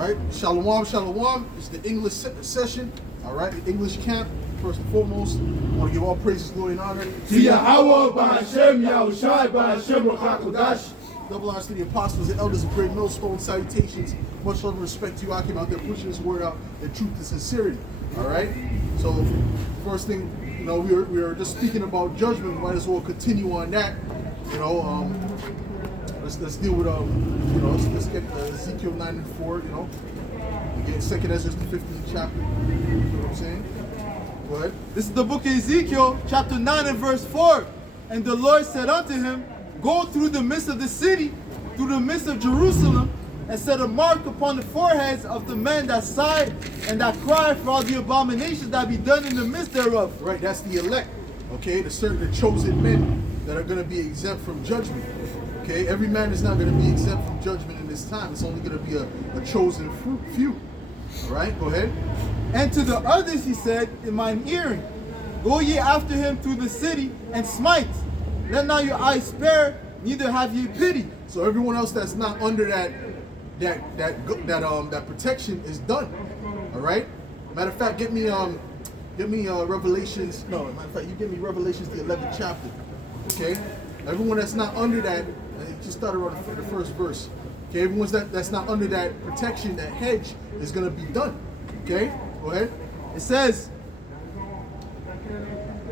right, shalom, shalom. It's the English session. All right, the English camp. First and foremost, I want to give all praises, glory, and honor to Yahweh, Ba'ashem, Yahushai, Ba'ashem, Ruach double honors to the apostles and elders of Great Millstone. Salutations. Much love and respect to you. I came out there pushing this word out in truth and sincerity. All right. So, first thing, we are just speaking about judgment. We might as well continue on that. Let's deal with let's get Ezekiel 9 and 4. Again, 2nd Ezra the 15th chapter. You know what I'm saying? Go ahead. This is the book of Ezekiel, chapter 9 and verse 4. And the Lord said unto him, go through the midst of the city, through the midst of Jerusalem, and set a mark upon the foreheads of the men that sigh and that cry for all the abominations that be done in the midst thereof. Right, that's the elect. Okay, the chosen men that are going to be exempt from judgment. Okay, every man is not going to be exempt from judgment in this time. It's only going to be a chosen few. All right, go ahead. And to the others he said in mine hearing, go ye after him through the city and smite. Let not your eyes spare, neither have ye pity. So everyone else that's not under that protection is done. All right. Matter of fact, get me Revelations. No, matter of fact, you give me Revelations the 11th chapter. Okay. Everyone that's not under that, just start around the first verse. Okay. Everyone that's not under that protection, that hedge, is going to be done. Okay. Go ahead. It says,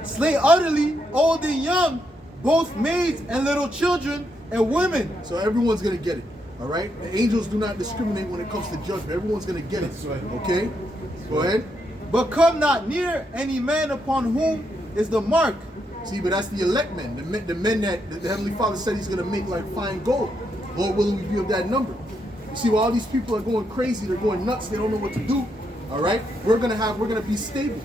slay utterly old and young, both maids and little children and women. So everyone's going to get it. All right? The angels do not discriminate when it comes to judgment. Everyone's going to get it. Okay? Go ahead. But come not near any man upon whom is the mark. See, but that's the elect men. The men that the Heavenly Father said he's going to make like fine gold. Lord willing, we be of that number. You see, while all these people are going crazy, they're going nuts, they don't know what to do. All right? We're going to be stable.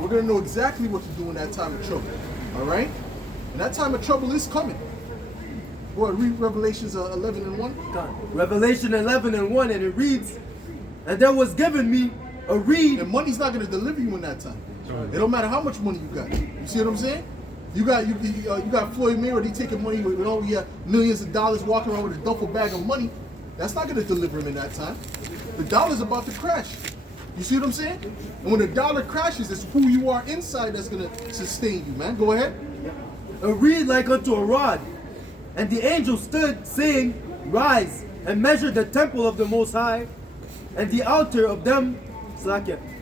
We're going to know exactly what to do in that time of trouble. All right? And that time of trouble is coming. Boy, read Revelations 11 and 1. Revelation 11 and 1, and it reads, and there was given me a reed. And money's not going to deliver you in that time. It don't matter how much money you got. You see what I'm saying? You got Floyd Mayweather, he taking money with millions of dollars, walking around with a duffel bag of money. That's not going to deliver him in that time. The dollar's about to crash. You see what I'm saying? And when the dollar crashes, it's who you are inside that's going to sustain you, man. Go ahead. A reed like unto a rod. And the angel stood, saying, rise, and measure the temple of the Most High, and the altar of them,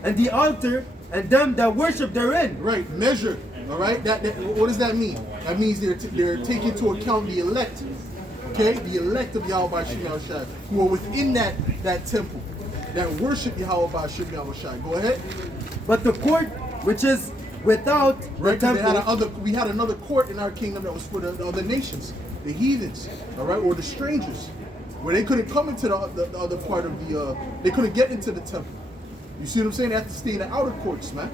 and the altar and them that worship therein. Right, measure. All right. That what does that mean? That means they're taking into account the elect. Okay, the elect of Yahweh Shai, who are within that temple, that worship Yahweh Shai. Go ahead. But the court which is without the temple. We had another court in our kingdom that was for the other nations, the heathens, all right, or the strangers, where they couldn't come into the other part of they couldn't get into the temple. You see what I'm saying? They have to stay in the outer courts, man.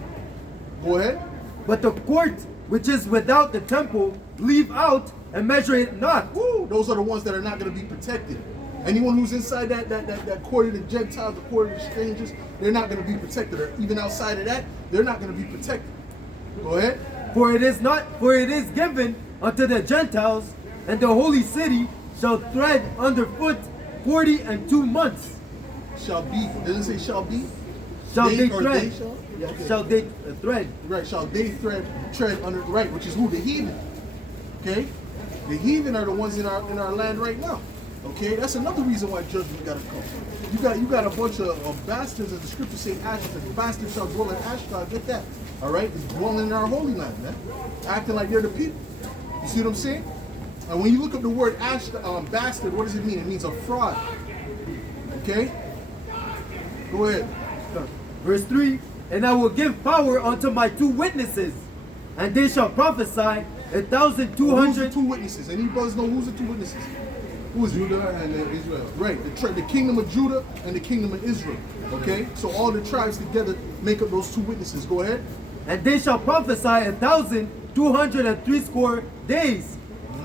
Go ahead. But the court which is without the temple, leave out and measure it not. Woo! Those are the ones that are not going to be protected. Anyone who's inside that court of the Gentiles, the court of the strangers, they're not going to be protected. Or even outside of that, they're not going to be protected. Go ahead. For it is given unto the Gentiles, and the holy city shall tread underfoot 42 months. Shall be. Doesn't it say shall be? Shall they tread? They shall? Yeah, okay. Shall they tread? Right. Shall they tread under? Right. Which is who? The heathen. Okay. The heathen are the ones in our land right now. Okay. That's another reason why judgment got to come. You got a bunch of bastards, as the scriptures say, Ashdod. Bastards shall dwell in Ashdod. Get that? All right. It's dwelling in our holy land, man. Acting like they're the people. You see what I'm saying? And when you look up the word bastard, what does it mean? It means a fraud. Okay? Go ahead. Verse 3, and I will give power unto my 2 witnesses, and they shall prophesy 1,200. Who's the 2 witnesses? Any brothers know who's the 2 witnesses? Who is Judah and Israel. Right, the kingdom of Judah and the kingdom of Israel. Okay? So all the tribes together make up those 2 witnesses. Go ahead. And they shall prophesy 1,260 days.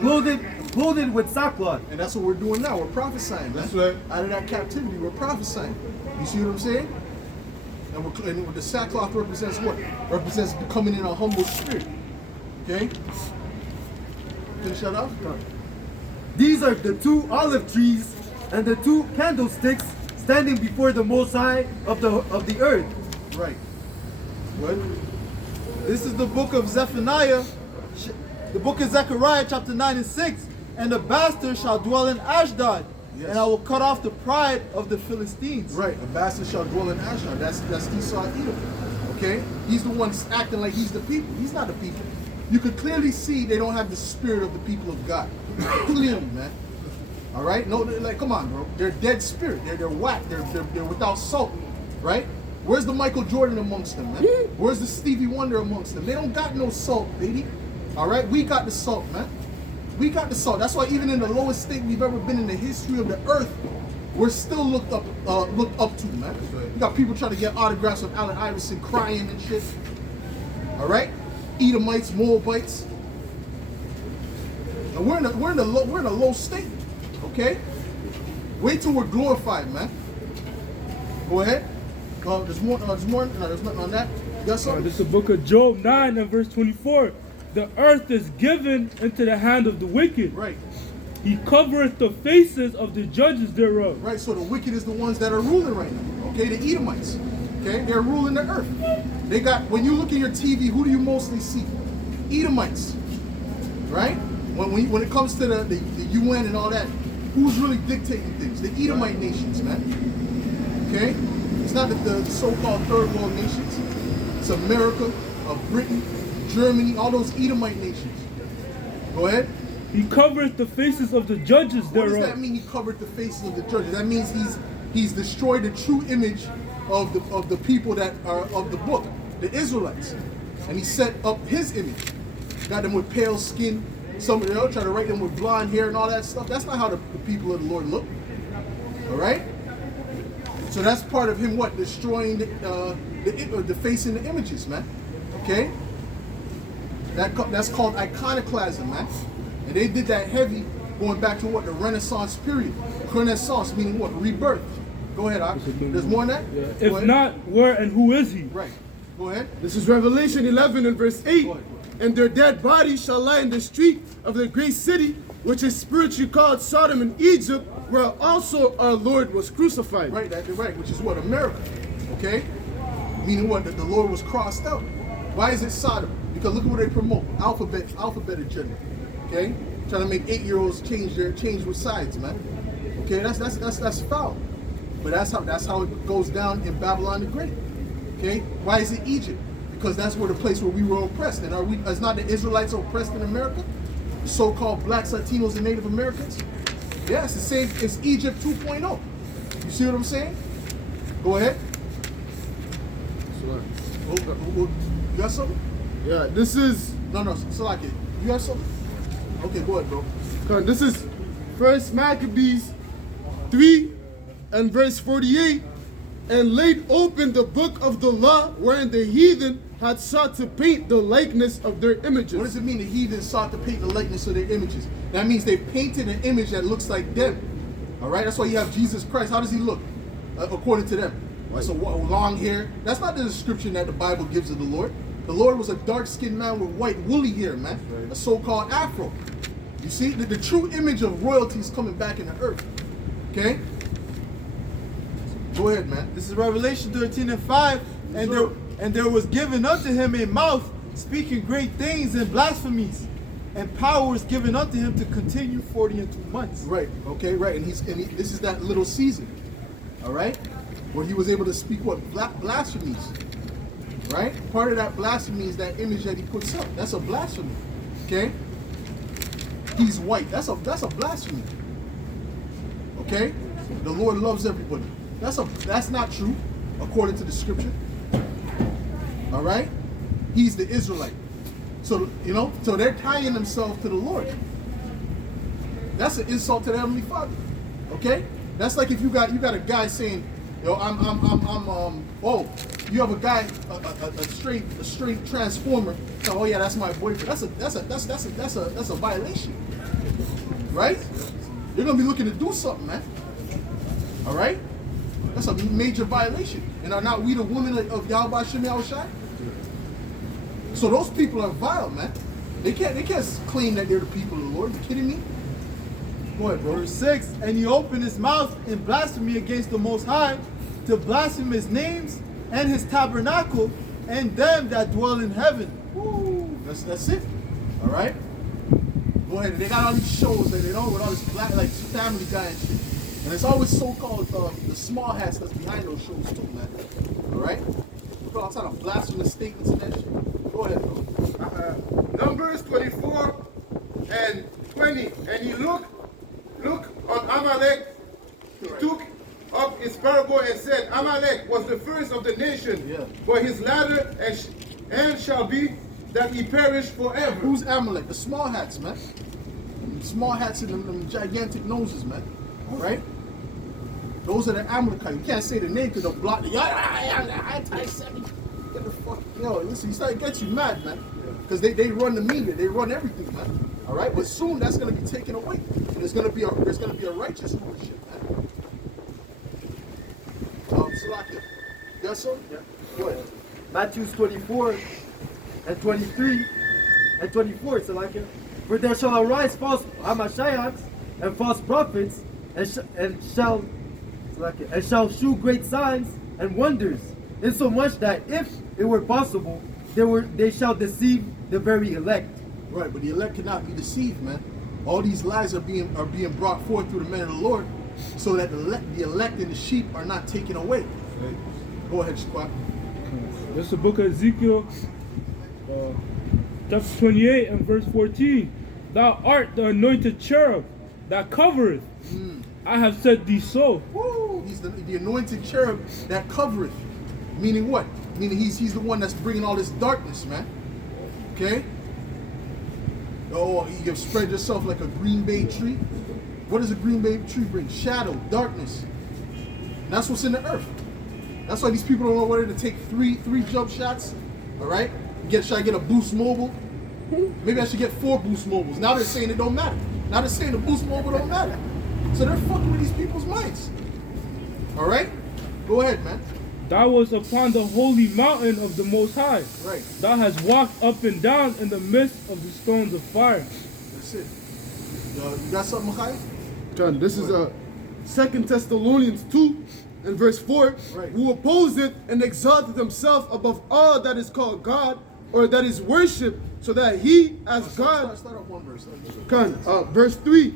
Clothed with sackcloth. And that's what we're doing now. We're prophesying. That's right. Out of that captivity, we're prophesying. You see what I'm saying? And the sackcloth represents what? Represents coming in a humble spirit. Okay? Finish that off? These are the 2 olive trees and the 2 candlesticks standing before the Most High of the earth. Right. What? This is the book of Zephaniah, the book of Zechariah, chapter 9 and 6. And the bastard shall dwell in Ashdod, Yes. and I will cut off the pride of the Philistines. Right. A bastard shall dwell in Ashdod. That's Esau Edom. Okay? He's the one acting like he's the people. He's not the people. You could clearly see they don't have the spirit of the people of God. Clearly, man. All right? No, like, come on, bro. They're dead spirit. They're whack. They're without salt. Right? Where's the Michael Jordan amongst them, man? Where's the Stevie Wonder amongst them? They don't got no salt, baby. All right? We got the salt, man. We got the salt. That's why even in the lowest state we've ever been in the history of the earth, we're still looked up to, man. You got people trying to get autographs of Allen Iverson crying and shit. All right? Edomites, Moabites. And we're in a low state. Okay? Wait till we're glorified, man. Go ahead. There's more. No, there's nothing on that. You got something? This is the book of Job 9 and verse 24. The earth is given into the hand of the wicked. Right. He covereth the faces of the judges thereof. Right. So the wicked is the ones that are ruling right now. Okay, the Edomites. Okay, they're ruling the earth. They got. When you look at your TV, who do you mostly see? Edomites. Right. When it comes to the UN and all that, who's really dictating things? The Edomite nations, man. Okay. It's not the so-called third world nations. It's America, Britain, Germany, all those Edomite nations. Go ahead. He covereth the faces of the judges What thereof. does that mean? He covered the faces of the judges. That means he's destroyed the true image of the people that are of the book, the Israelites, and he set up his image. Got them with pale skin. Some of them try to write them with blonde hair and all that stuff. That's not how the people of the Lord look. All right. So that's part of him. What? Destroying the face and the images, man. Okay. That's called iconoclasm, man. And they did that heavy going back to what? The Renaissance period. Renaissance meaning what? Rebirth. Go ahead, Ak. There's more than that? If not, where and who is he? Right. Go ahead. This is Revelation 11 and verse 8. Go ahead. And their dead bodies shall lie in the street of the great city, which is spiritually called Sodom and Egypt, where also our Lord was crucified. Right, that's right, which is what? America. Okay? Meaning what? That the Lord was crossed out. Why is it Sodom? Because look at what they promote. Alphabet agenda. Okay? Trying to make 8-year-olds change with sides, man. Okay, that's foul. But that's how it goes down in Babylon the Great. Okay? Why is it Egypt? Because that's where the place where we were oppressed. And is not the Israelites oppressed in America? The so-called blacks, Latinos, and Native Americans? Yeah, it's the same. It's Egypt 2.0. You see what I'm saying? Go ahead. You got something? Yeah, this is No, Salaki. You got something? Okay, go ahead, bro. this is First Maccabees 3 and verse 48. And laid open the book of the law, wherein the heathen had sought to paint the likeness of their images. What does it mean the heathen sought to paint the likeness of their images? That means they painted an image that looks like them. All right, that's why you have Jesus Christ. How does he look? According to them. So long hair. That's not the description that the Bible gives of the Lord. The Lord was a dark-skinned man with white woolly hair, man. A so-called afro. You see, the true image of royalty is coming back in the earth. Okay? Go ahead, man. This is Revelation 13 and 5. And there was given unto him a mouth speaking great things and blasphemies, and power was given unto him to continue 40 and 2 months. Right. Okay. Right. And this is that little season. All right, where he was able to speak what blasphemies. Right. Part of that blasphemy is that image that he puts up. That's a blasphemy. Okay. He's white. That's a blasphemy. Okay. The Lord loves everybody. That's not true, according to the scripture. All right? He's the Israelite. So, so they're tying themselves to the Lord. That's an insult to the Heavenly Father. Okay? That's like if you got a guy saying, yo, you have a guy, a straight transformer. So, oh yeah, that's my boyfriend. That's a violation. Right? You're gonna be looking to do something, man. All right? That's a major violation. And are not we the women of Yahweh Shem Yahushai? So those people are vile, man. They can't claim that they're the people of the Lord. You kidding me? Go ahead, bro. Verse 6, and he opened his mouth in blasphemy against the Most High, to blaspheme his names and his tabernacle and them that dwell in heaven. Woo. That's it. All right. Go ahead. They got all these shows that they know with all this black, like Family Guy and shit. And it's always so-called the small hats that's behind those shows too, man. All right. Look at all kind of blasphemous statements and that shit. Go ahead, bro. Numbers 24 and 20. And he looked on Amalek. He took up his parable and said, Amalek was the first of the nation, Yeah. but his latter and shall be that he perish forever. Who's Amalek? The small hats, man. Them small hats and them gigantic noses, man. All right. Those are the Amalekites. You can't say the name because they'll block the anti-Semitic. Get the fuck, yo, listen, you start to get you mad, man. Because they run the media, they run everything, man. All right, but soon that's gonna be taken away. And there's gonna be a righteous rulership, man. Salakia. Yes, sir? Yeah. Go ahead. Matthew 24 and 23 and 24, Salakia. For there shall arise false Hamashiachs and false prophets, and shall shew great signs and wonders, insomuch that if it were possible, they shall deceive the very elect. Right, but the elect cannot be deceived, man. All these lies are being brought forth through the men of the Lord, so that the elect and the sheep are not taken away. Right. Go ahead, Squat. This is the book of Ezekiel, chapter 28 and verse 14. Thou art the anointed cherub that covereth. I have said thee so. Woo! He's the anointed cherub that covereth. Meaning what? Meaning he's the one that's bringing all this darkness, man. Okay? Oh, you have spread yourself like a green bay tree. What does a green bay tree bring? Shadow, darkness. And that's what's in the earth. That's why these people don't know whether to take three jump shots. All right? Should I get a boost mobile? Maybe I should get 4 boost mobiles. Now they're saying it don't matter. Now they're saying the boost mobile don't matter. So they're fucking with these people's minds. All right? Go ahead, man. Thou was upon the holy mountain of the Most High. Right. Thou hast walked up and down in the midst of the stones of fire. That's it. You got something, Machai? John, this is 2 Thessalonians 2 and verse 4. Right. Who opposeth and exalted himself above all that is called God or that is worshipped, so that he as God. Start off one verse. Verse 3.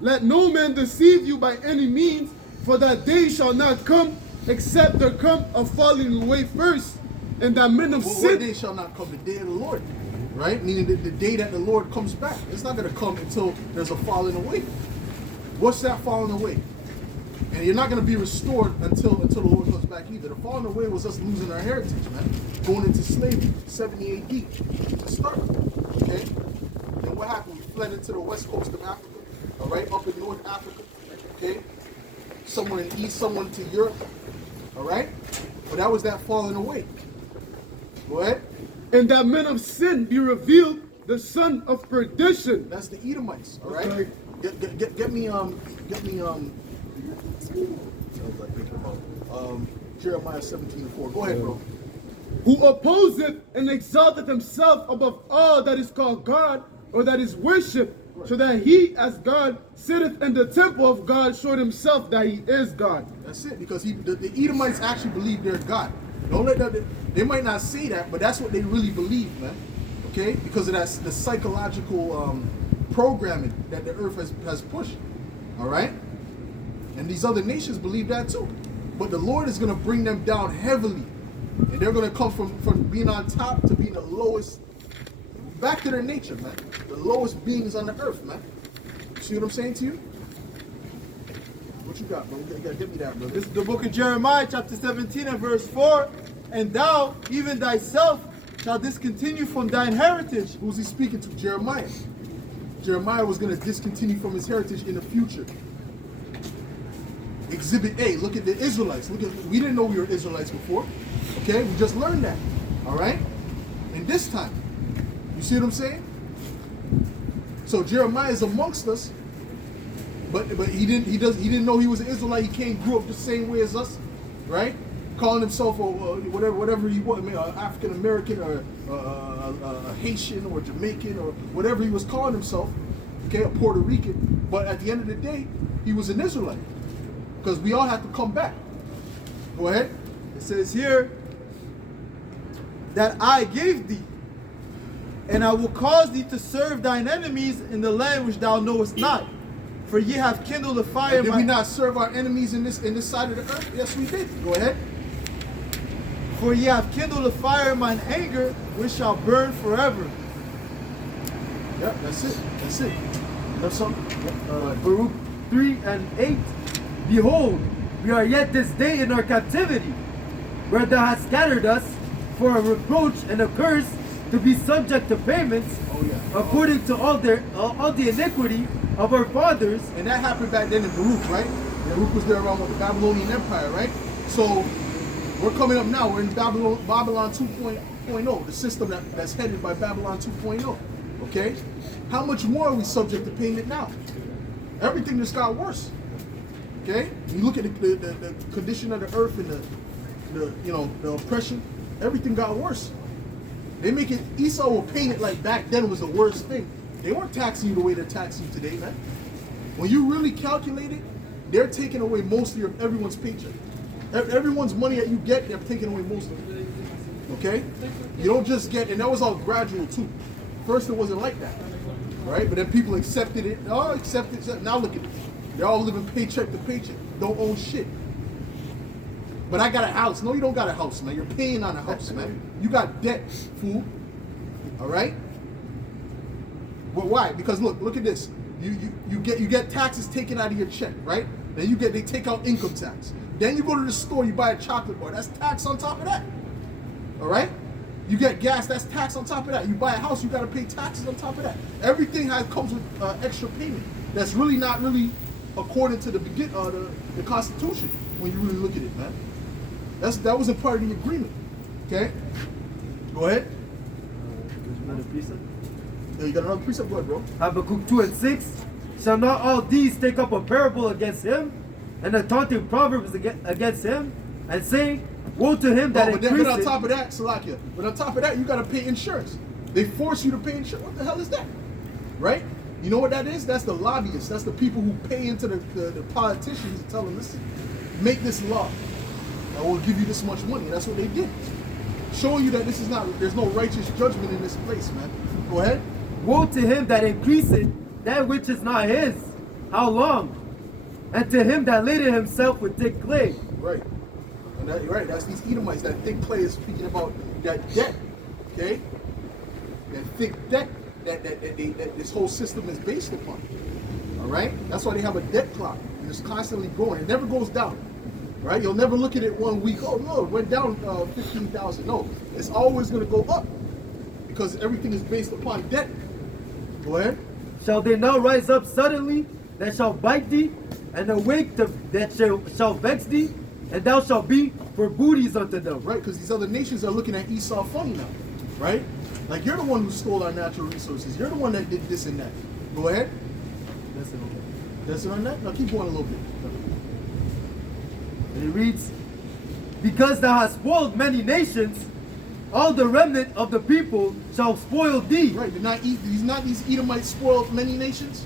Let no man deceive you by any means, for that day shall not come except there come a falling away first, and that men of sin. What day shall not come? The day of the Lord. Right? Meaning the day that the Lord comes back. It's not going to come until there's a falling away. What's that falling away? And you're not going to be restored until the Lord comes back either. The falling away was us losing our heritage, man. Going into slavery, 70 AD. To start. Okay? Then what happened? We fled into the west coast of Africa. All right? Up in North Africa. Okay? Somewhere in the east, someone to Europe. All right? But that was that falling away. Go ahead. And that men of sin be revealed, the son of perdition. That's the Edomites. All right? Okay. Get me Jeremiah 17:4. Go ahead, bro. Who opposeth and exalteth himself above all that is called God or that is worshipped, so that he as God sitteth in the temple of God, showed himself that he is God. That's it, because the Edomites actually believe they're God. Don't let that. They might not say that, but that's what they really believe, man. Okay, because of the psychological programming that the earth has pushed. All right, and these other nations believe that too. But the Lord is going to bring them down heavily, and they're going to come from being on top to being the lowest, back to their nature, man. The lowest beings on the earth, man. See what I'm saying to you? What you got, bro? You gotta give me that, bro. This is the book of Jeremiah, chapter 17 and verse 4. And thou, even thyself, shall discontinue from thine heritage. Who's he speaking to? Jeremiah. Jeremiah was going to discontinue from his heritage in the future. Exhibit A, look at the Israelites. We didn't know we were Israelites before. Okay, we just learned that. All right? And this time, you see what I'm saying? So Jeremiah is amongst us, but he didn't know he was an Israelite. He grew up the same way as us, right? Calling himself whatever he was, African American or a Haitian or Jamaican or whatever he was calling himself, okay, a Puerto Rican. But at the end of the day, he was an Israelite. Because we all have to come back. Go ahead. It says here that I gave thee, and I will cause thee to serve thine enemies in the land which thou knowest not. For ye have kindled a fire. Did we not serve our enemies in this side of the earth? Yes, we did. Go ahead. For ye have kindled a fire in mine anger, which shall burn forever. Yeah, that's it. That's it. That's something. Baruch 3 and 8. Behold, we are yet this day in our captivity, where thou hast scattered us for a reproach and a curse, to be subject to payments, according to all the iniquity of our fathers. And that happened back then in Baruch, right? Baruch was there around with the Babylonian Empire, right? So we're coming up now. We're in Babylon 2.0, the system that's headed by Babylon 2.0. Okay? How much more are we subject to payment now? Everything just got worse. Okay? You look at the condition of the earth and the oppression, everything got worse. They make it, Esau will paint it like back then was the worst thing. They weren't taxing you the way they're taxing you today, man. When you really calculate it, they're taking away most of everyone's paycheck. Everyone's money that you get, they're taking away most of it. Okay? You don't just get, and that was all gradual too. First it wasn't like that, right? But then people accepted it. Oh, accepted. Now look at it. They're all living paycheck to paycheck. Don't own shit. But I got a house. No, you don't got a house, man. You're paying on a house, man. You got debt, fool. All right? But why? Because look at this. You get taxes taken out of your check, right? Then they take out income tax. Then you go to the store, you buy a chocolate bar. That's tax on top of that. All right? You get gas, that's tax on top of that. You buy a house, you got to pay taxes on top of that. Everything comes with extra payment. That's really not really according to the Constitution when you really look at it, man. That wasn't part of the agreement. Okay? Go ahead. There's another precept. Yeah, you got another precept? Go ahead, bro. Habakkuk 2 and 6. Shall not all these take up a parable against him, and a taunting proverbs against him, and say, woe to him that increaseth. But on top of that, Salakia, but on top of that, you got to pay insurance. They force you to pay insurance. What the hell is that? Right? You know what that is? That's the lobbyists. That's the people who pay into the politicians and tell them, listen, make this law. I will give you this much money. And that's what they did. Showing you that there's no righteous judgment in this place, man. Go ahead. Woe to him that increaseth that which is not his. How long? And to him that laded himself with thick clay. Right. And right. That's these Edomites. That thick clay is speaking about that debt. Okay? That thick debt that this whole system is based upon. All right? That's why they have a debt clock. And it's constantly going. It never goes down. Right? You'll never look at it 1 week. Oh, no, it went down 15,000. No, it's always going to go up because everything is based upon debt. Go ahead. Shall they now rise up suddenly that shall bite thee, and awake that shall vex thee, and thou shalt be for booties unto them? Right, because these other nations are looking at Esau funny now. Right? Like, you're the one who stole our natural resources. You're the one that did this and that. Go ahead. That's it on that? Now keep going a little bit. And it reads, because thou hast spoiled many nations, all the remnant of the people shall spoil thee. Right, these Edomites spoiled many nations?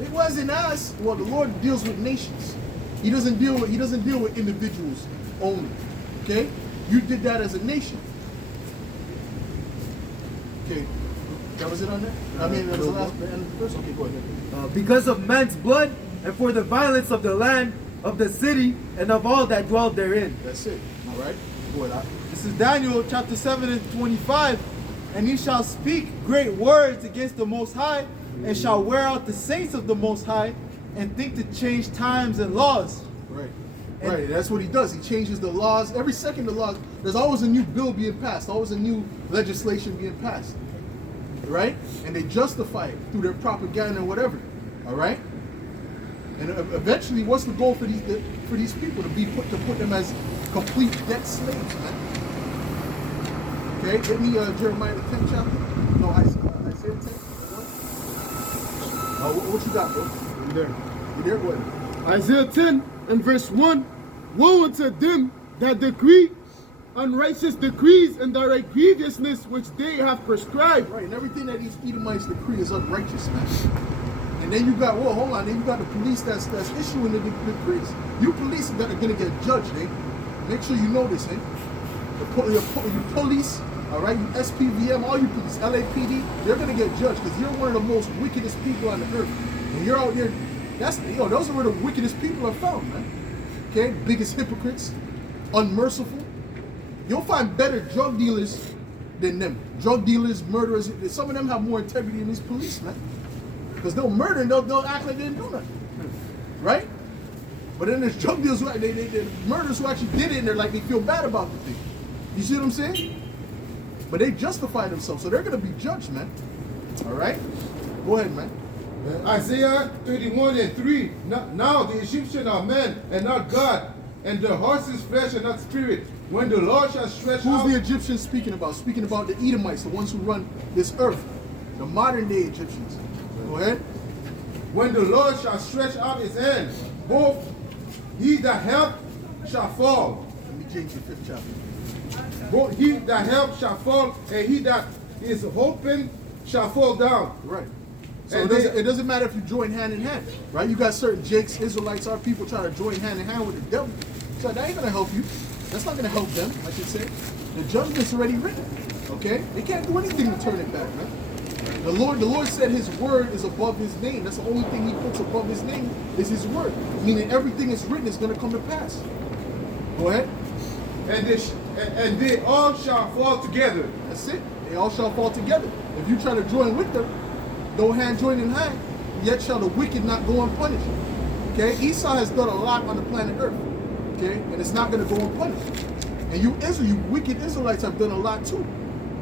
It wasn't us. Well, the Lord deals with nations. He doesn't deal with individuals only. Okay? You did that as a nation. Okay. That was it on that? That was the last end of the verse? Okay, go ahead. Because of man's blood, and for the violence of the land, of the city, and of all that dwell therein. That's it. All right? Go ahead. This is Daniel chapter 7 and 25. And he shall speak great words against the Most High, and shall wear out the saints of the Most High, and think to change times and laws. Right. Right. That's what he does. He changes the laws. Every second the laws, there's always a new bill being passed, always a new legislation being passed. Right? And they justify it through their propaganda and whatever. All right? And eventually, what's the goal for these people? To put them as complete debt slaves, man. Okay, give me Jeremiah the 10th chapter. No, Isaiah 10. What you got, bro? I'm there. You there? Go ahead. Isaiah 10 and verse 1. Woe unto them that decree unrighteous decrees and direct grievousness which they have prescribed. Right, and everything that these Edomites decree is unrighteous, man. And then you got, whoa, hold on, then you got the police that's issuing the decrees. You police that are gonna get judged, eh? Make sure you know this, eh? Your police, all right, you SPVM, all you police, LAPD, they're gonna get judged because you're one of the most wickedest people on the earth. And you're out there, those are where the wickedest people are found, man. Okay, biggest hypocrites, unmerciful. You'll find better drug dealers than them. Drug dealers, murderers, some of them have more integrity than these police, man. Because they'll murder and they'll act like they didn't do nothing. Right? But then there's drug dealers who they murderers who actually did it and they're like, they feel bad about the thing. You see what I'm saying? But they justify themselves, so they're going to be judged, man. All right? Go ahead, man. Isaiah 31:3. Now the Egyptians are men and not God, and the horse is flesh and not spirit. When the Lord shall stretch out... Who's the Egyptians speaking about? Speaking about the Edomites, the ones who run this earth. The modern day Egyptians. Go ahead. When the Lord shall stretch out his hand, both he that help shall fall. Let me change the 5th chapter. Both he that help shall fall, and he that is hoping shall fall down. Right. So And it doesn't matter if you join hand in hand, right? You got certain Jakes, Israelites, our people trying to join hand in hand with the devil. So that ain't gonna help you. That's not gonna help them, I should say. The judgment's already written. Okay? They can't do anything to turn it back, man. The Lord said his word is above his name. That's the only thing he puts above his name is his word. Meaning everything is written is gonna come to pass. Go ahead. And they all shall fall together. That's it. They all shall fall together. If you try to join with them, no hand join in hand, yet shall the wicked not go unpunished. Okay? Esau has done a lot on the planet Earth. Okay? And it's not going to go unpunished. And you wicked Israelites have done a lot too.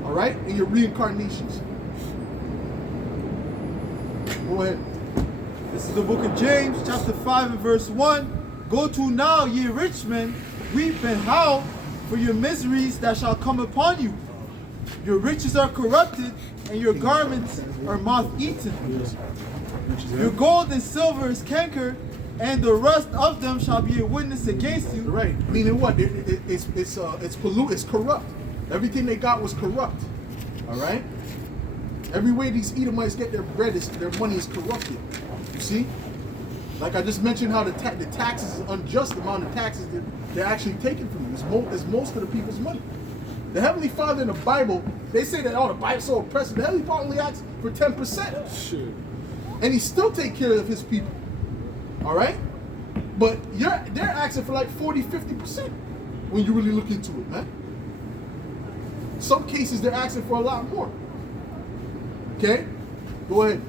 All right? In your reincarnations. Go ahead. This is the book of James, chapter 5 and verse 1. Go to now, ye rich men, weep and howl for your miseries that shall come upon you. Your riches are corrupted, and your garments are moth-eaten. Your gold and silver is cankered, and the rust of them shall be a witness against you. Right. Meaning what? It's polluted. It's corrupt. Everything they got was corrupt. All right. Every way these Edomites get their bread their money is corrupted. You see? Like I just mentioned, how the taxes is unjust. The amount of taxes that they're actually taking from you. It's most of the people's money. The Heavenly Father in the Bible, they say that, oh, the Bible's so oppressive. The Heavenly Father only asks for 10%. Shit. And he still take care of his people. All right? But they're asking for like 40, 50% when you really look into it, man. Some cases, they're asking for a lot more. Okay? Go ahead.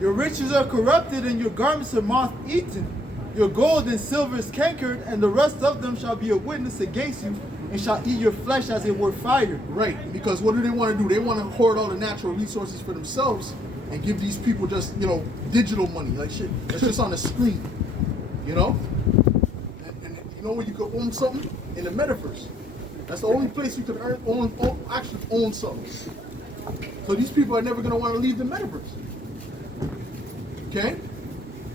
Your riches are corrupted, and your garments are moth-eaten. Your gold and silver is cankered, and the rest of them shall be a witness against you, and shall eat your flesh as it were fire. Right, because what do they want to do? They want to hoard all the natural resources for themselves and give these people just, digital money, like shit. That's just on the screen, And where you could own something? In the metaverse. That's the only place you could actually own something. So these people are never going to want to leave the metaverse. Okay?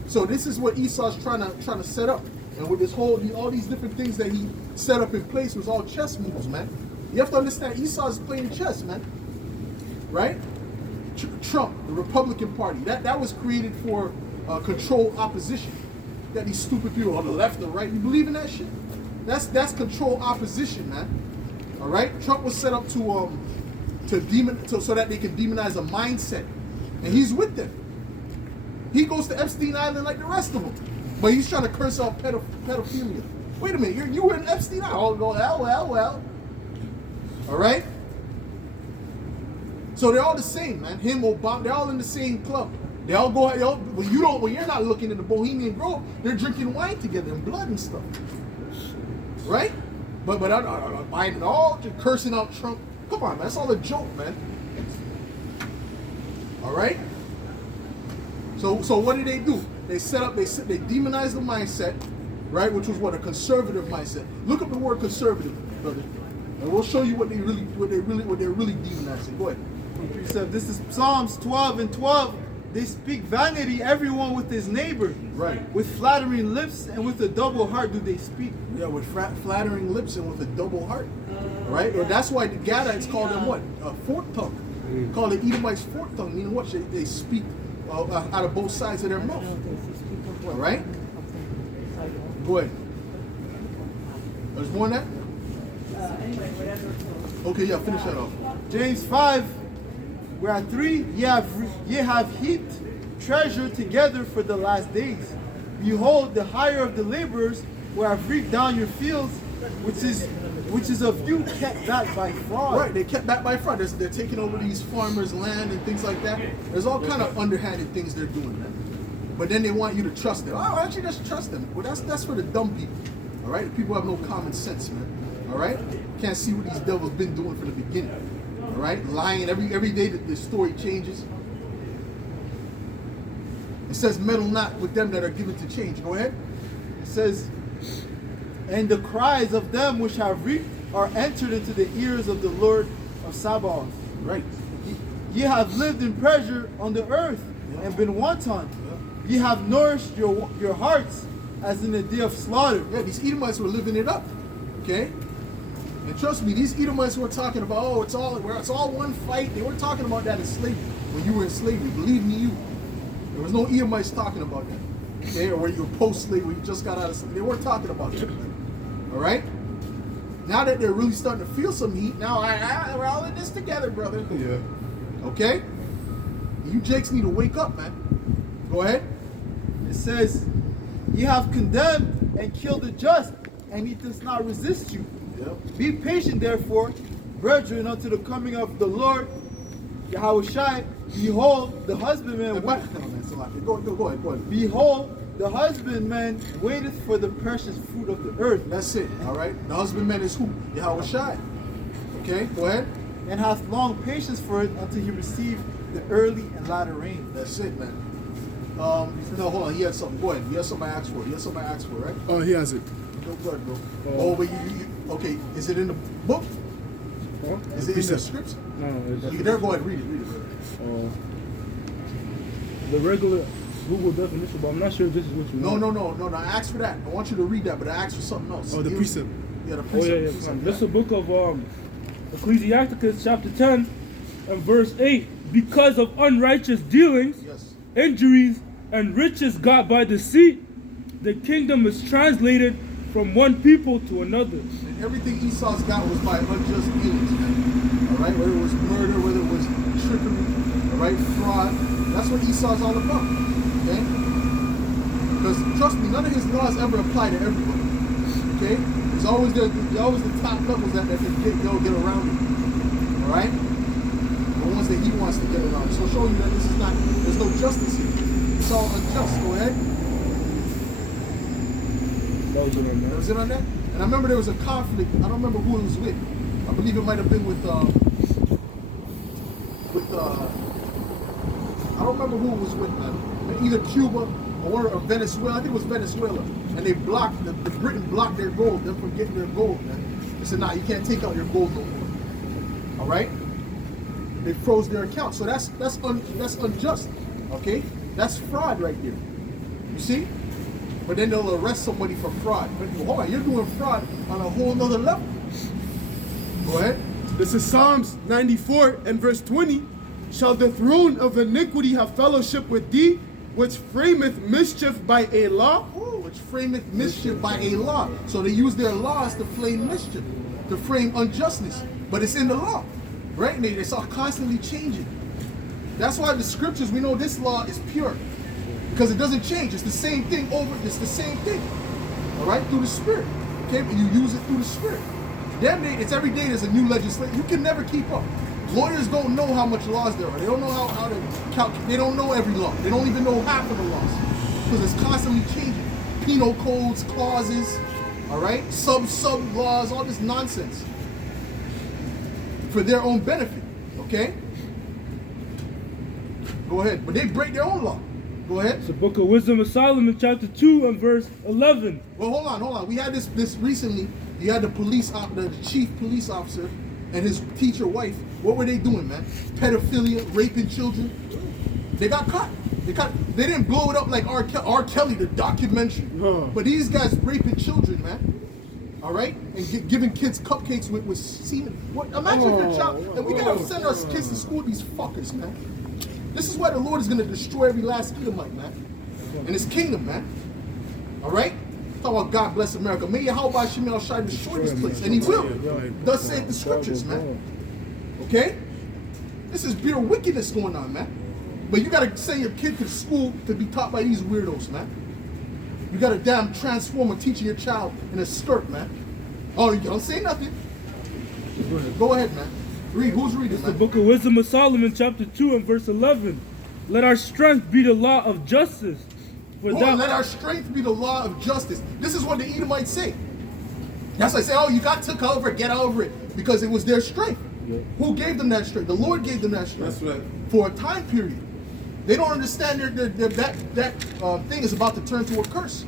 So this is what Esau's trying to set up. And with this all these different things that he set up in place was all chess moves, man. You have to understand, Esau is playing chess, man. Right? Trump, the Republican Party, that was created for control opposition. You got these stupid people on the left or right. You believe in that shit? That's control opposition, man. All right? Trump was set up so that they can demonize a mindset, and he's with them. He goes to Epstein Island like the rest of them. But he's trying to curse out pedophilia. Wait a minute, you were in Epstein Island. Oh, well. All right? So they're all the same, man. Him, Obama, they're all in the same club. They all go, when you're not looking in the Bohemian Grove, they're drinking wine together and blood and stuff. Right? But Biden, all just cursing out Trump. Come on, man, that's all a joke, man. All right? So what did they do? They demonized the mindset, right? Which was a conservative mindset. Look up the word conservative, brother, and we'll show you what they're really demonizing. Go ahead. This is Psalms 12 and 12. They speak vanity, everyone with his neighbor. Right. With flattering lips and with a double heart do they speak. Yeah, with flattering lips and with a double heart. Right? Or that's why the Gadites call them what? A forked tongue. Call the Edomites forked tongue, meaning what? They speak out of both sides of their mouth. All right? Go ahead. There's more than that? Okay, yeah, finish that off. James 5, where 3, ye have heaped treasure together for the last days. Behold, the hire of the laborers, where have reaped down your fields, which is of you kept back by fraud. Right, they kept back by fraud. They're taking over these farmers' land and things like that. There's all kind of underhanded things they're doing, man. But then they want you to trust them. Oh, why don't you just trust them? Well, that's for the dumb people. All right, people have no common sense, man. All right, can't see what these devils been doing from the beginning. All right, lying every day. The story changes. It says, "Meddle not with them that are given to change." Go ahead. It says, and the cries of them which have reaped are entered into the ears of the Lord of Sabaoth. Right. Ye have lived in pleasure on the earth and been wanton. Ye have nourished your hearts as in the day of slaughter. Yeah, these Edomites were living it up. Okay? And trust me, these Edomites were talking about, oh, it's all one fight. They weren't talking about that in slavery. When you were in slavery, believe me, there was no Edomites talking about that. Okay? Or when you were post-slavery, you just got out of slavery. They weren't talking about that. All right? Now that they're really starting to feel some heat, now we're all in this together, brother. Yeah. Okay? You Jakes need to wake up, man. Go ahead. It says, ye have condemned and killed the just, and he does not resist you. Yep. Be patient, therefore, brethren, unto the coming of the Lord, Yahushua. Behold, the husbandman Go ahead. Behold, the husbandman waiteth for the precious fruit of the earth. That's it. All right. The husbandman is who? Yahushua. Okay. Go ahead. And hath long patience for it until he receive the early and latter rain. That's it, man. No, hold on. He has something. Go ahead. He has something I asked for. Right? Oh, he has it. Go ahead, bro. Oh, but you okay? Is it in the book? Huh? Is it in the scripts? No, You there? Go ahead. Read it. Bro. The regular Google definition, but I'm not sure if this is what you want. No. I asked for that. I want you to read that, but I asked for something else. Oh, the precept. Yeah, the Oh precept. yeah. precept, This is the book of Ecclesiasticus chapter 10 and verse 8. Because of unrighteous dealings, Yes. injuries, and riches got by deceit, the kingdom is translated from one people to another. And everything Esau's got was by unjust dealings, man. All right, whether it was murder, whether it was trickery, all right, fraud. That's what Esau's all about. Okay? Because trust me, none of his laws ever apply to everybody. Okay? There's always the top levels that can get around it. All right? The ones that he wants to get around. So show you that there's no justice here. It's all unjust. Go ahead. That was it on That that. was it on that? And I remember there was a conflict. I don't remember who it was with. I believe it might have been with I don't remember who it was with, man. Either Cuba or Venezuela. I think it was Venezuela. And they blocked, the Britain blocked their gold, them from getting their gold, man. They said, nah, you can't take out your gold no more. All right? They froze their account. So that's unjust. Okay? That's fraud right there. You see? But then they'll arrest somebody for fraud. But hold on, you're doing fraud on a whole nother level. Go ahead. This is Psalms 94 and verse 20. Shall the throne of iniquity have fellowship with thee, which frameth mischief by a law? Ooh, which frameth mischief by a law. So they use their laws to frame mischief, to frame unjustness. But it's in the law, right? And it's all constantly changing. That's why the scriptures, we know this law is pure. Because it doesn't change. It's the same thing it's the same thing. All right? Through the Spirit. Okay? And you use it through the Spirit. Damn day, it's every day there's a new legislation. You can never keep up. Lawyers don't know how much laws there are. They don't know how to calculate. They don't know every law. They don't even know half of the laws. Because it's constantly changing. Penal codes, clauses, all right? Sub laws, all this nonsense. For their own benefit. Okay? Go ahead. But they break their own law. Go ahead. It's the book of Wisdom of Solomon, chapter 2 and verse 11. Well, hold on. We had this recently. You had the chief police officer and his teacher wife. What were they doing, man? Pedophilia, raping children. They got caught. They didn't blow it up like R. Kelly, the documentary. But these guys raping children, man. All right? And giving kids cupcakes with semen. What? Imagine if your child. And we gotta send our kids to school with these fuckers, man. This is why the Lord is going to destroy every last Edomite, man. In his kingdom, man. All right? Talk about God bless America. May Yahweh Shemel shall destroy this place. And he will. Thus saith the scriptures, man. Okay? This is pure wickedness going on, man. But you got to send your kid to school to be taught by these weirdos, man. You got a damn transformer teaching your child in a skirt, man. Oh, you don't say nothing. Go ahead, man. Read. Who's reading, The man? book of Wisdom of Solomon, chapter 2 and verse 11. Let our strength be the law of justice. For Lord, let our strength be the law of justice. This is what the Edomites say. That's why I say, oh, you got took over, get over it. Because it was their strength. Yeah. Who gave them that strength? The Lord gave them that strength. That's right. For a time period. They don't understand that thing is about to turn to a curse.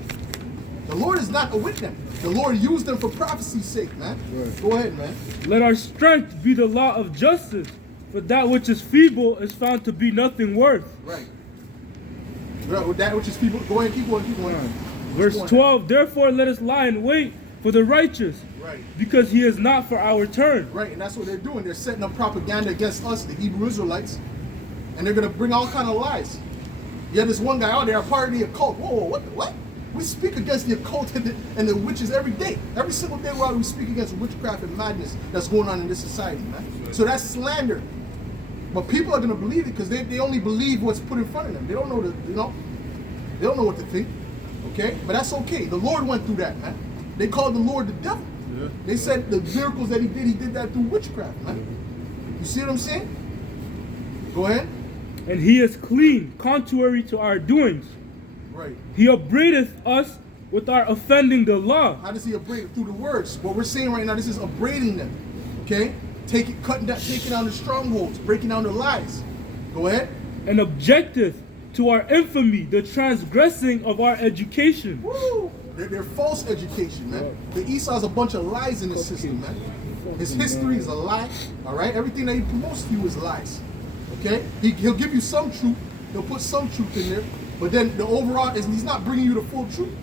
The Lord is not with them. The Lord used them for prophecy's sake, man. Right. Go ahead, man. Let our strength be the law of justice. For that which is feeble is found to be nothing worth. Right. Right, with that which is people. Go ahead, keep going, keep going. Verse Keep going. 12. Therefore let us lie in wait for the righteous, Right. because he is not for our turn. Right, and that's what they're doing. They're setting up propaganda against us, the Hebrew Israelites, and they're gonna bring all kind of lies. Yeah, this one guy, oh, they're a part of the occult. Whoa, what? We speak against the occult and the witches every day. Every single day we speak against witchcraft and madness that's going on in this society, man. So that's slander. But people are gonna believe it because they only believe what's put in front of them. They don't know they don't know what to think. Okay? But that's okay. The Lord went through that, man. They called the Lord the devil. Yeah. They said the miracles that he did that through witchcraft, man. You see what I'm saying? Go ahead. And he is clean, contrary to our doings. Right. He upbraideth us with our offending the law. How does he upbraid it? Through the words? What we're saying right now, this is upbraiding them. Okay? Taking down the strongholds, breaking down the lies. Go ahead. And objecteth to our infamy, the transgressing of our education. Woo! They're false education, man. The Esau's a bunch of lies in the system, man. His history is a lie. All right? Everything that he promotes to you is lies. Okay? He'll give you some truth. He'll put some truth in there. But then the overall is he's not bringing you the full truth.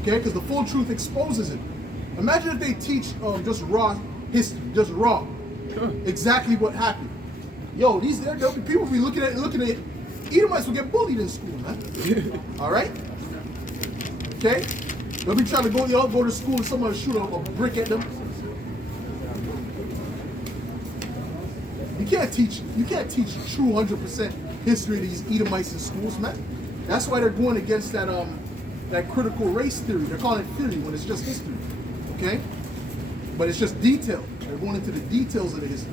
Okay? Because the full truth exposes it. Imagine if they teach just raw history, just raw. Exactly what happened. Yo, there'll be people be looking at it. Edomites will get bullied in school, man. All right? Okay? They'll be trying to go to school and someone will shoot a brick at them. You can't teach true 100% history of these Edomites in schools, man. That's why they're going against that critical race theory. They're calling it theory when it's just history. Okay? But it's just detail. They're going into the details of the history.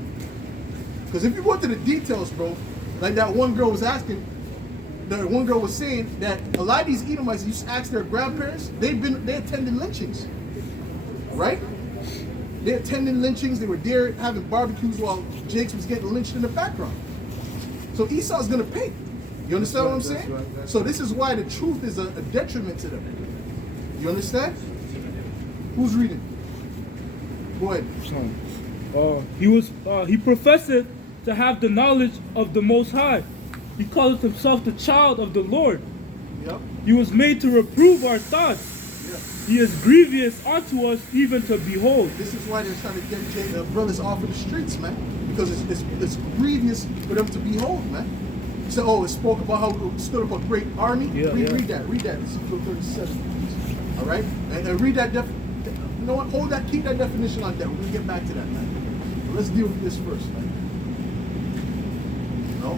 Because if you go into the details, bro, like that one girl was asking, the one girl was saying that a lot of these Edomites used to ask their grandparents, they attended lynchings. Right? They attended lynchings, they were there having barbecues while Jakes was getting lynched in the background. So Esau's gonna pay. You understand what I'm saying? Right. So this is why the truth is a detriment to them. You understand? Who's reading? Go ahead. He professeth to have the knowledge of the Most High. He calleth himself the child of the Lord. Yep. He was made to reprove our thoughts. Yeah. He is grievous unto us even to behold. This is why they're trying to get brothers off of the streets, man. Because it's grievous for them to behold, man. You say, oh, it spoke about how it stood up a great army. Yeah, Read that. Ezekiel 37. All right? And read that you know what? Keep that definition on that. We're going to get back to that, man. But let's deal with this first, man. No?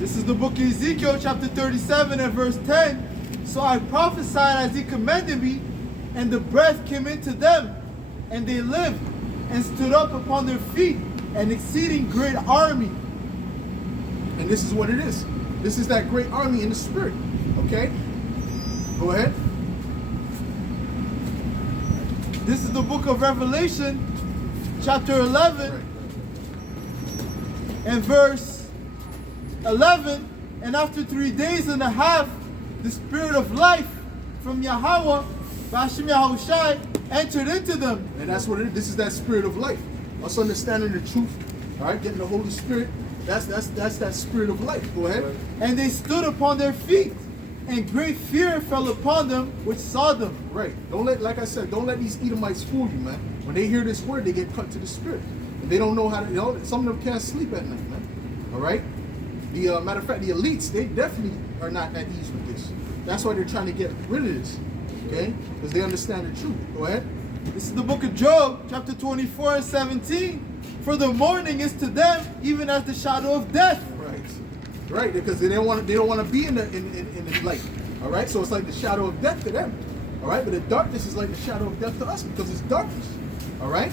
This is the book of Ezekiel, chapter 37 and verse 10. So I prophesied as he commanded me, and the breath came into them, and they lived, and stood up upon their feet, an exceeding great army. And this is what it is. This is that great army in the spirit. Okay? Go ahead. This is the book of Revelation, chapter 11, Right. and verse 11. And after 3 days and a half, the spirit of life from Yahweh, Bashim Yahushai, entered into them. And that's what it is. This is that spirit of life. Us understanding the truth. All right? Getting the Holy Spirit. That's that spirit of life. Go ahead. And they stood upon their feet, and great fear fell upon them which saw them. Right. Like I said, don't let these Edomites fool you, man. When they hear this word, they get cut to the spirit. And they don't know how to, some of them can't sleep at night, man. All right? The matter of fact, the elites, they definitely are not at ease with this. That's why they're trying to get rid of this, okay? Because they understand the truth. Go ahead. This is the book of Job, chapter 24 and 17. For the morning is to them even as the shadow of death. Right, because they don't want to be in the light. All right, so it's like the shadow of death to them. All right, but the darkness is like the shadow of death to us because it's darkness. All right,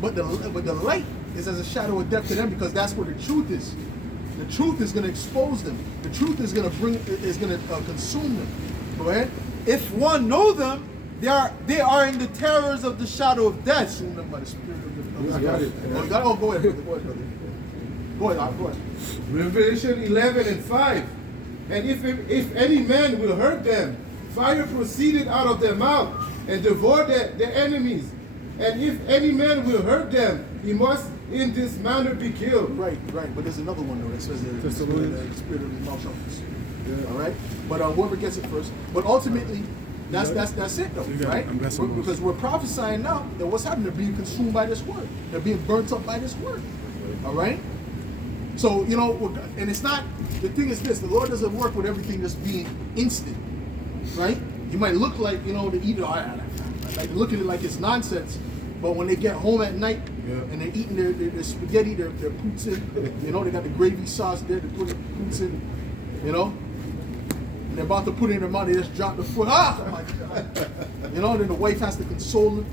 but the light is as a shadow of death to them because that's where the truth is. The truth is going to expose them. The truth is going to consume them. Go ahead. If one know them, they are in the terrors of the shadow of death. Consume them by the spirit of the. Go ahead. Go ahead, brother. Go ahead. Revelation 11 and 5. And if any man will hurt them, fire proceeded out of their mouth and devoured their enemies. And if any man will hurt them, he must in this manner be killed. Right. But there's another one though that says the spirit of his mouth shall consume. Yeah. All right. But whoever gets it first. But ultimately, that's it though, right? Because we're prophesying now that what's happening? They're being consumed by this word. They're being burnt up by this word. All right. So and it's not. The thing is this: the Lord doesn't work with everything just being instant, right? You might look like the eater, like look at it like it's nonsense, but when they get home at night and they're eating their spaghetti, their poutine, they got the gravy sauce there to put the poutine, and they're about to put it in their mouth, they just drop the foot. Ah, oh my God. Then the wife has to console them.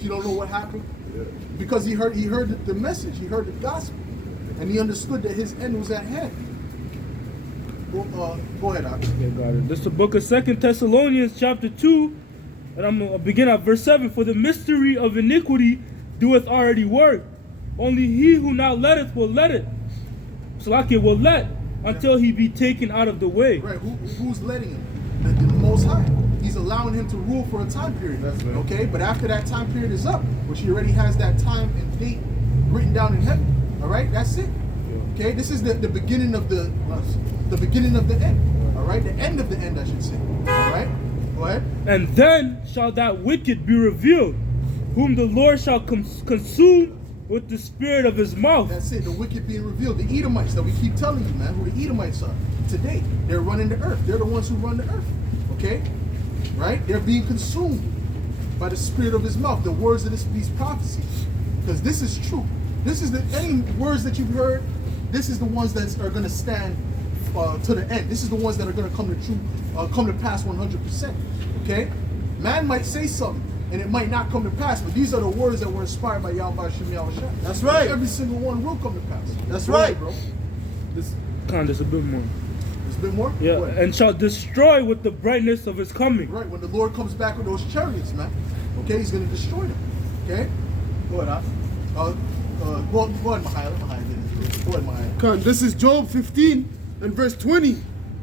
She don't know what happened because he heard the message, he heard the gospel. And he understood that his end was at hand. Go ahead, Ak. Okay, got it. This is the book of 2 Thessalonians chapter 2. And I'm going to begin at verse 7. For the mystery of iniquity doeth already work. Only he who now letteth will let it. Salakia will let until he be taken out of the way. Right. Who's letting him? The Most High. He's allowing him to rule for a time period. That's right. Okay? But after that time period is up, which he already has that time and date written down in heaven. All right, that's it. Okay, this is the beginning of the beginning of the end. All right, the end of the end, I should say. All right, go ahead. And then shall that wicked be revealed, whom the Lord shall consume with the spirit of his mouth. That's it. The wicked being revealed. The Edomites that we keep telling you, man, who the Edomites are today. They're running the earth. They're the ones who run the earth. Okay, right? They're being consumed by the spirit of his mouth. The words of these prophecies, because this is true. This is any words that you've heard. This is the ones that are going to stand to the end. This is the ones that are going to come to pass 100%. Okay, man might say something and it might not come to pass, but these are the words that were inspired by Yahweh Shem Yahushua. That's right. Every single one will come to pass. That's right, bro. There's a bit more. There's a bit more. Yeah, and shall destroy with the brightness of his coming. Right, when the Lord comes back with those chariots, man. Okay, he's going to destroy them. Okay, go ahead, go ahead, Mahaya. This is Job 15 and verse 20.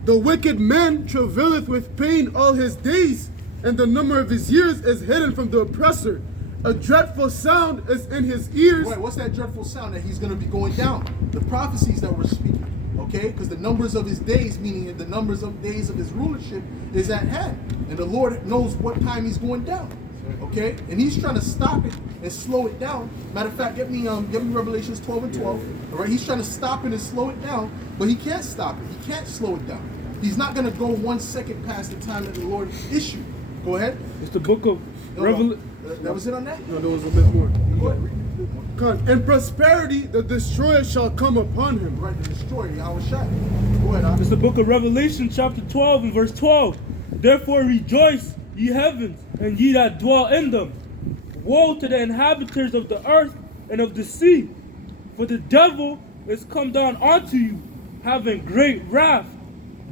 The wicked man travaileth with pain all his days, and the number of his years is hidden from the oppressor. A dreadful sound is in his ears. Right, what's that dreadful sound that he's going to be going down? The prophecies that we're speaking. Okay, because the numbers of his days, meaning the numbers of days of his rulership, is at hand, and the Lord knows what time he's going down. Okay, and he's trying to stop it and slow it down. Matter of fact, get me Revelations 12 and 12. All right, he's trying to stop it and slow it down, but he can't stop it. He can't slow it down. He's not going to go 1 second past the time that the Lord issued. Go ahead. It's the book of Revelation. That was it on that? No, there was a bit more. Go ahead. Read a bit more. In prosperity, the destroyer shall come upon him. Right, the destroyer, Yahushua. Go ahead. It's the book of Revelation chapter 12 and verse 12. Therefore rejoice, ye heavens, and ye that dwell in them. Woe to the inhabitants of the earth and of the sea, for the devil is come down unto you, having great wrath,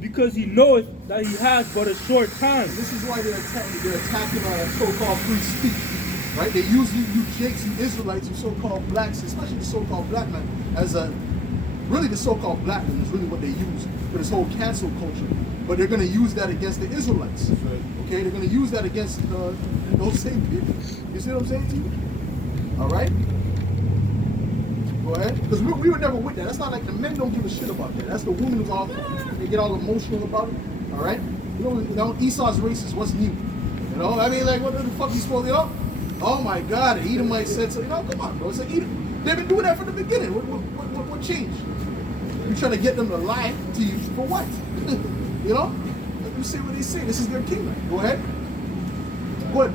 because he knoweth that he has but a short time. This is why they're attacking so-called free speech, right? They usually use Jakes and Israelites and so-called blacks, especially the so-called black man, as really the so-called black man is really what they use for this whole cancel culture. But they're going to use that against the Israelites. Right. Okay, they're going to use that against those same people. You see what I'm saying to you? All right? Go ahead. Because we were never with that. That's not like the men don't give a shit about that. That's the women who's all, they get all emotional about it. All right? You know Esau's racist. What's new? You know? I mean, like, what the fuck you supposed to, oh my God, the Edomite said so. Come on, bro. It's like Edom. They've been doing that from the beginning. What changed? You're trying to get them to lie to you for what? You know? Let them say what they say. This is their kingdom. Go ahead. Go ahead,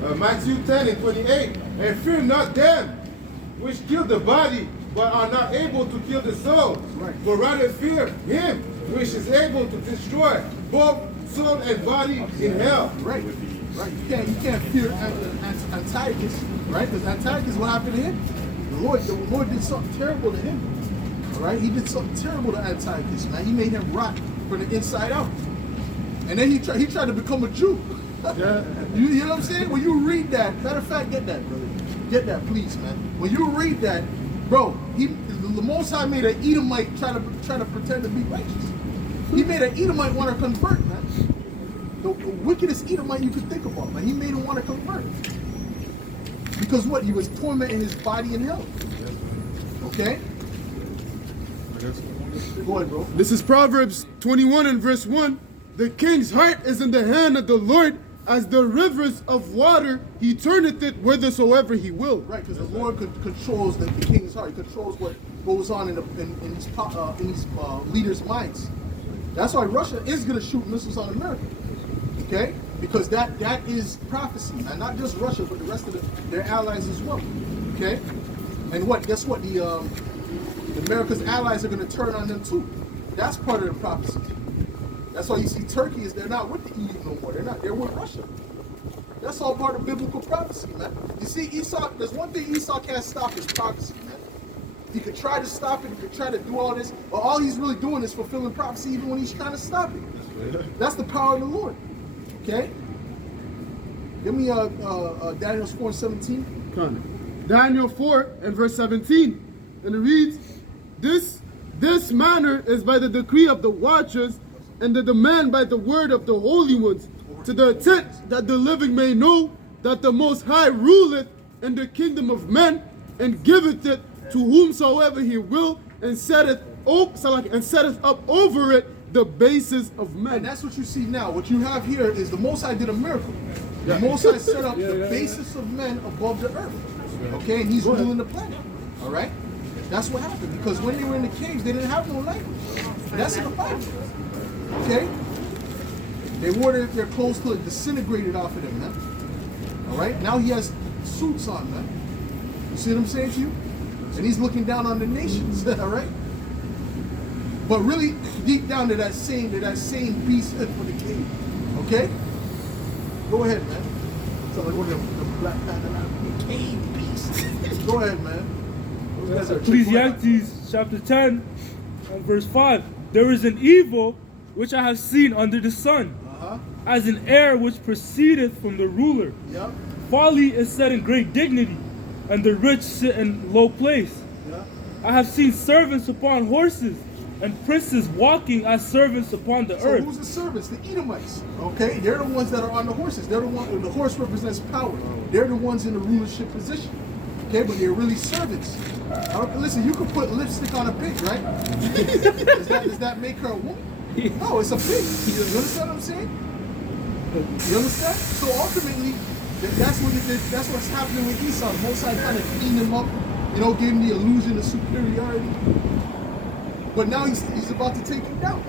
bro. Matthew 10 and 28. And fear not them which kill the body, but are not able to kill the soul. Right. But rather fear him which is able to destroy both soul and body in hell. Right. Right. You can't fear Antiochus, right? Because Antiochus, what happened to him? The Lord did something terrible to him. All right? He did something terrible to Antiochus, man. He made him rot from the inside out. And then he tried to become a Jew. Yeah. You know what I'm saying? When you read that, matter of fact, get that, brother. Get that, please, man. When you read that, bro, the Most High made an Edomite try to pretend to be righteous. He made an Edomite want to convert, man. The wickedest Edomite you could think about, man. He made him want to convert. Because what? He was tormenting his body in hell. Okay? Go ahead, bro. This is Proverbs 21 and verse 1. The king's heart is in the hand of the Lord, as the rivers of water, he turneth it whithersoever he will. Right, because the Lord controls the king's heart. He controls what goes on in these leaders' minds. That's why Russia is going to shoot missiles on America. Okay? Because that is prophecy, man. Not just Russia, but the rest of their allies as well. Okay? And what? Guess what? The America's allies are going to turn on them too. That's part of the prophecy. That's why you see Turkey they're not with the EU no more. They're with Russia. That's all part of biblical prophecy, man. You see, Esau, there's one thing Esau can't stop is prophecy, man. He could try to stop it, he could try to do all this, but all he's really doing is fulfilling prophecy even when he's trying to stop it. That's the power of the Lord. Okay? Give me Daniel 4:17. Daniel 4 and verse 17. And it reads, This manner is by the decree of the watchers, and the demand by the word of the holy ones, to the intent that the living may know that the Most High ruleth in the kingdom of men, and giveth it to whomsoever he will, and setteth up over it the bases of men. And that's what you see now. What you have here is the Most High did a miracle. The Most High set up the basis of men above the earth. Okay, and he's ruling the planet. All right? That's what happened. Because when they were in the caves, they didn't have no language. That's in the Bible. Okay? They wore their clothes till it disintegrated off of them, man. All right? Now he has suits on, man. You see what I'm saying to you? And he's looking down on the nations, all right? But really, deep down to that same beast for the cave. Okay? Go ahead, man. Sound like one of the Black Panther cave beasts. Go ahead, man. Those guys are Ecclesiastes chapter 10 and verse 5. There is an evil which I have seen under the sun, as an air which proceedeth from the ruler. Yep. Folly is set in great dignity, and the rich sit in low place. Yep. I have seen servants upon horses, and princes walking as servants upon the So earth. who's the servants? The Edomites. Okay? They're the ones that are on the horses. They're the one. The horse represents power. They're the ones in the rulership position. Okay, but they're really servants. Listen, you can put lipstick on a pig, right? does that make her a woman? No, it's a pig. You understand what I'm saying? You understand? So ultimately, that's what's happening with Esau. The Most High kind of cleaned him up, gave him the illusion of superiority. But now he's about to take him down.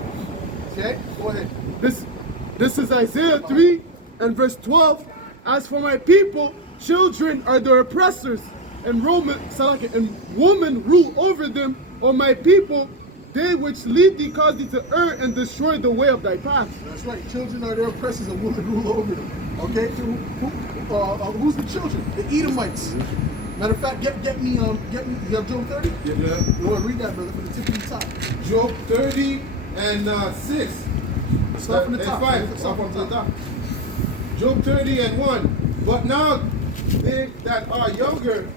Okay? Go ahead. This is Isaiah 3 and verse 12. As for my people, children are their oppressors, and women rule over them. O my people, they which lead thee cause thee to err and destroy the way of thy path. That's right. Children are their oppressors and women rule over them. Okay? Who's the children? The Edomites. Matter of fact, get me, you have Job 30? Yeah. Go ahead, read that, brother, from the tip of the top. Job 30 and 6. Start from the And top. 5. Start from the top. Job 30 and 1. But now they that are younger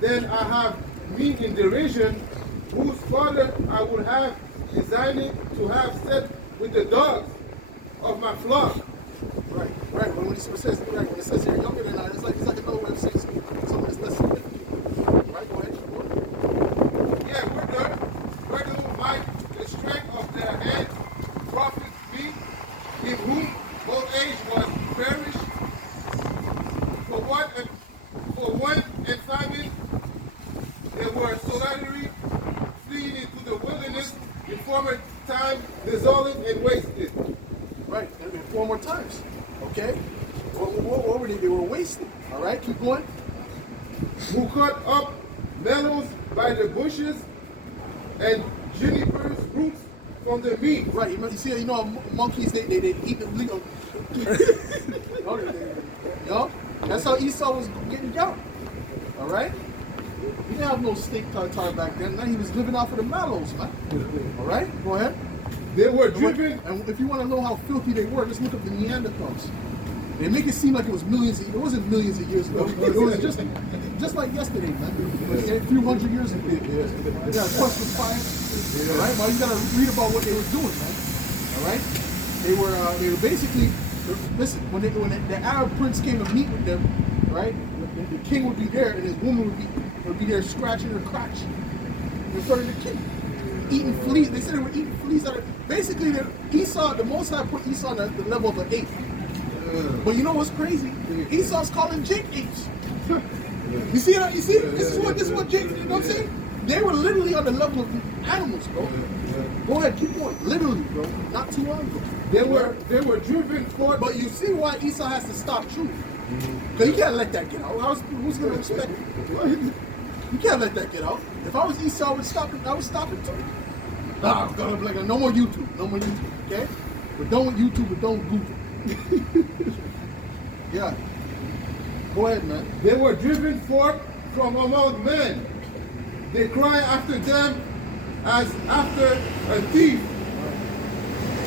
than I have me in derision, whose father I would have designed to have set with the dogs of my flock. Right. When it says here younger than I, it's like another way of saying something that's less significant. Right? Go ahead. Yeah, where do the strength of their head profit be, in whom old age was perished? For one and famine, they were solitary, fleeing into the wilderness desolate and wasted. Right, and 4 more times. Okay? What were they? They were wasted. All right, keep going. Who cut up melons by the bushes and juniper's roots from the meat. Right, you see, monkeys, they eat the legal. Yup, that's how Esau was getting down. All right? He didn't have no steak tartare back then. Man, he was living off of the mallows, man. All right, go ahead. They were driven. And if you want to know how filthy they were, just look up the Neanderthals. They make it seem like it was millions. It wasn't millions of years ago. It was just like yesterday, man. Okay, a few hundred years ago. They got crushed with fire. All right, well, you gotta read about what they were doing, man. All right, they were basically. Listen, when the Arab prince came to meet with them, right, the king would be there and his woman would be there scratching her crotch in front of the king, eating fleas. They said they were eating fleas out of. Basically, the Most High put Esau on the level of an ape. But you know what's crazy? Esau's calling Jake apes. You see that? You see? This is what Jake. You know what I'm saying? They were literally on the level of animals, bro. Go ahead, keep going. Literally, bro. Not too long ago. They were driven forth. But you see why Esau has to stop truth. Because you can't let that get out. Who's going to respect it? You can't let that get out. If I was Esau, I would stop it too. Nah, I'm gonna be like, no more YouTube. No more YouTube, okay? We're done with YouTube, we're done with Google. Yeah. Go ahead, man. They were driven forth from among men. They cry after them as after a thief,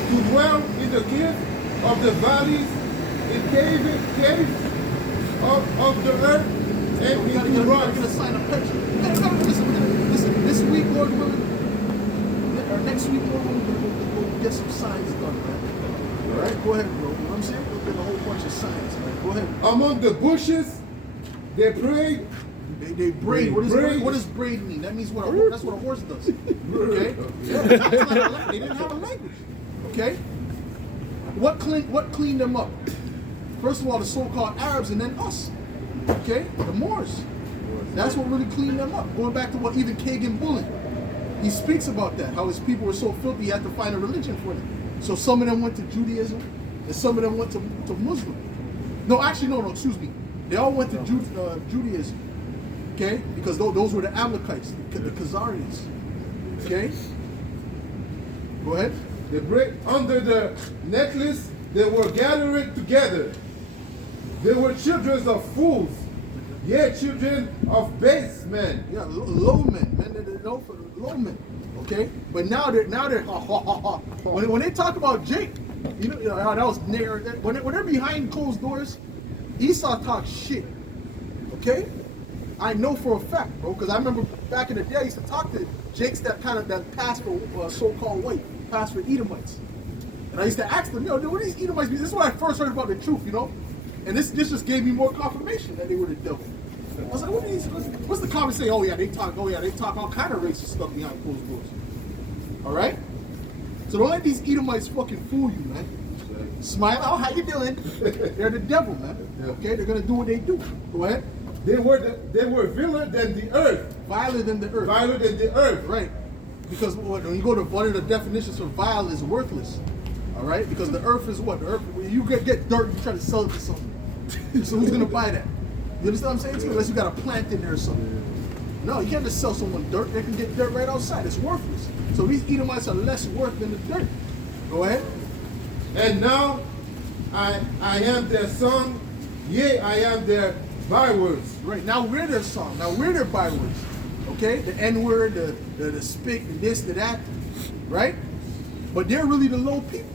to dwell in the caves of the valleys, in caves of the earth, and We into gotta rocks. sign a picture. Listen, this week, Lord willing, or next week, Lord willing, we'll get some signs done, man. All right, go ahead, bro. You know what I'm saying? We'll get a whole bunch of signs, man. Go ahead. Among the bushes, they prayed. They braid. What does braid mean? That means that's what a horse does. Okay? Yeah, they didn't have a language. Okay? What cleaned them up? First of all, the so-called Arabs and then us. Okay? The Moors. That's what really cleaned them up. Going back to what even Kagan Bullen, he speaks about that, how his people were so filthy he had to find a religion for them. So some of them went to Judaism and some of them went to Muslim. No, actually, no, excuse me. They all went to Judaism. Okay? Because those were the Amalekites, the Khazarians. Okay? Go ahead. They break under the necklace, they were gathering together. They were children of fools, yet children of base men. Yeah, low men, man. They're known for low men. Okay? But now they're when they talk about Jake, you know that was near when they're behind closed doors, Esau talks shit. Okay? I know for a fact, bro, because I remember back in the day I used to talk to Jakes that passed for so-called white, passed for Edomites. And I used to ask them, what are these Edomites? This is when I first heard about the truth, you know? And this just gave me more confirmation that they were the devil. I was like, what's the conversation? Oh yeah, they talk all kind of racist stuff behind closed doors. Alright? So don't let these Edomites fucking fool you, man. Smile, oh, how you doing? They're the devil, man. Okay, they're gonna do what they do. Go ahead. They were viler than the earth. Viler than the earth. Viler than the earth. Right. Because when you go to one of the definitions for vile is worthless. All right? Because the earth is what? The earth, when you get dirt, you try to sell it to someone. So who's going to buy that? You understand what I'm saying to you? Unless you got a plant in there or something. No, you can't just sell someone dirt. They can get dirt right outside. It's worthless. So these Edomites are less worth than the dirt. Go ahead. And now I am their son, yea, I am their bywords. Right, now we're their song. Now we're their bywords. Okay? The N-word, the spit, the this, the that. Right? But they're really the low people.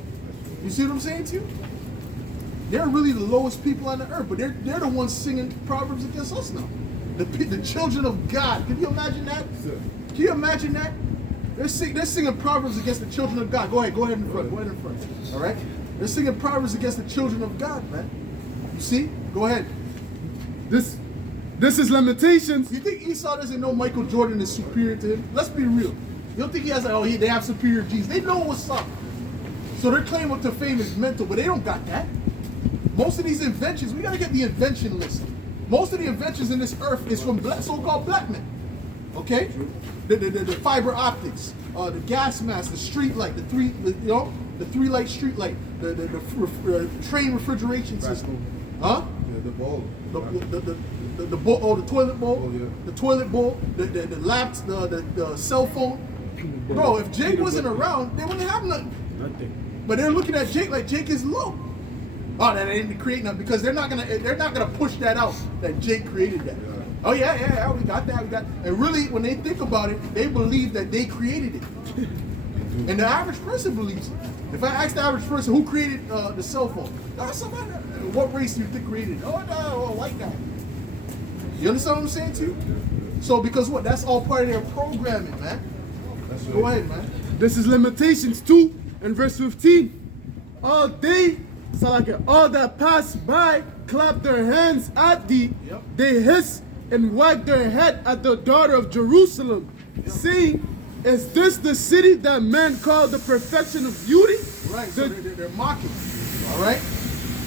You see what I'm saying to you? They're really the lowest people on the earth, but they're the ones singing proverbs against us now. The children of God. Can you imagine that? Can you imagine that? They're singing proverbs against the children of God. Go ahead in front. Go ahead in front. All right? They're singing proverbs against the children of God, man. You see? Go ahead. This is Lamentations. You think Esau doesn't know Michael Jordan is superior to him? Let's be real. You don't think he has like, they have superior genes. They know what's up. So their claim to fame is mental, but they don't got that. Most of these inventions, we gotta get the invention list. Most of the inventions in this earth is from so-called black men. Okay? The fiber optics, the gas mask, the street light, the three light street light, the train refrigeration system. Huh? Yeah, the ball. The bowl, the toilet bowl, Oh, yeah. the toilet bowl, the laps, the cell phone. Bro, if Jake wasn't around, they wouldn't have nothing. Nothing. But they're looking at Jake like Jake is low. Oh, that didn't create nothing because they're not gonna push that out that Jake created that. Yeah. Oh yeah, we got that. And really, when they think about it, they believe that they created it. And the average person believes it. If I ask the average person who created the cell phone, somebody, what race do you think created it? Oh no, a white guy. You understand what I'm saying to you? So because what? That's all part of their programming, man. That's Go right. ahead, man. This is Limitations 2 and verse 15. All that pass by clap their hands at thee. Yep. They hiss and wag their head at the daughter of Jerusalem, saying, is this the city that men call the perfection of beauty? Right, so they're mocking. All right?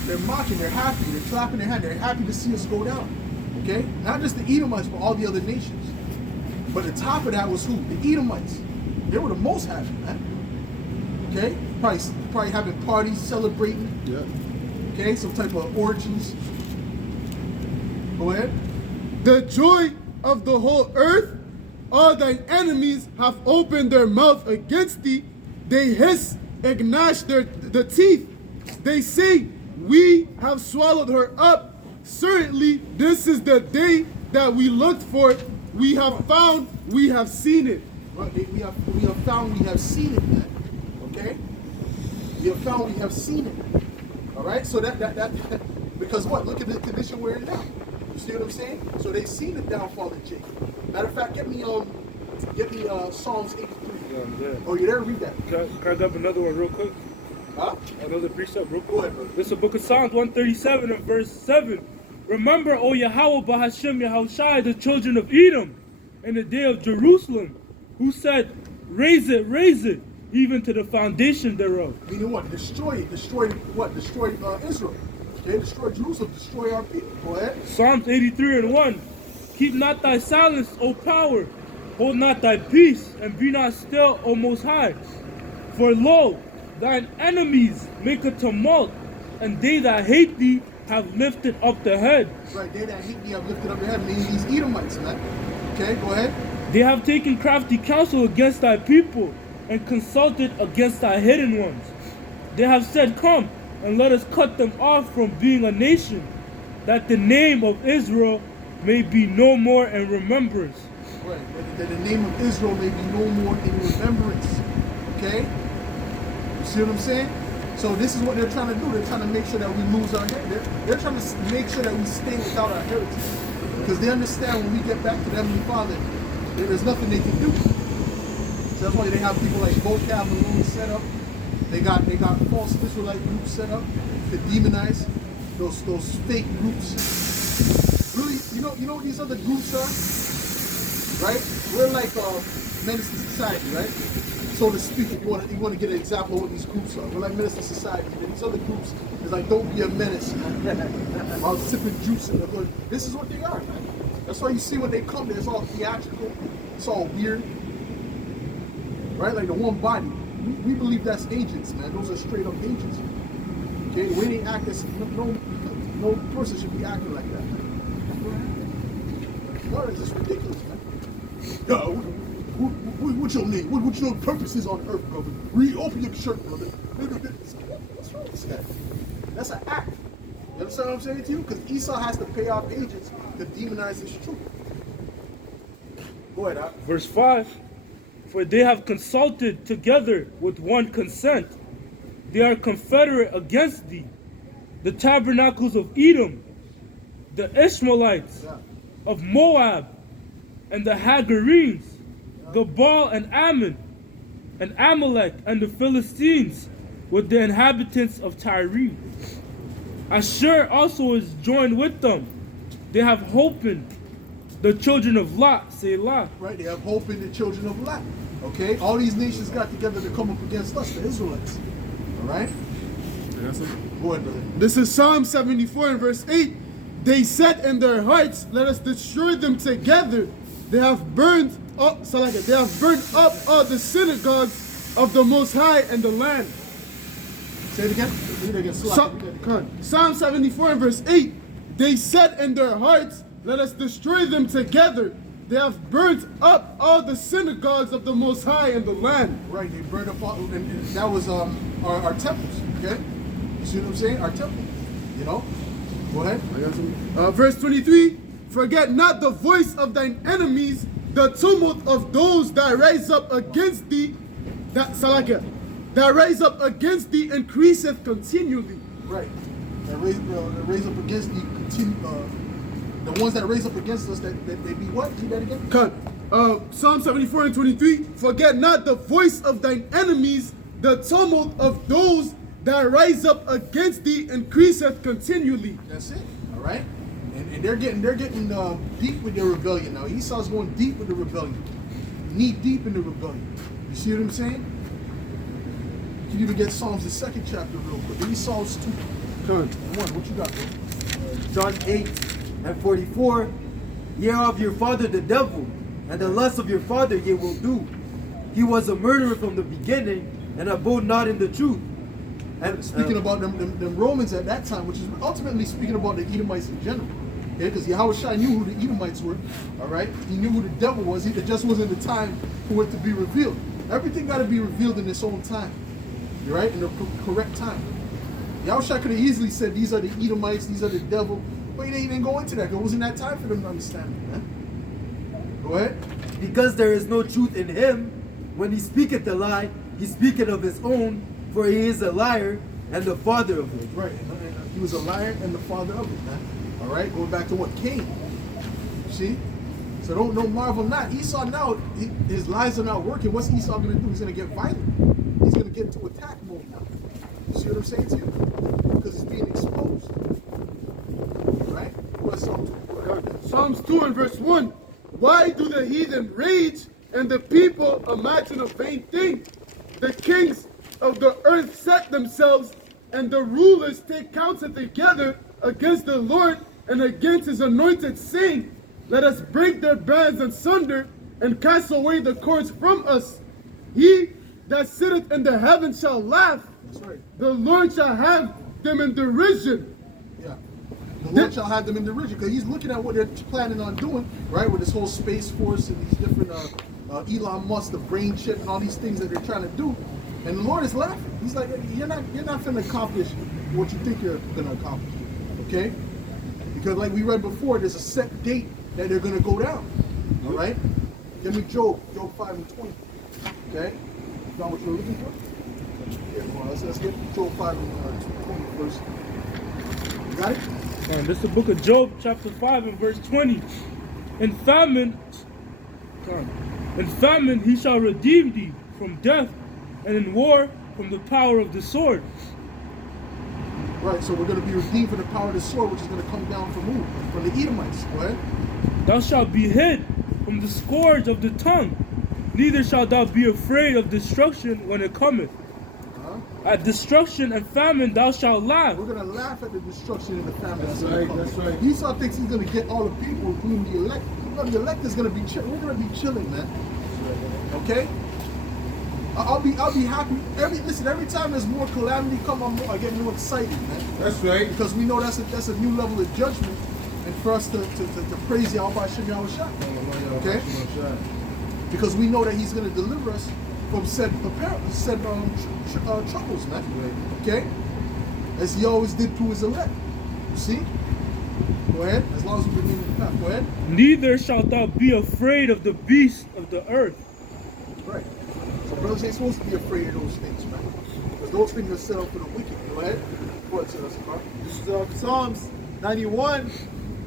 They're mocking, they're happy, they're clapping their hand, they're happy to see us go down. Okay? Not just the Edomites, but all the other nations. But the top of that was who? The Edomites. They were the most happy, man. Okay? Probably having parties, celebrating. Yeah. Okay? Some type of orgies. Go ahead. The joy of the whole earth, all thine enemies have opened their mouth against thee. They hiss and gnash the teeth. They say, we have swallowed her up. Certainly, this is the day that we looked for. We have found, we have seen it. Right, we have found, we have seen it, man. Okay? We have found, we have seen it. All right? So that because what? Look at the condition we're in now. You see what I'm saying? So they seen the downfall of Jacob. Matter of fact, get me Psalms 83. Yeah, I'm there. Oh, you there? Read that. Can I grab another one real quick? Huh? Another precept real quick. Go ahead, brother. This is the book of Psalms 137 and verse 7. Remember, O Yahweh Bahashem Yahushai, the children of Edom, in the day of Jerusalem, who said, raise it, even to the foundation thereof. Meaning what? Destroy it. Destroy what? Destroy Israel. Okay? Destroy Jerusalem. Destroy our people. Go ahead. Psalms 83 and 1. Keep not thy silence, O power. Hold not thy peace, and be not still, O Most High. For lo, thine enemies make a tumult, and they that hate thee have lifted up the head. Right, they that hate me have lifted up their head, meaning these Edomites, man. Okay, go ahead. They have taken crafty counsel against thy people, and consulted against thy hidden ones. They have said, come, and let us cut them off from being a nation, that the name of Israel may be no more in remembrance. Right, that the name of Israel may be no more in remembrance. Okay? You see what I'm saying? So this is what they're trying to do. They're trying to make sure that we lose our heritage. They're trying to make sure that we stay without our heritage. Because they understand when we get back to the Heavenly Father, there's nothing they can do. So that's why they have people like vocab and set up. They got false Israelite groups set up to demonize those fake groups. Really, you know what these other groups are? Right? We're like menace to society, right? So to speak, if you want to get an example of what these groups are. We're like menace to society. And these other groups is like, don't be a menace. While sipping juice in the hood. This is what they are, man. That's why you see when they come there, it's all theatrical. It's all weird. Right? Like the one body. We believe that's agents, man. Those are straight up agents. Okay? The way they act, no person should be acting like that, man. No, it's just ridiculous, man. Yo, what's your name? What's your purposes on earth, brother? Reopen your shirt, brother. What's wrong with this guy? That's an act. You understand what I'm saying to you? Because Esau has to pay off agents to demonize his truth. Go ahead, Al. Verse 5. For they have consulted together with one consent. They are confederate against thee. The tabernacles of Edom, the Ishmaelites of Moab, and the Hagarenes, the Baal and Ammon, and Amalek, and the Philistines, with the inhabitants of Tyre. Ashur also is joined with them. They have holpen the children of Lot, Selah. Right, they have hope in the children of Lot. Okay, all these nations got together to come up against us, the Israelites. All right? Go ahead, brother. This is Psalm 74 and verse 8. They said in their hearts, let us destroy them together. they have burned up, they have burned up all the synagogues of the Most High and the land. Say it again. Read it again. Psalm 74 and verse 8. They said in their hearts, let us destroy them together. They have burnt up all the synagogues of the Most High in the land. Right, they burned up all, and that was our temples, okay? You see what I'm saying? Our temple, you know? Go ahead. Verse 23, forget not the voice of thine enemies, the tumult of those that rise up against thee, that rise up against thee increaseth continually. Right, that raise up against thee, the ones that raise up against us, that they be what? Read that again? Psalm 74 and 23, forget not the voice of thine enemies, the tumult of those that rise up against thee increaseth continually. That's it, all right? And they're getting deep with their rebellion now. Esau's going deep with the rebellion, knee deep in the rebellion. You see what I'm saying? You can even get Psalms the 2nd chapter real quick. Read Psalms 2. Come. What you got, bro? John 8 and 44, ye are of your father the devil, and the lust of your father ye will do. He was a murderer from the beginning, and abode not in the truth. And speaking about them Romans at that time, which is ultimately speaking about the Edomites in general. Yeah, because Yahushua knew who the Edomites were, all right? He knew who the devil was. It just wasn't the time for it to be revealed. Everything got to be revealed in its own time, right? In the correct time. Yahushua could have easily said, these are the Edomites, these are the devil, but he didn't even go into that because it wasn't that time for them to understand it, man. Go ahead. Because there is no truth in him, when he speaketh a lie, he speaketh of his own, for he is a liar and the father of it. Right. He was a liar and the father of it, man. All right. Going back to what Cain. See? So don't marvel not. Esau now, his lies are not working. What's Esau going to do? He's going to get violent. He's going to get into attack mode now. You see what I'm saying to you? Because it's being exposed. Right? What's Psalms 2? Psalms 2 and verse 1. Why do the heathen rage and the people imagine a vain thing? The kings of the earth set themselves, and the rulers take counsel together against the Lord and against his anointed, saying, let us break their bands asunder and cast away the cords from us. He that sitteth in the heavens shall laugh. That's right. The Lord shall have them in derision. Yeah. The Lord shall have them in derision, because he's looking at what they're planning on doing, right? With this whole Space Force and these different Elon Musk, the brain chip, and all these things that they're trying to do. And the Lord is laughing. He's like, you're not going to accomplish what you think you're going to accomplish. Okay? Because like we read before, there's a set date that they're going to go down. All right? Give me Job 5 and 20. Okay? Is that what you're looking for? Yeah, come on. Let's get Job 5 and 20 first. You got it? And this is the book of Job, chapter 5 and verse 20. In famine he shall redeem thee from death, and in war from the power of the sword. Right, so we're going to be redeemed from the power of the sword, which is going to come down from who? From the Edomites. Go ahead. Thou shalt be hid from the scourge of the tongue, neither shalt thou be afraid of destruction when it cometh. At destruction and famine thou shalt laugh. We're going to laugh at the destruction and the famine. That's right. Esau thinks he's going to get all the people, including the elect. No, the elect is going to be chilling. We're going to be chilling, man. Okay? I'll be happy. Every time there's more calamity come, I get more excited, man. That's right. Because we know that's a new level of judgment, and for us to praise Yahweh Shem Yahushua. Okay? Because we know that he's going to deliver us from said troubles, man. Okay? As he always did through his elect. You see? Go ahead. As long as we remain in the path. Go ahead. Neither shalt thou be afraid of the beasts of the earth. Right. So brothers ain't supposed to be afraid of those things, man. Because those things are set up for the wicked. Go ahead. Go ahead, Siddhartha. This is Psalms 91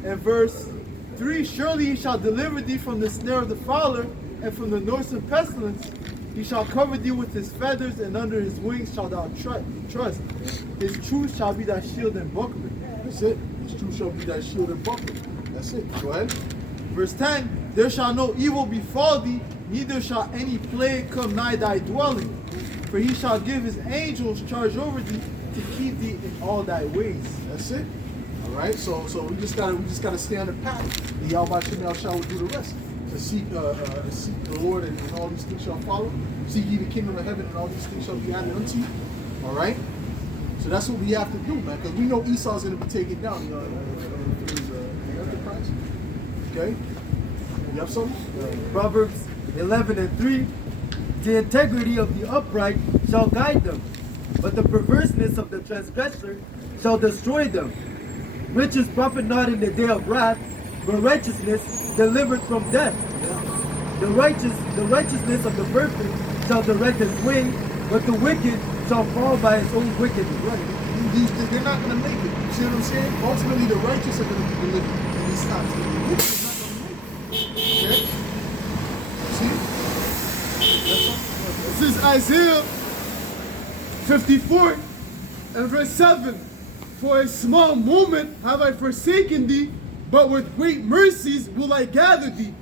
and verse 3. Surely he shall deliver thee from the snare of the fowler and from the noisome pestilence. He shall cover thee with his feathers, and under his wings shalt thou trust. His truth shall be thy shield and buckler. That's it. His truth shall be thy shield and buckler. That's it. Go ahead. Verse 10. There shall no evil befall thee, neither shall any plague come nigh thy dwelling. For he shall give his angels charge over thee to keep thee in all thy ways. That's it. All right. So we just gotta stay on the path. The Yahweh Shem Yahushua will do the rest. seek the Lord, and all these things shall follow. Seek ye the kingdom of heaven, and all these things shall be added unto you. All right. So that's what we have to do, man, because we know Esau's going to be taken down. Enterprise. Okay. You have something? Proverbs 11:3. The integrity of the upright shall guide them, but the perverseness of the transgressor shall destroy them. Riches profit not in the day of wrath, but righteousness delivered from death. The righteousness of the perfect shall direct his way, but the wicked shall fall by his own wickedness. Right. They're not going to make it. You see what I'm saying? Ultimately, the righteous are going to be delivered in these times. The wicked is not going to make it. Okay? See? This is Isaiah 54 and verse 7. For a small moment have I forsaken thee, but with great mercies will I gather thee.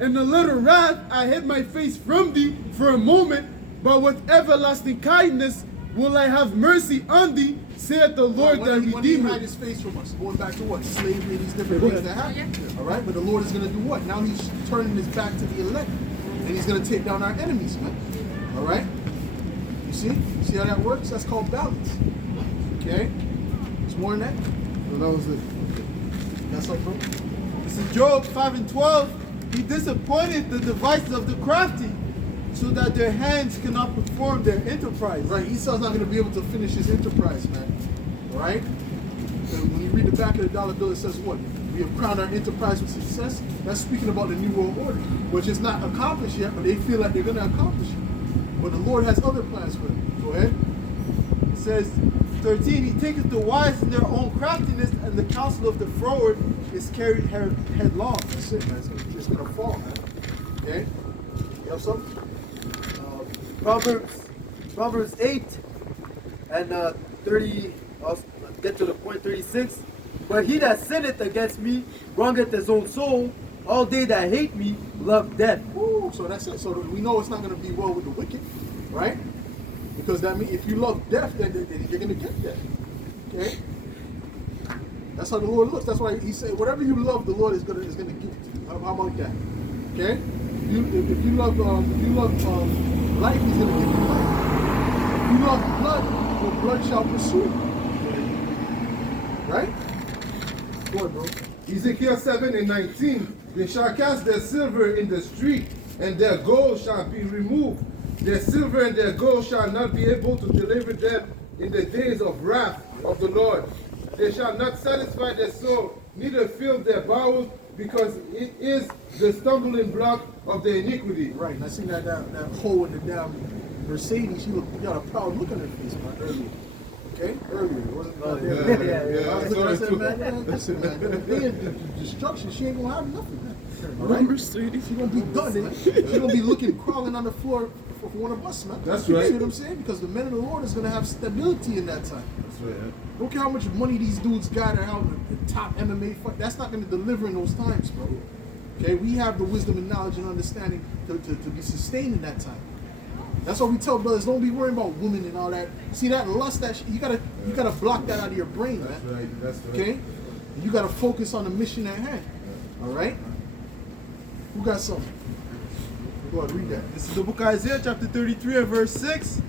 In a little wrath I hid my face from thee for a moment, but with everlasting kindness will I have mercy on thee, saith the Lord thy When he Redeemer. hide his face from us, going back to what? Slavery, these different things that happen. All right? But the Lord is going to do what? Now he's turning his back to the elect. And he's going to take down our enemies, man. All right? You see? You see how that works? That's called balance. Okay? It's more than that. So that was it. That's all, bro. This is Job 5:12. He disappointed the devices of the crafty, so that their hands cannot perform their enterprise. Right, Esau's not going to be able to finish his enterprise, man. All right? So when you read the back of the dollar bill, it says what? We have crowned our enterprise with success. That's speaking about the New World Order, which is not accomplished yet, but they feel like they're going to accomplish it. But the Lord has other plans for them. Go ahead. It says 13, he taketh the wise in their own craftiness, and the counsel of the froward is carried headlong. That's it, man. It's going to fall, man. Okay? You have something? Proverbs 8 and 30, I'll get to the point, 36. But he that sinneth against me wrongeth his own soul. All they that hate me love death. Woo, so that's it. So we know it's not going to be well with the wicked, right? Because that means if you love death, then you're going to get death. Okay? That's how the Lord looks. That's why he said, whatever you love, the Lord is going to give it to you. How about that? Okay? If you love life, he's going to give you life. If you love blood, well, blood shall pursue you. Right? Go on, bro. Ezekiel 7:19. They shall cast their silver in the street, and their gold shall be removed. Their silver and their gold shall not be able to deliver them in the days of wrath of the Lord. They shall not satisfy their soul, neither fill their bowels, because it is the stumbling block of their iniquity. Right, and I seen that hole in the damn Mercedes. She got a proud look on her face, man, earlier. Okay? Earlier. It wasn't Oh, there. yeah. I was looking, I said, man, listen, man, in the day of destruction, she ain't gonna have nothing, man. All right? Mercedes. She gonna be done, man. She gonna be looking, crawling on the floor for one of us, man. That's You right. see what I'm saying? Because the men of the Lord is gonna have stability in that time. That's right. Don't care how much money these dudes got or how the top MMA fight. That's not going to deliver in those times, bro. Okay, we have the wisdom and knowledge and understanding to be sustained in that time. That's why we tell brothers, don't be worrying about women and all that. See that lust, that you gotta block that out of your brain, man. That's right. That's right. Okay, you gotta focus on the mission at hand. All right. Who got something? Go ahead, read that. This is the book of Isaiah chapter 33 and verse 6.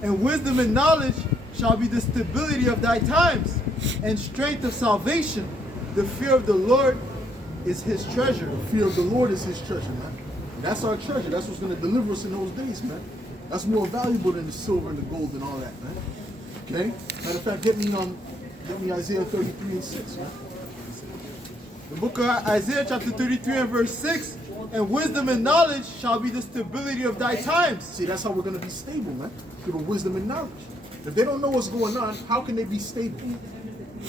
And wisdom and knowledge shall be the stability of thy times, and strength of salvation. The fear of the Lord is his treasure. The fear of the Lord is his treasure, man. That's our treasure. That's what's going to deliver us in those days, man. That's more valuable than the silver and the gold and all that, man. Okay? Matter of fact, get me Isaiah 33 and 6, man. The book of Isaiah chapter 33 and verse 6. And wisdom and knowledge shall be the stability of thy times. See, that's how we're going to be stable, man. Through the wisdom and knowledge. If they don't know what's going on, how can they be stable?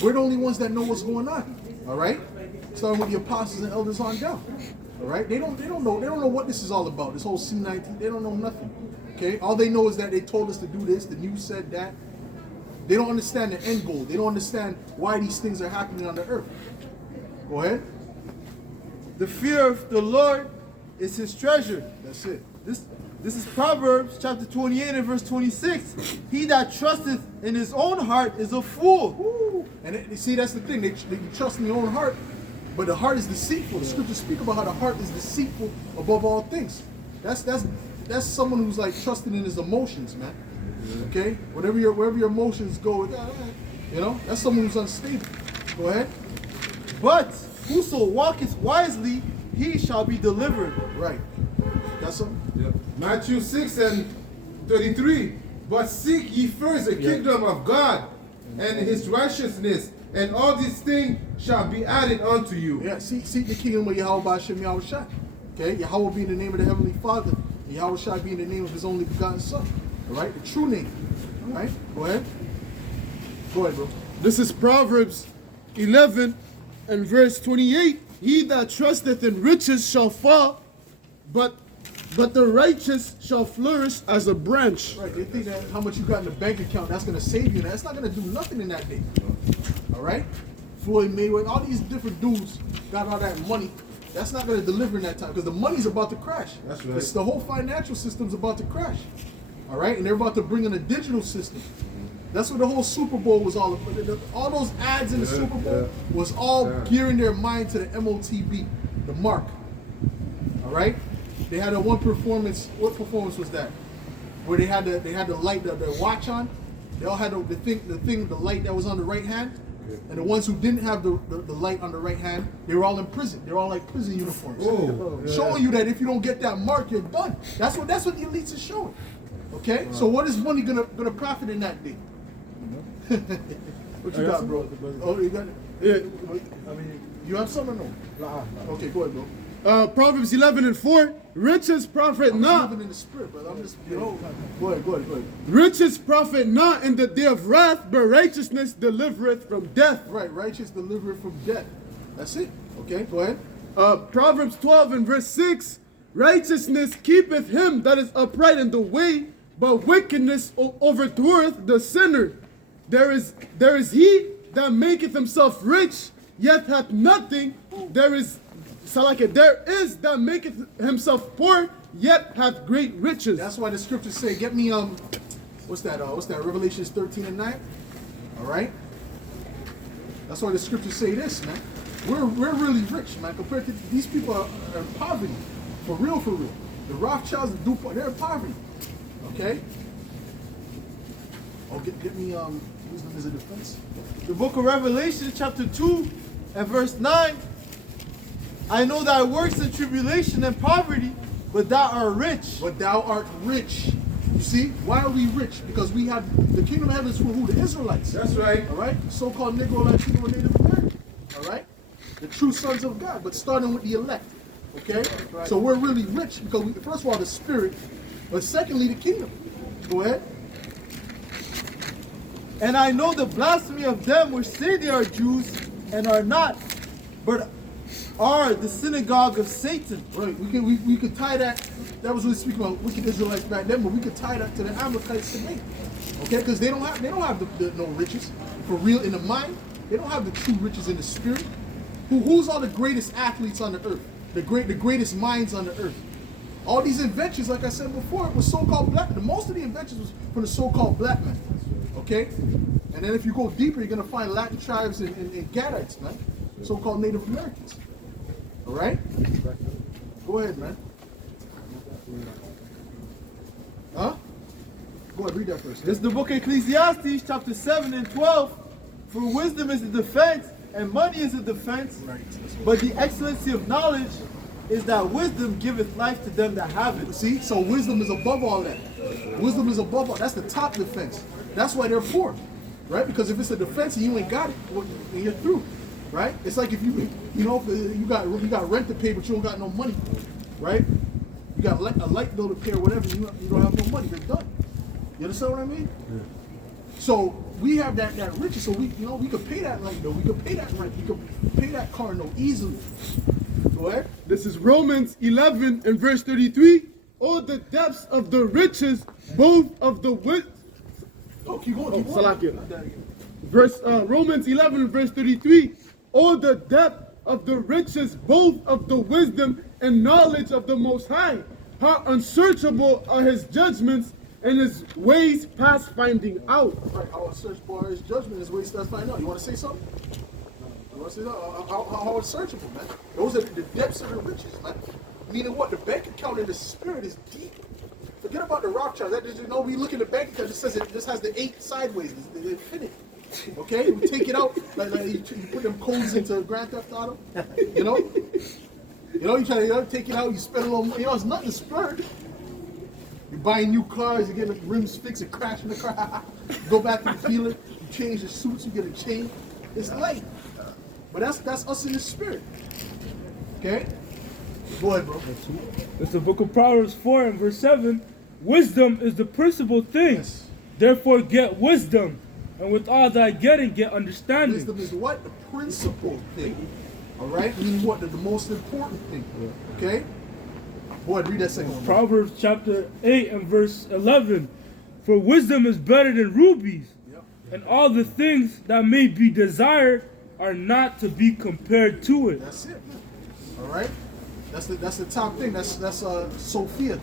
We're the only ones that know what's going on. All right? Starting with the apostles and elders on down. All right? They don't know what this is all about. This whole C19, they don't know nothing. Okay? All they know is that they told us to do this, the news said that. They don't understand the end goal. They don't understand why these things are happening on the earth. Go ahead. The fear of the Lord is his treasure. That's it. This is Proverbs chapter 28 and verse 26. He that trusteth in his own heart is a fool. Woo. And see, that's the thing. They trust in their own heart, But the heart is deceitful. The scriptures speak about how the heart is deceitful above all things. That's someone who's like trusting in his emotions, man. Okay? Wherever your emotions go, you know, that's someone who's unstable. Go ahead. But whoso walketh wisely, he shall be delivered. Right. Got something? Yep. Matthew 6:33. But seek ye first the kingdom of God and his righteousness, and all these things shall be added unto you. Yeah, seek the kingdom of Yahweh Ba'ashem Yahweh Shai. Okay? Yahweh being the name of the Heavenly Father, and Yahweh Shai being the name of his only begotten Son. Alright? The true name. Alright? Go ahead. Go ahead, bro. This is Proverbs 11 and verse 28. He that trusteth in riches shall fall, but the righteous shall flourish as a branch. Right, they think that how much you got in the bank account, that's going to save you. That's not going to do nothing in that day. All right? Floyd Mayweather, all these different dudes got all that money. That's not going to deliver in that time because the money's about to crash. That's right. It's the whole financial system's about to crash. All right? And they're about to bring in a digital system. That's what the whole Super Bowl was all about. All those ads in the Super Bowl was all gearing their mind to the MOTB, the mark. All right? They had a one performance. What performance was that? Where they had the light, their watch on. They all had the light that was on the right hand. And the ones who didn't have the light on the right hand, they were all in prison. They were all like prison uniforms. Showing you that if you don't get that mark, you're done. That's what the elites are showing. Okay? So what is money gonna profit in that day? What you got, bro? Oh, you got it? Yeah. I mean, you have some or no? Okay, go ahead, bro. Proverbs 11 and 4. Riches profit I'm not. living in the spirit, brother. I'm just, go ahead. Riches profit not in the day of wrath, but righteousness delivereth from death. Right, righteous delivered from death. That's it. Okay, go ahead. Proverbs 12 and verse 6. Righteousness keepeth him that is upright in the way, but wickedness overthroweth the sinner. There is he that maketh himself rich, yet hath nothing. There is that maketh himself poor, yet hath great riches. That's why the scriptures say, get me what's that? Revelations 13 and 9. All right. That's why the scriptures say this, man. We're really rich, man, compared to these people are in poverty, for real. The Rothschilds, the DuPont, they're in poverty. Okay. Oh, get me wisdom as a defense. The book of Revelation, chapter 2 and verse 9. I know thy works in tribulation and poverty, but thou art rich. But thou art rich. You see, why are we rich? Because we have the kingdom of heaven is for who? The Israelites. That's right. All right, so-called Negro, Latino, Native American. All right, the true sons of God, but starting with the elect. Okay, right. So we're really rich because first of all the spirit, but secondly the kingdom. Go ahead. And I know the blasphemy of them which say they are Jews and are not, but are the synagogue of Satan. Right. We could tie that. That was really speaking about wicked Israelites back then, but we could tie that to the Amalekites today. Okay, because they don't have the no riches for real in the mind. They don't have the true riches in the spirit. Who's all the greatest athletes on the earth? The greatest minds on the earth. All these inventions, like I said before, was so-called black. Most of the inventions was from the so-called black man. Okay, and then if you go deeper, you're gonna find Latin tribes and Gadites, man, so-called Native Americans. All right, go ahead, man. Huh? Go ahead, read that first. This is the book of Ecclesiastes, chapter 7 and 12. For wisdom is a defense, and money is a defense. Right. But the excellency of knowledge is that wisdom giveth life to them that have it. See, so wisdom is above all that. Wisdom is above all. That's the top defense. That's why they're poor, right? Because if it's a defense and you ain't got it, well, then you're through, right? It's like if you got rent to pay, but you don't got no money, right? You got a light bill to pay or whatever, you don't have no money. You're done. You understand what I mean? Yeah. So we have that riches, so we could pay that light bill, we could pay that rent, we could pay that car note easily. Go ahead. This is Romans 11 and verse 33. Oh, the depths of the riches, both of the width. Oh, keep going. Romans 11 and verse 33. Oh, the depth of the riches, both of the wisdom and knowledge of the Most High. How unsearchable are his judgments and his ways past finding out. Right, how unsearchable are his judgment, his ways past finding out. You want to say something? Lord said, how it's searchable, man. Those are the depths of the riches, man. Meaning what? The bank account in the spirit is deep. Forget about the Rothschild. That you know, we look at the bank account. It says it just has the 8 sideways. It's infinite. Okay, we take it out like you put them codes into Grand Theft Auto. You know, you try to take it out. You spend a little more. You know, it's nothing to splurge. You buying new cars. You get the rims fixed. You crash in the car. Go back to the dealer. You change the suits. You get a chain. It's light. But that's us in the spirit. Okay? Go ahead, bro. It's the book of Proverbs 4 and verse 7. Wisdom is the principal thing. Yes. Therefore get wisdom. And with all thy getting, get understanding. Wisdom is what? The principal thing. Alright? Meaning what? The most important thing. Okay? Go ahead, read that second one. Proverbs chapter 8 and verse 11. For wisdom is better than rubies. Yep. And all the things that may be desired are not to be compared to it. That's it. All right. That's the top thing. That's Sophia.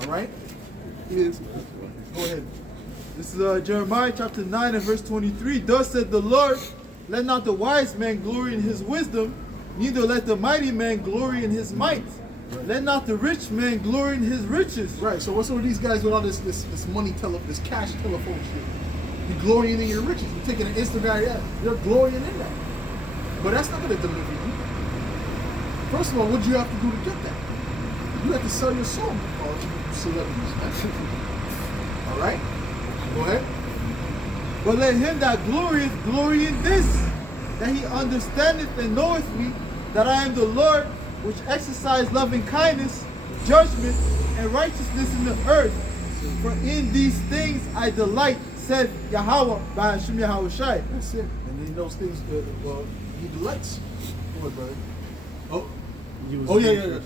All right. Go ahead. This is Jeremiah chapter 9 and verse 23. Thus said the Lord, let not the wise man glory in his wisdom, neither let the mighty man glory in his might. Let not the rich man glory in his riches. Right. So what's with these guys with all this money this cash telephone shit? You're glorying in your riches. You're taking an Instagram. Yeah, you're glorying in that. But that's not going to deliver you. First of all, what do you have to do to get that? You have to sell your soul before you celebrities. All right? Go ahead. But let him that glorieth glory in this, that he understandeth and knoweth me, that I am the Lord, which exercise loving kindness, judgment, and righteousness in the earth. For in these things I delight, said Yahweh by Hashem Yahweh Shai. That's it. And in those things, he delights. Go ahead, brother. Yeah. Go ahead.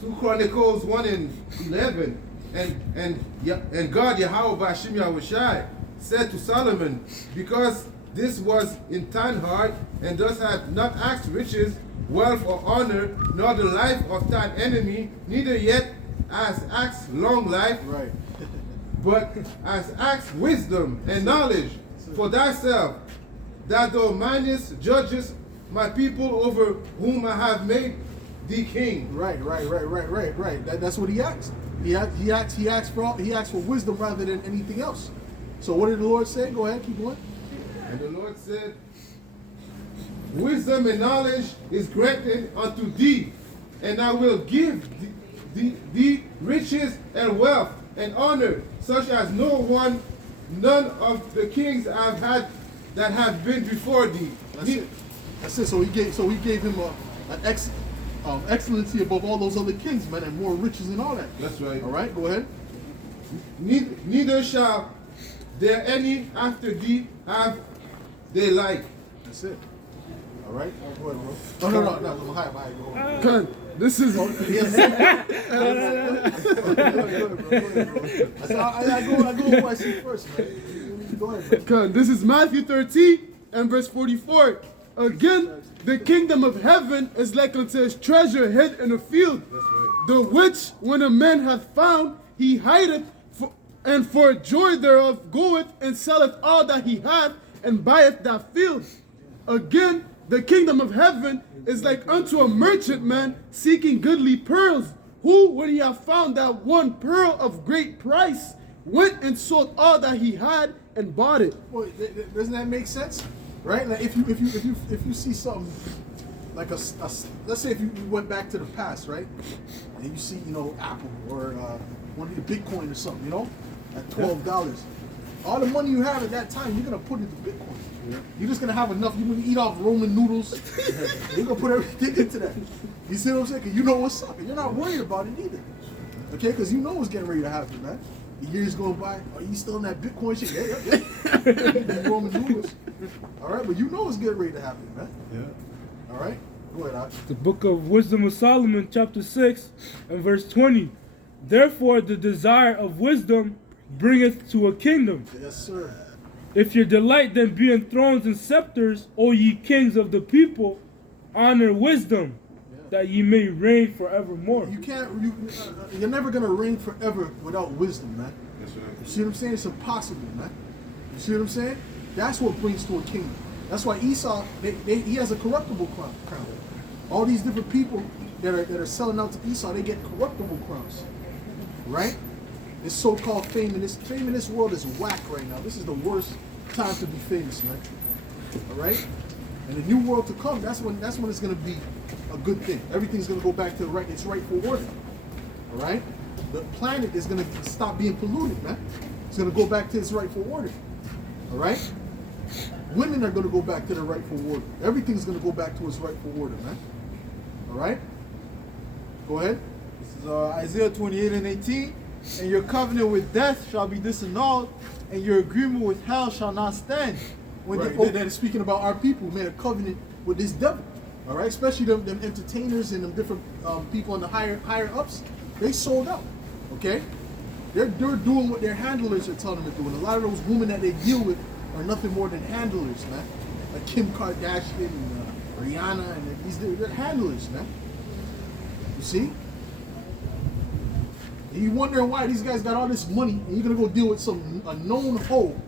2 Chronicles 1 and 11. And God Yahweh by Hashem Yahweh Shai said to Solomon, because this was in thine heart, and thus had not asked riches, wealth, or honor, nor the life of thine enemy, neither yet as asked long life, Right. but as asked wisdom and knowledge for thyself, that thou mindest judges my people over whom I have made thee king. Right. That's what he asked. He asked for wisdom rather than anything else. So what did the Lord say? Go ahead, keep going. And the Lord said, wisdom and knowledge is granted unto thee, and I will give thee riches and wealth and honor, such as none of the kings I've had that have been before thee. That's it. So he gave him an excellency above all those other kings, man, and more riches and all that. That's right. All right, go ahead. Neither shall there any after thee have they like. That's it. All right, go ahead, bro. No. I'm high. Go ahead. Con, this is Yes. Go ahead, bro. I go who I see first, man. Go ahead, bro. Con, this is Matthew 13 and verse 44. Again, the kingdom of heaven is like unto his treasure hid in a field, the which when a man hath found, he hideth, and for joy thereof goeth and selleth all that he hath, and buyeth that field. Again, the kingdom of heaven is like unto a merchant man seeking goodly pearls, who, when he hath found that one pearl of great price, went and sold all that he had and bought it. Well, doesn't that make sense? Right? Like if you see something like let's say if you went back to the past, right? And you see, Apple or one of the Bitcoin or something, at $12. All the money you have at that time, you're gonna put into Bitcoin. Yeah. You're just gonna have enough. You're gonna eat off Roman noodles. You're gonna put everything into that. You see what I'm saying? Cause you know what's up, and you're not worried about it either. Okay? Cause you know what's getting ready to happen, man. The years going by. Are you still in that Bitcoin shit? Yeah. Roman noodles. All right, but you know what's getting ready to happen, man. Yeah. All right. Go ahead, Alex. The book of Wisdom of Solomon, chapter 6 and verse 20. Therefore the desire of wisdom bringeth to a kingdom. Yes, sir. If your delight then be in thrones and scepters, O ye kings of the people, honor wisdom, that ye may reign forevermore. You're never gonna reign forever without wisdom, man. That's right. You see what I'm saying? It's impossible, man. You see what I'm saying? That's what brings to a kingdom. That's why Esau, he has a corruptible crown. All these different people that are selling out to Esau, they get corruptible crowns, right? This so-called fame in this world is whack right now. This is the worst time to be famous, man. All right, and the new world to come, that's when it's gonna be a good thing. Everything's gonna go back to its rightful order. All right, the planet is gonna stop being polluted, man. It's gonna go back to its rightful order. All right, women are gonna go back to their rightful order. Everything's gonna go back to its rightful order, man. All right, go ahead. This is Isaiah 28 and 18. And your covenant with death shall be disannulled, and your agreement with hell shall not stand. When Right. That is speaking about our people who made a covenant with this devil. All right, especially them entertainers and them different people in the higher ups. They sold out. Okay, they're doing what their handlers are telling them to do. And a lot of those women that they deal with are nothing more than handlers, man. Like Kim Kardashian and Rihanna, and they're handlers, man. You see? And you wondering why these guys got all this money, and you're gonna go deal with some unknown hoe,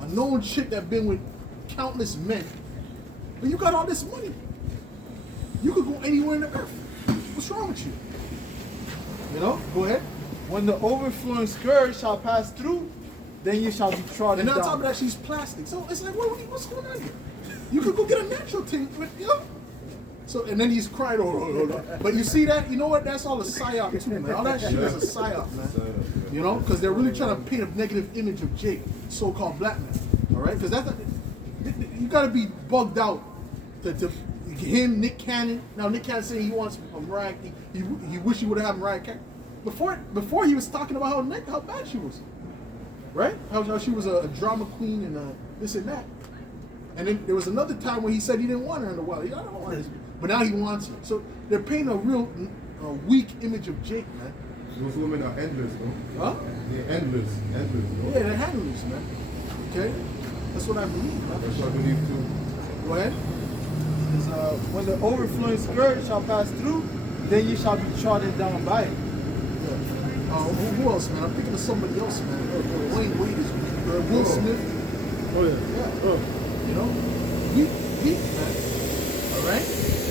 a known chick that been with countless men. But you got all this money. You could go anywhere in the earth. What's wrong with you? You know? Go ahead. when the overflowing scourge shall pass through, then you shall be trodden And on down. top of that, she's plastic. So it's like, what's going on here? You could go get a natural thing, you know? So, and then he's crying, oh. But you see that? You know what? That's all a psyop too, man. All that shit is a psyop, man. You know? Because they're really trying to paint a negative image of Jake, so-called black man. All right? Because you got to be bugged out to him, Nick Cannon. Now, Nick Cannon saying he wants a Mariah. He wish he would have had Mariah Carey. Before he was talking about how bad she was. Right? How she was a drama queen and this and that. And then there was another time when he said he didn't want her in a while. I don't want her. But now he wants her. So they're painting a real weak image of Jake, man. Those women are endless, no? Huh? They're endless, no? Yeah, they're handlers, man. Okay? That's what I believe, man. That's what I believe too. Go ahead. Is, when the overflowing scourge shall pass through, then you shall be trodden down by it. Yeah. Who else, man? I'm thinking of somebody else, man. Wayne Wade is Will Smith. Oh yeah. Yeah. Oh. You know? Weak, man. All right?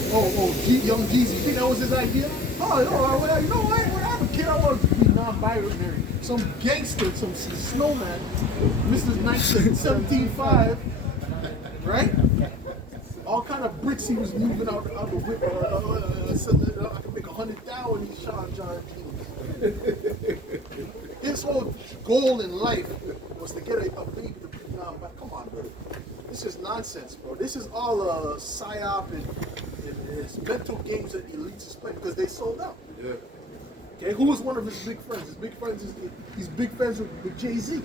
Young Jeezy. You think that was his idea? Oh, no, you know what? I don't care. I want to be non-binary. Some gangster, some snowman, Mr. 17.5, right? All kind of bricks he was moving out the whip. I can make 100,000 in these Sean John jeans. His whole goal in life was to get a baby to be non-binary. Come on, bro. This is nonsense, bro. This is all psyop and it's mental games that the elites is playing because they sold out. Yeah. Okay, who was one of his big friends? His big friends he's big friends with Jay-Z.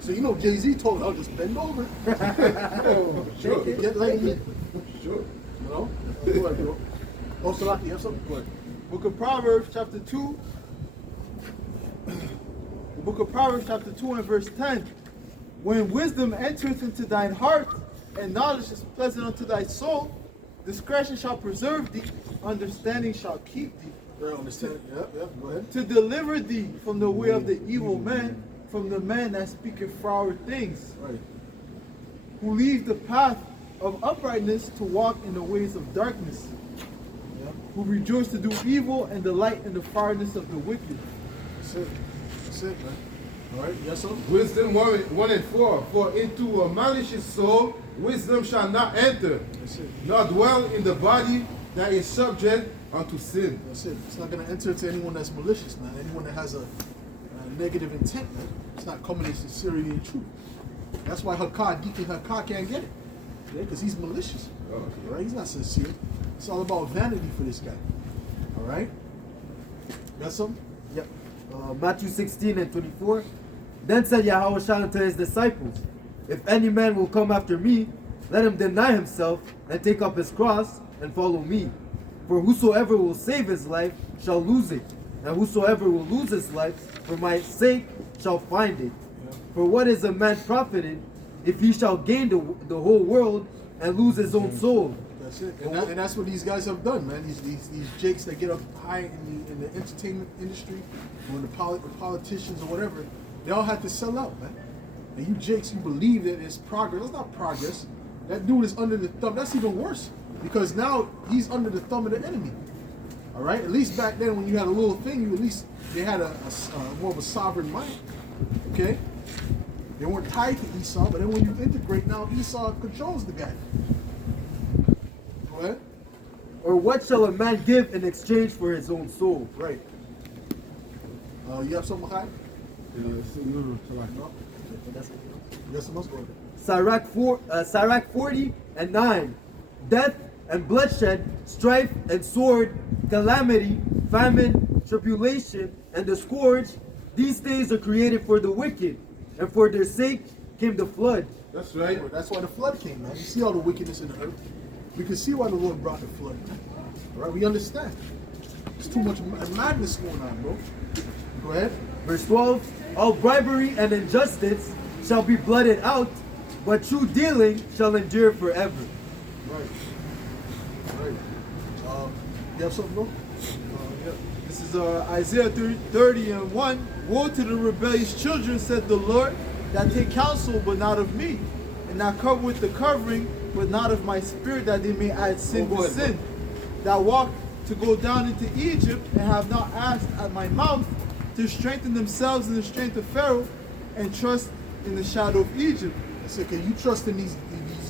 So you know Jay-Z told him, "I'll just bend over." Oh, sure. Get like me. Sure. You know? Go ahead, bro. Oh, Salaki, you have something? Go ahead. Book of Proverbs chapter 2. The book of Proverbs chapter 2 and verse 10. When wisdom entereth into thine heart, and knowledge is pleasant unto thy soul, discretion shall preserve thee, understanding shall keep thee. Right, understand? Yep, go ahead. To deliver thee from the way of the evil man, from the man that speaketh froward things, Right. who leave the path of uprightness to walk in the ways of darkness, Yep. who rejoice to do evil and delight in the foulness of the wicked. That's it, man. All right, yes, sir? Wisdom 1 and 4. For into a malicious soul wisdom shall not enter, That's it. nor dwell in the body that is subject unto sin. That's it. It's not going to enter to anyone that's malicious, man. Anyone that has a negative intent, man. It's not coming in sincerity and truth. That's why Deacon Hakar can't get it. Yeah, because he's malicious. Oh, All right? He's not sincere. It's all about vanity for this guy. All right? Got something? Yep. Matthew 16 and 24. Then said Yahweh unto his disciples, if any man will come after me, let him deny himself and take up his cross and follow me. For whosoever will save his life shall lose it, and whosoever will lose his life for my sake shall find it. For what is a man profited if he shall gain the whole world and lose his own soul? That's it. And that's what these guys have done, man. These jakes that get up high in the entertainment industry or in the politicians or whatever, they all had to sell out, man. And you jakes, you believe that it's progress. It's not progress. That dude is under the thumb. That's even worse because now he's under the thumb of the enemy. All right. At least back then, when you had a little thing, you at least they had a more of a sovereign mind. Okay. They weren't tied to Esau, but then when you integrate, now Esau controls the guy. Go ahead. Or what shall a man give in exchange for his own soul? Right. You have something, Makai? No, Yes, I must go ahead. Sirach 40 and 9. Death and bloodshed, strife and sword, calamity, famine, tribulation, and the scourge, these things are created for the wicked, and for their sake came the flood. That's right. That's why the flood came, man. You see all the wickedness in the earth. We can see why the Lord brought the flood. All right, we understand. There's too much madness going on, bro. Go ahead. Verse 12. All bribery and injustice shall be blotted out, but true dealing shall endure forever. Right. Right. You have something, bro? Yep. This is Isaiah 30 and 1. Woe to the rebellious children, said the Lord, that take counsel, but not of me, and that cover with the covering, but not of my spirit, that they may add sin to sin. That walk to go down into Egypt, and have not asked at my mouth, to strengthen themselves in the strength of Pharaoh, and trust in the shadow of Egypt. I said, okay, you trust in these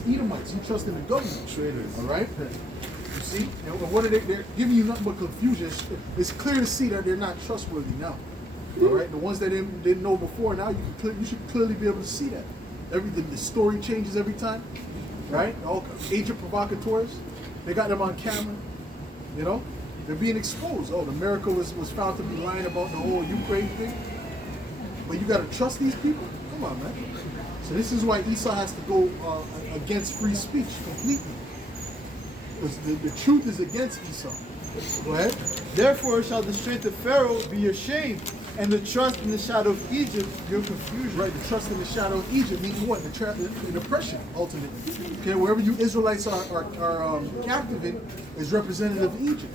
Edomites. You trust in the government. Traitors. All right? You see? And what are they? They're giving you nothing but confusion. It's clear to see that they're not trustworthy now. All right? The ones that didn't know before, now you should clearly be able to see that. The story changes every time. Right? All agent provocateurs. They got them on camera. You know? They're being exposed. Oh, America was found to be lying about the whole Ukraine thing. But you got to trust these people? Come on, man. So this is why Esau has to go against free speech completely. Because the truth is against Esau. Go ahead. Therefore shall the strength of Pharaoh be your shame, and the trust in the shadow of Egypt your confusion. Right, the trust in the shadow of Egypt means what? The oppression, ultimately. Okay, wherever you Israelites are captive in is representative of Egypt.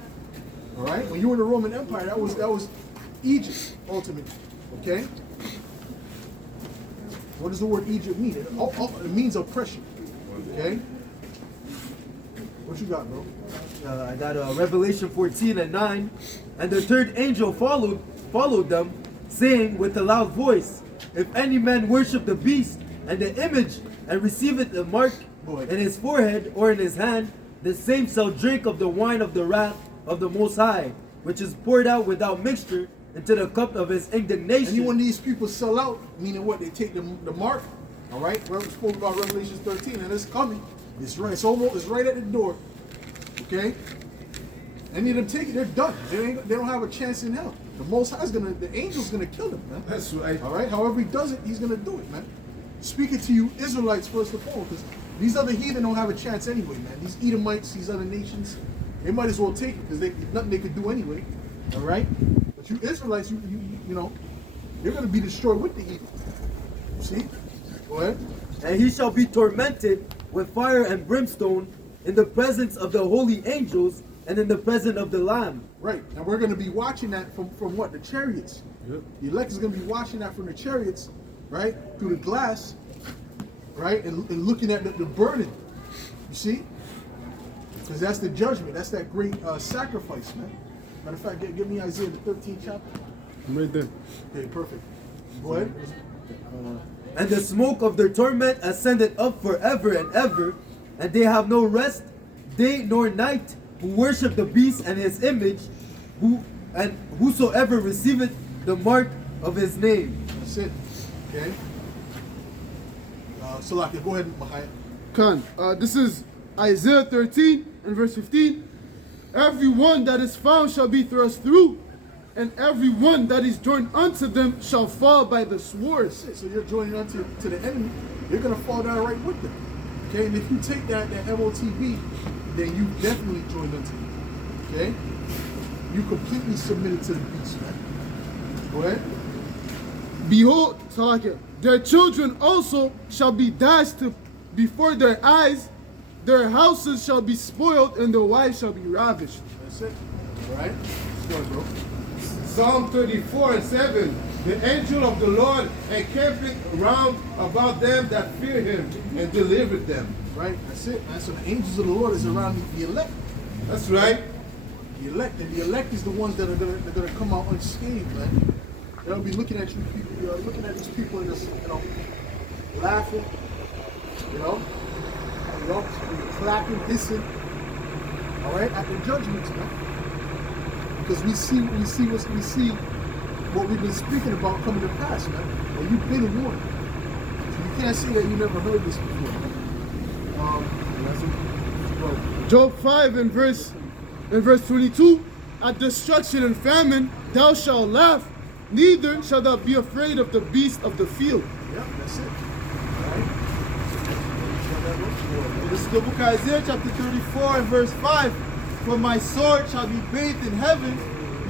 All right, when you were in the Roman Empire, that was Egypt, ultimately. Okay. What does the word Egypt mean? It means oppression. Okay. What you got, bro? I got Revelation 14 and 9. And the third angel followed them, saying with a loud voice, if any man worship the beast and the image, and receiveth the mark in his forehead or in his hand, the same shall drink of the wine of the wrath of the Most High, which is poured out without mixture into the cup of his indignation. And when these people sell out, meaning what? They take the mark. All right. We spoke about Revelation 13, and it's coming. It's right. It's right at the door. Okay. Any of them take it, they're done. They don't have a chance in hell. The Most High the angel's gonna kill them, man. That's right. All right. However he does it, he's gonna do it, man. Speaking to you Israelites first of all, because these other heathen don't have a chance anyway, man. These Edomites, these other nations, they might as well take it because there's nothing they could do anyway. All right. But you Israelites, you know, you're gonna be destroyed with the evil. You see? Go ahead. And he shall be tormented with fire and brimstone in the presence of the holy angels and in the presence of the Lamb. Right. And we're going to be watching that from what? The chariots. Yep. The elect is going to be watching that from the chariots, right? Through the glass, right? And looking at the burning. You see? Because that's the judgment. That's that great sacrifice, man. Matter of fact, give me Isaiah the 13th chapter. I'm right there. Okay, perfect. Go ahead. And the smoke of their torment ascended up forever and ever, and they have no rest, day nor night, who worship the beast and his image, whosoever receiveth the mark of his name. That's it. Okay. Salaki, go ahead, Mahaya. Khan, this is Isaiah 13 and verse 15. Every one that is found shall be thrust through, and every one that is joined unto them shall fall by the sword. That's it. So you're joining unto the enemy, you're going to fall down right with them. Okay, and if you take that MOTB, then you definitely joined unto them. Okay? You completely submitted to the beast, man. Go ahead. Behold, Salakia, their children also shall be dashed before their eyes, their houses shall be spoiled, and their wives shall be ravished. That's it. All right? Let's go, bro. Psalm 34:7, the angel of the Lord encampeth round about them that fear him and delivered them. Right? That's it, man. So the angels of the Lord is around the elect. That's right. The elect, and the elect is the ones that are gonna come out unscathed, man. They'll be looking at you people, looking at these people and just, laughing, clapping, hissing. All right, at the judgments, man. Because we see what we've been speaking about coming to pass, man. And you've been warned. So you can't say that you never heard this before, man. Job 5 and verse 22, at destruction and famine thou shalt laugh, neither shalt thou be afraid of the beast of the field. Yeah, that's it. This is the book of Isaiah chapter 34 and verse 5. For my sword shall be bathed in heaven.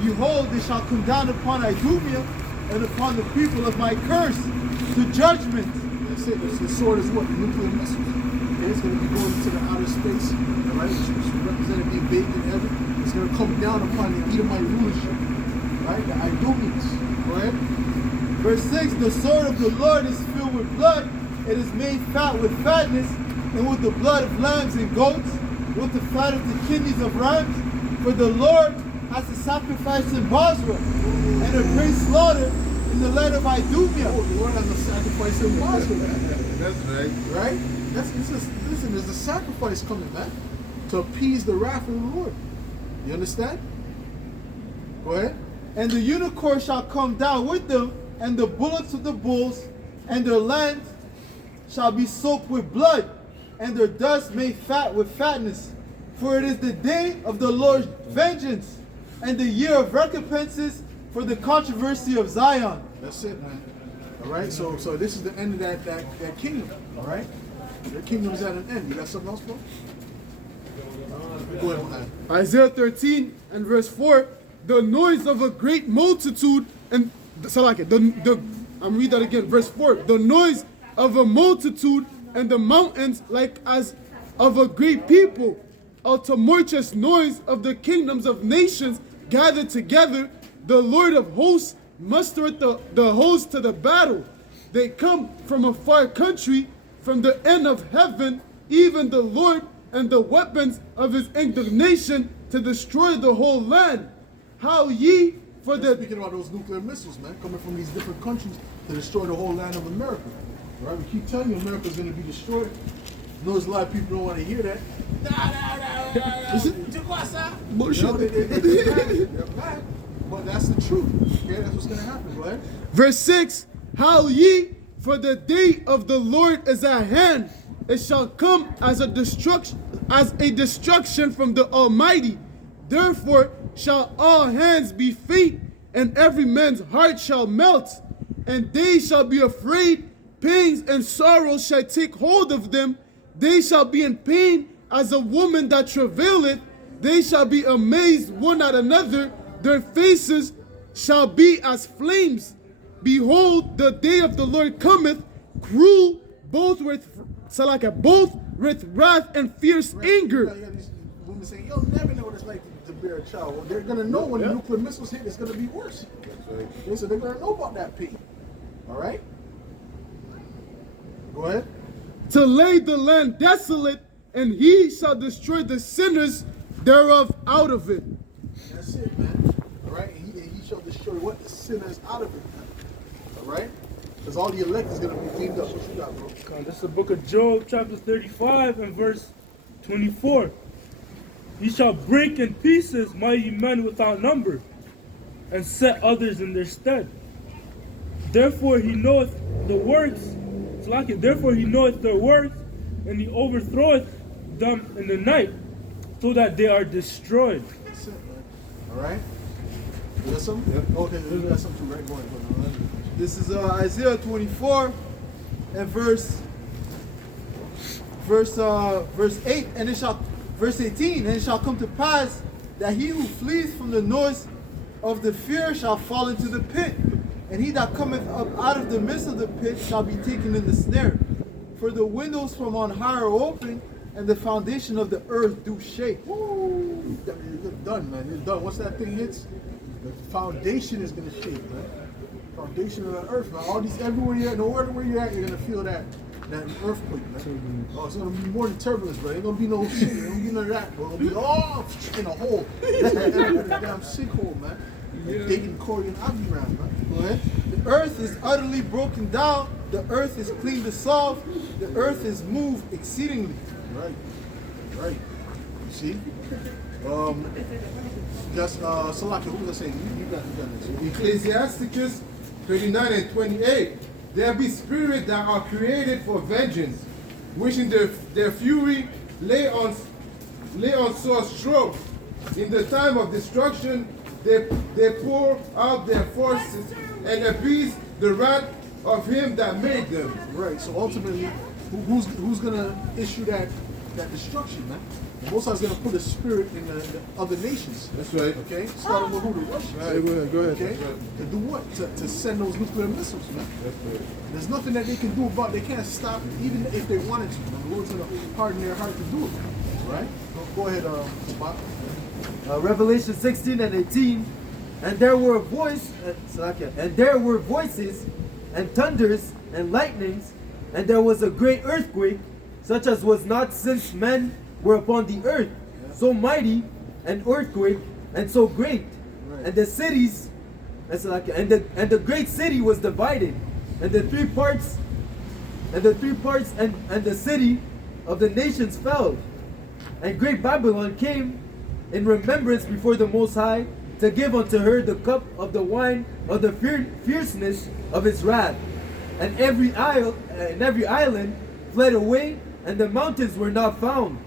Behold, it shall come down upon Idumea and upon the people of my curse to judgment. That's it. The sword is what? Nuclear missiles. Okay, it's going to be going into the outer space. All right, which represented being bathed in heaven. It's going to come down upon the Edomite rulership. Right, the Idumeans. Go ahead. Verse 6, the sword of the Lord is filled with blood. It is made fat with fatness, and with the blood of lambs and goats, with the fat of the kidneys of rams. For the Lord has a sacrifice in Basra, and a great slaughter in the land of Idumea. Oh, the Lord has a sacrifice in Basra. That's right. Right? Listen, there's a sacrifice coming, man, to appease the wrath of the Lord. You understand? Go ahead. And the unicorn shall come down with them, and the bullocks of the bulls, and their land shall be soaked with blood, and their dust made fat with fatness. For it is the day of the Lord's vengeance, and the year of recompenses for the controversy of Zion. That's it, man. All right, so this is the end of that kingdom. All right, their kingdom is at an end. You got something else, bro? Go ahead, man. Isaiah 13 and verse 4, the noise of a great multitude, and so like it, I'm read that again, verse 4, the noise of a multitude and the mountains like as of a great people, a tumultuous noise of the kingdoms of nations gathered together. The Lord of hosts mustereth the hosts to the battle. They come from a far country, from the end of heaven, even the Lord, and the weapons of his indignation to destroy the whole land. How ye for the... Speaking about those nuclear missiles, man, coming from these different countries to destroy the whole land of America. All right, we keep telling you America's going to be destroyed. I know there's a lot of people don't want to hear that. Bullshit. They're mad, but that's the truth. Okay, that's what's going to happen. Go ahead. Verse 6, how ye, for the day of the Lord is at hand. It shall come as a destruction from the Almighty. Therefore shall all hands be faint, and every man's heart shall melt, and they shall be afraid. Pains and sorrows shall take hold of them. They shall be in pain as a woman that travaileth. They shall be amazed one at another. Their faces shall be as flames. Behold, the day of the Lord cometh, cruel, both with wrath and fierce anger. You got these women saying, you'll never know what it's like to bear a child. Well, they're going to know when the nuclear missiles hit, it's going to be worse. Okay, so they're going to know about that pain. All right? Go ahead. To lay the land desolate, and he shall destroy the sinners thereof out of it. That's it, man. All right? And he shall destroy what? The sinners out of it, man. All right? Because all the elect is going to be cleaned up. What you got, bro? This is the book of Job, chapter 35 and verse 24. He shall break in pieces mighty men without number, and set others in their stead. Therefore he knoweth the works, therefore he knoweth their works, and he overthroweth them in the night, so that they are destroyed. That's it, man. All right? You got something? Yep. Okay, you got something too, right? Go ahead. This is Isaiah 24 and verse 8, and verse 18, and it shall come to pass that he who flees from the noise of the fear shall fall into the pit, and he that cometh up out of the midst of the pit shall be taken in the snare. For the windows from on high are open, and the foundation of the earth do shake. Woo! You're done, man. You're done. Once that thing hits, The foundation is gonna shake, man. Foundation of the earth, man. All these everywhere you're at, no matter where you're at, you're gonna feel that earthquake, man. Oh, it's gonna be more than turbulence, bro. Ain't gonna be no shit. Ain't gonna be none of that, bro. It'll be all in a hole. Damn sinkhole, man. Digging Corey and Abby around, man. Go ahead. The earth is utterly broken down. The earth is clean to solve. The earth is moved exceedingly. Right. Right. You see? That's Salaka, who was I saying? You got this. Ecclesiasticus 39 and 28. There be spirits that are created for vengeance, wishing their fury lay on sore strokes. In the time of destruction, they pour out their forces and appease the wrath of him that made them. Right. So ultimately, who's gonna issue that destruction, man? The Most High is gonna put a spirit in the other nations. That's right. Okay. Starting with who? The Russians. Right, go ahead. Okay. To do what? To send those nuclear missiles, man. That's right. There's nothing that they can do about it. They can't stop it, even if they wanted to. The Lord's gonna harden their heart to do it. Right? Go ahead, Bob. Revelation 16 and 18. And there were there were voices and thunders and lightnings, and there was a great earthquake, such as was not since men were upon the earth, so mighty an earthquake and so great. Right. And the cities, and the great city was divided, and the three parts, and the city of the nations fell. And great Babylon came in remembrance before the Most High, to give unto her the cup of the wine of the fierceness of his wrath. And every island fled away, and the mountains were not found.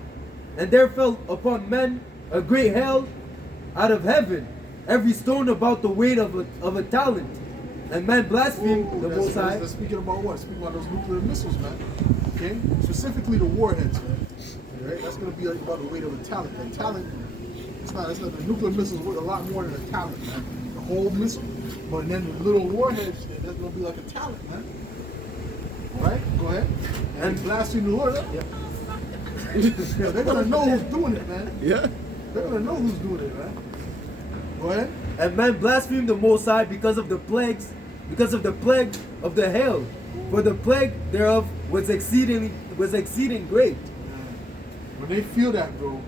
And there fell upon men a great hail out of heaven, every stone about the weight of a talent. And man blasphemed the Most High. That's speaking about what? Speaking about those nuclear missiles, man. Okay? Specifically the warheads, man. Right? That's going to be about the weight of a talent. A talent, it's not the nuclear missiles worth a lot more than a talent, man. The whole missile. But then the little warheads, that's going to be like a talent, man. Right? Go ahead. And blaspheme the Lord. Yeah. Yeah, they're going to know who's doing it, man. Yeah. They're going to know who's doing it, man. Go ahead. And man blasphemed the Most High because of the plague of the hail, for the plague thereof was exceeding great. When they feel that, bro,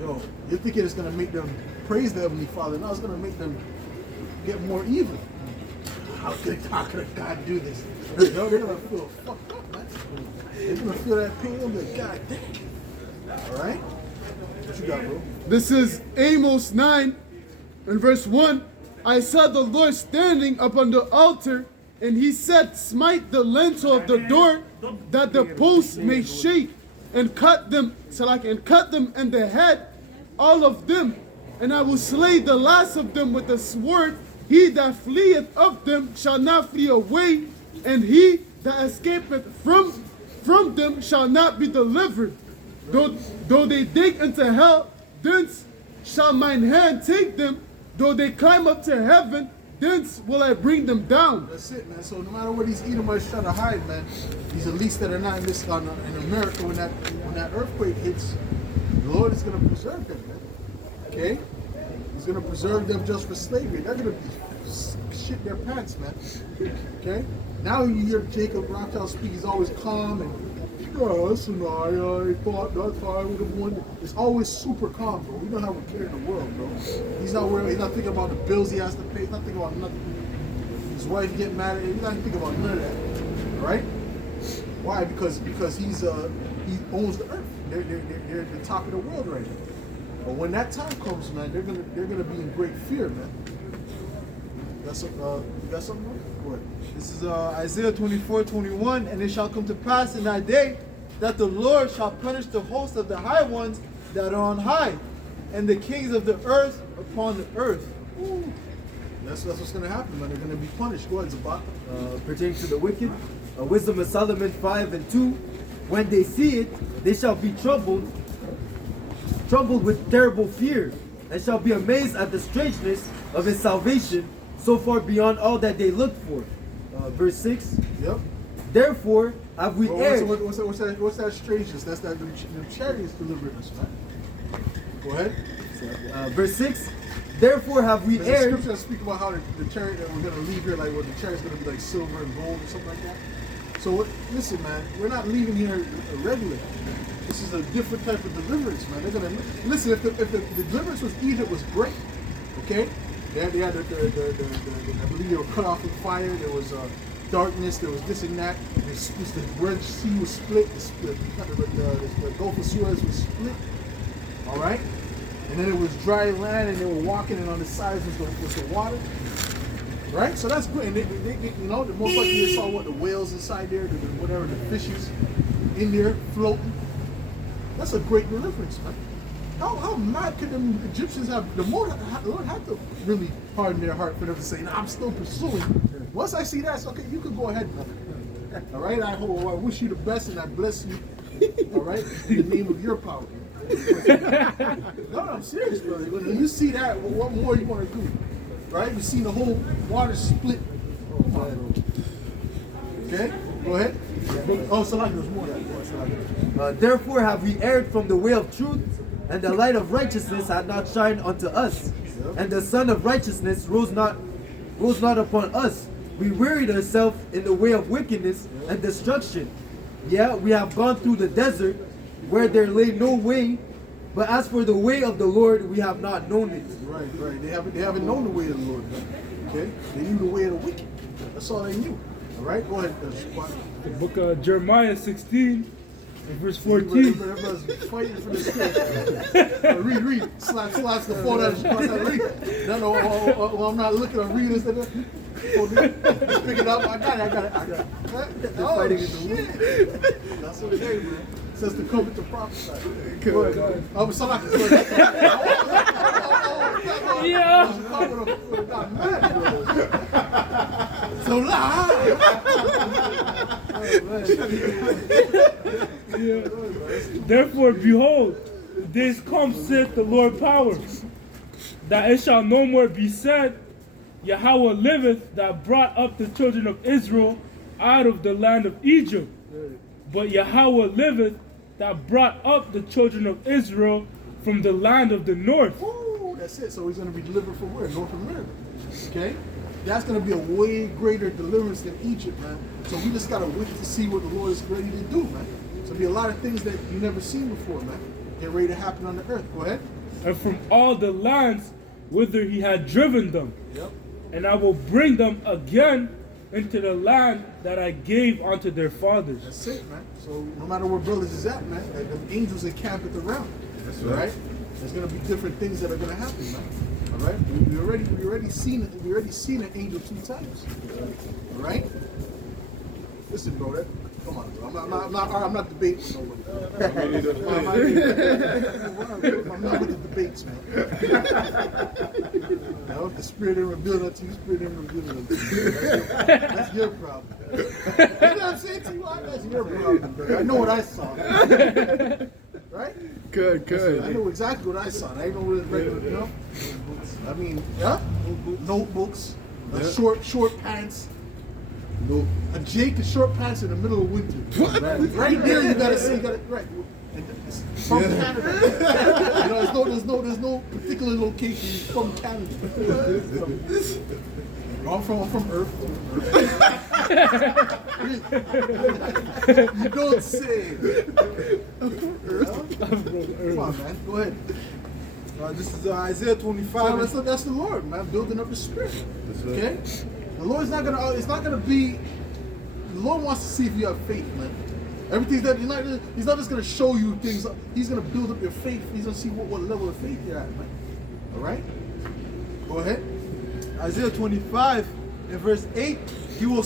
yo, you're thinking it's gonna make them praise the Heavenly Father. No, it's gonna make them get more evil. How could God do this? Yo, they're gonna feel fucked up, man. They're gonna feel that pain. They'll be like, God damn. All right, what you got, bro? This is Amos 9 and verse 1. I saw the Lord standing upon the altar, and he said, smite the lintel of the door, that the posts may shake, and cut them in the head, all of them, and I will slay the last of them with the sword. He that fleeth of them shall not flee away, and he that escapeth from them shall not be delivered. Though they dig into hell, thence shall mine hand take them. Though they climb up to heaven, thence will I bring them down. That's it, man. So no matter what these Edomites try to hide, man, these elites that are not in America, when that earthquake hits, the Lord is going to preserve them, man. Okay? He's going to preserve them just for slavery. They're going to shit their pants, man. Okay? Now you hear Jacob Rothschild speak. He's always calm and, oh, listen, I thought that's how I would have won. It's always super calm, bro. We know how we carry the world, bro. He's not worried. He's not thinking about the bills he has to pay. He's not thinking about nothing. His wife getting mad at him. He's not thinking about none of that. All right? Why? Because he owns the earth. They're at the top of the world right now. But when that time comes, man, they're gonna be in great fear, man. You got something? Go ahead. This is Isaiah 24:21, and it shall come to pass in that day that the Lord shall punish the host of the high ones that are on high, and the kings of the earth upon the earth. Ooh. That's what's going to happen, man. They're going to be punished. Go ahead, Zabak. Pertaining to the wicked, Wisdom of Solomon 5 and 2. When they see it, they shall be troubled with terrible fear, and shall be amazed at the strangeness of his salvation, so far beyond all that they looked for. Verse 6. Yep. Therefore have we erred. What's that strangeness? That's that the chariots delivering us, man. Go ahead. Verse 6. Therefore have we There's a erred. scripture that speak about how the chariot that we're going to leave here, like, where the chariot's going to be like silver and gold or something like that. So, listen, man, we're not leaving here regular. This is a different type of deliverance, man. They're going to, listen, if the deliverance was Egypt was great, okay? They had I believe they were cut off with fire, there was darkness, there was this and that. The Red Sea was split, the Gulf of Suez was split, all right? And then it was dry land, and they were walking, and on the sides was the water, right? So that's good. And they you know, the most likely they saw what the whales inside there, whatever the fishes in there floating. That's a great deliverance, man. How mad could the Egyptians have? The Lord had to really harden their heart for them to say, "No, I'm still pursuing." Once I see that, it's okay. You can go ahead, brother. All right. I wish you the best, and I bless you. All right, in the name of your power. No, I'm serious, brother. When you see that, what more you want to do? Right? You see the whole water split. Okay, go ahead. Oh, so like there's more than that. Therefore have we erred from the way of truth, and the light of righteousness had not shined unto us, and the sun of righteousness rose not upon us. We wearied ourselves in the way of wickedness and destruction. Yeah, we have gone through the desert, where there lay no way, but as for the way of the Lord, we have not known it. Right. They haven't known the way of the Lord. Okay, they knew the way of the wicked. That's all they knew. All right, go ahead. The book of Jeremiah 16, and verse 14. Everybody's fighting for this scripture. Read. Slaps the phone out of the read. No, I'm not looking. I'm reading this. Pick it up. I got it. Oh, shit. That's what it is, man. Says the covenant to prophesy. Oh, so like, Yeah. So live. Therefore, behold, days come, saith the Lord power, that it shall no more be said, Yahweh liveth, that brought up the children of Israel out of the land of Egypt. But Yahweh liveth, that brought up the children of Israel from the land of the north. Ooh, that's it. So he's going to be delivered from where? North America. Okay? That's going to be a way greater deliverance than Egypt, man. So we just got to wait to see what the Lord is ready to do, man. So there'll be a lot of things that you've never seen before, man. Get ready to happen on the earth. Go ahead. And from all the lands whither he had driven them. Yep. And I will bring them again into the land that I gave unto their fathers. That's it, man. So no matter where brothers is at, man, the angels encamped around. That's right. There's gonna be different things that are gonna happen, man. All right. We already seen it. We already seen an angel 2 times. All right. Listen, bro. Come on, bro. I'm not debating with nobody. I'm not with the debates, man. You know, if the spirit ain't revealed unto you, spirit ain't revealed unto you. That's your problem. You know what I'm saying to you? That's your problem, bro. I know what I saw. Right? Good. I know exactly what I saw. I ain't know what it's regular, you know? I mean, yeah? Notebooks, short pants. No. A Jake short pants in the middle of winter. Right there, you gotta see, right. And it's from Canada. You know, there's no particular location from Canada. I'm from Earth. You don't say. Come on, man. Go ahead. This is Isaiah 25. So that's the Lord, man, building up the spirit. Okay? The Lord's not gonna. It's not gonna be. The Lord wants to see if you have faith, man. Everything's that He's not just gonna show you things. He's gonna build up your faith. He's gonna see what level of faith you're at, man. All right. Go ahead. Isaiah 25 and verse 8. He will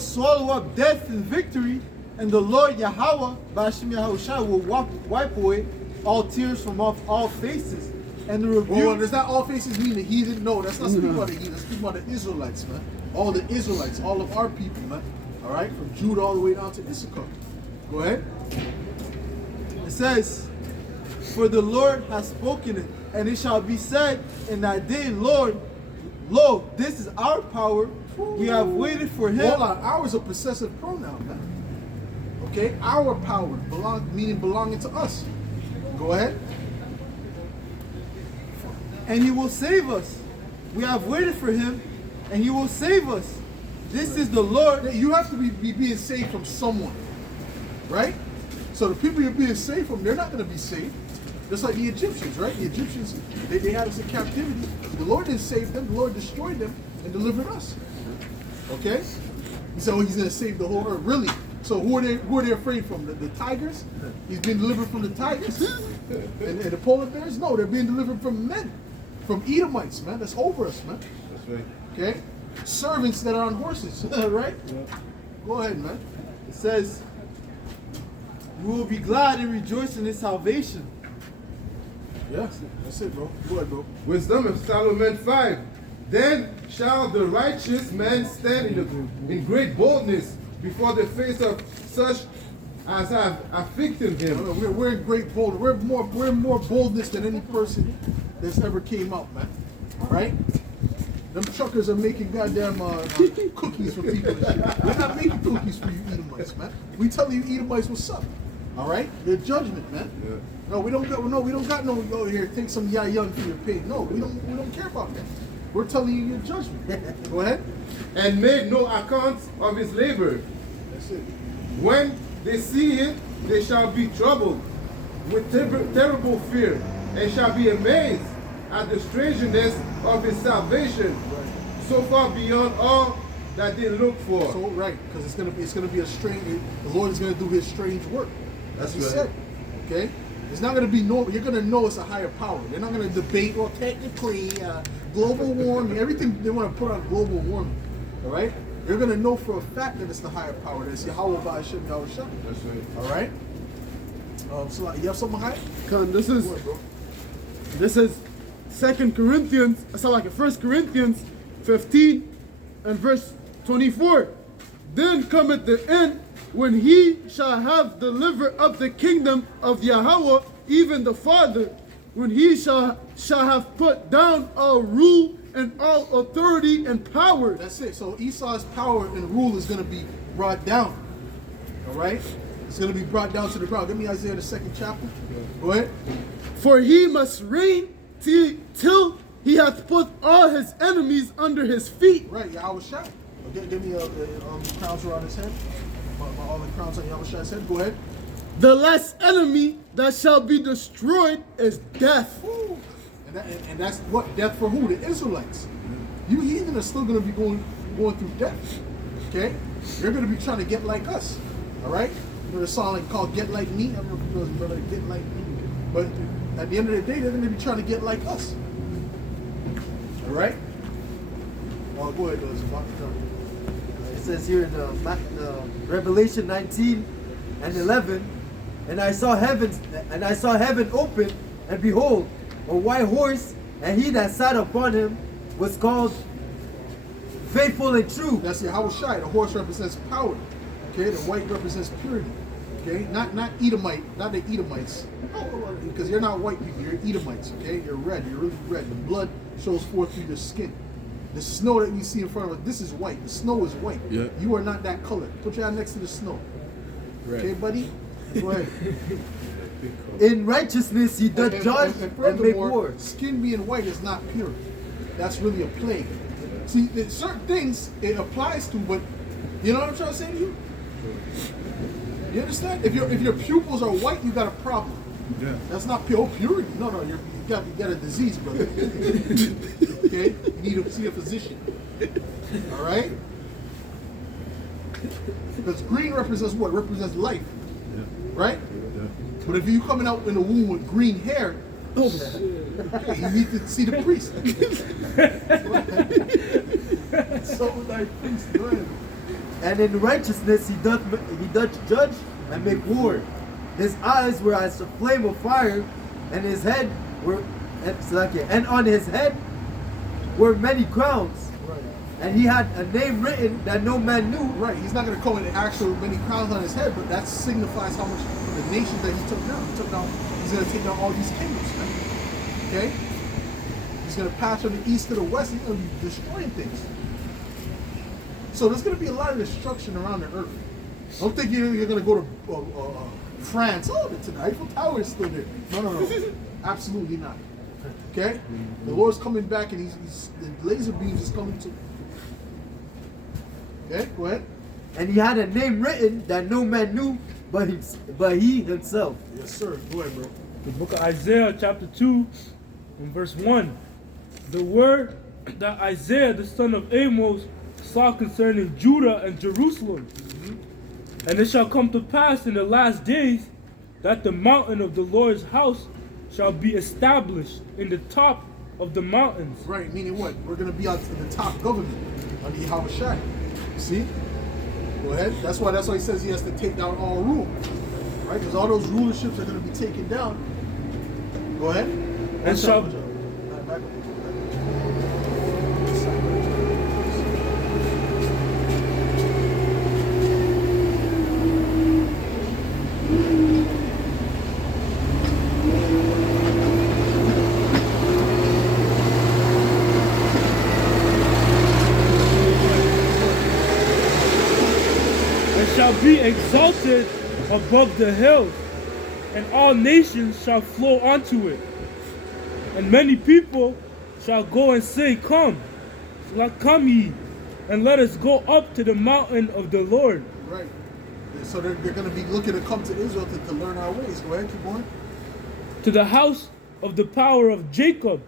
swallow up death in victory, and the Lord Yahweh, Bashim Yahushua, will wipe away all tears from off all faces. And the rebuke. Well, does that all faces mean the heathen? No, that's not speaking about the heathen. That's speaking about the Israelites, man. All the Israelites, all of our people, man. All right, from Judah all the way down to Issachar. Go ahead. It says, "For the Lord has spoken it, and it shall be said in that day, Lord, lo, this is our power. We have waited for him." Hold on, ours a possessive pronoun, man. Okay, our power belonging to us. Go ahead. and he will save us. We have waited for him, and he will save us. This is the Lord. You have to be being saved from someone, right? So the people you're being saved from, they're not going to be saved. Just like the Egyptians, right? The Egyptians, they had us in captivity. The Lord didn't save them. The Lord destroyed them and delivered us. Okay? So he's going to save the whole earth. Really? So who are they afraid from? The tigers? He's being delivered from the tigers? and the polar bears? No, they're being delivered from men. From Edomites, man. That's over us, man. That's right. Okay? Servants that are on horses, right? Go ahead, man. It says, we will be glad and rejoice in his salvation. Yeah, that's it, bro. Go ahead, bro. Wisdom of Solomon 5. Then shall the righteous man stand in great boldness before the face of such as have afflicted him. We're in great boldness. We're in more boldness than any person that's ever came out, man. All right? Them truckers are making goddamn cookies for people. We're not making cookies for you Edomites, man. We telling you Edomites what's up. All right? Your judgment, man. Yeah. No, we don't got no go here, take some young for your pay. No, we don't care about that. We're telling you your judgment. Go ahead. And made no account of his labor. That's it. When they see it, they shall be troubled with terrible fear, and shall be amazed at the strangeness of his salvation, so far beyond all that they look for. So right, because it's gonna be a strange. The Lord is gonna do His strange work, as He That's said. Okay, it's not gonna be normal. You're gonna know it's a higher power. They're not gonna debate. Well, technically, global warming, everything they want to put on global warming. All right, you're gonna know for a fact that it's the higher power. That's Yahweh Ba'ashem Yahushua. That's right. All right. So you have something high? This is Go ahead, bro. this is 2 Corinthians, sorry, like 1 Corinthians 15 and verse 24. Then cometh the end, when he shall have delivered up the kingdom of Yahweh, even the Father, when he shall have put down all rule and all authority and power. That's it. So Esau's power and rule is going to be brought down. All right? It's going to be brought down to the ground. Give me Isaiah the 2nd chapter. Go ahead. For he must reign till he hath put all his enemies under his feet. Right, Yahweh Shai. Give me crowns around his head. All the crowns on Yahweh Shai's head. Go ahead. The last enemy that shall be destroyed is death. Woo. And that's what? Death for who? The Israelites. You heathen are still going to be going through death. Okay? You're going to be trying to get like us. All right? You know the song like called Get Like Me? I don't know if you know brother, Get Like Me. But at the end of the day, they're going to be trying to get like us. All right? Oh, go ahead, It says here in Revelation 19 and 11, and I saw heaven open, and behold, a white horse, and he that sat upon him was called Faithful and True. That's Yahweh Shai. The horse represents power. Okay, the white represents purity. Okay, not Edomite, not the Edomites. Because you're not white people, you're Edomites. Okay, you're red. You're really red. The blood shows forth through your skin. The snow that we see in front of us, this is white. The snow is white. Yeah. You are not that color. Put your hand next to the snow. Right. Okay, buddy. Go ahead. In righteousness he doth judge and make war. Skin being white is not pure. That's really a plague. See, there's certain things it applies to, but you know what I'm trying to say to you? You understand? If your pupils are white, you got a problem. Yeah. That's not pure purity. No, you got a disease, brother. Okay? You need to see a physician. All right? Because green represents what? Represents life. Yeah. Right? Yeah. But if you coming out in the womb with green hair, okay, you need to see the priest. So thy priest, go ahead. And in righteousness he doth judge and make war. His eyes were as a flame of fire, and his head and on his head were many crowns. Right. And he had a name written that no man knew. Right, he's not going to come with actual many crowns on his head, but that signifies how much of the nations that he took down. He's going to take down all these kingdoms, man. Okay? He's going to pass from the east to the west. He's going to be destroying things. So there's going to be a lot of destruction around the earth. Don't think you're going to go to France. Oh, the Eiffel Tower is still there. No. Absolutely not. Okay? The Lord's coming back and he's the laser beams is coming too. Okay, go ahead. And he had a name written that no man knew but he himself. Yes, sir. Go ahead, bro. The book of Isaiah, chapter 2, and verse 1. The word that Isaiah, the son of Amos, saw concerning Judah and Jerusalem. And it shall come to pass in the last days that the mountain of the Lord's house shall be established in the top of the mountains. Right, meaning what? We're going to be out in the top government under Yahweh Shai. See? Go ahead. That's why he says he has to take down all rule. Right? Because all those rulerships are going to be taken down. Go ahead. And shall be exalted above the hills, and all nations shall flow unto it. And many people shall go and say, Come ye, and let us go up to the mountain of the Lord. Right. So they're going to be looking to come to Israel to learn our ways. Go ahead, keep going. To the house of the power of Jacob,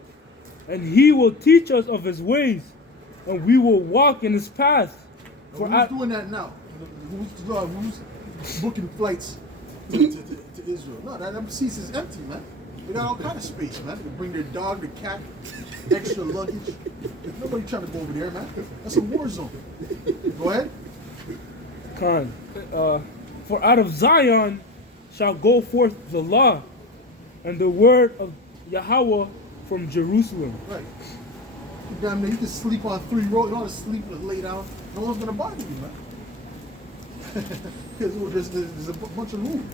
and he will teach us of his ways, and we will walk in his paths. For who's doing that now? Who's booking flights to Israel? No, that seat is empty, man. They got all kind of space, man. They bring their dog, their cat, extra luggage. Nobody trying to go over there, man. That's a war zone. Go ahead. For out of Zion shall go forth the law and the word of Yahweh from Jerusalem. Right. Damn, man, you can sleep on 3 rows. You don't have to sleep and lay down. No one's going to bother you, man. Because there's a bunch of room.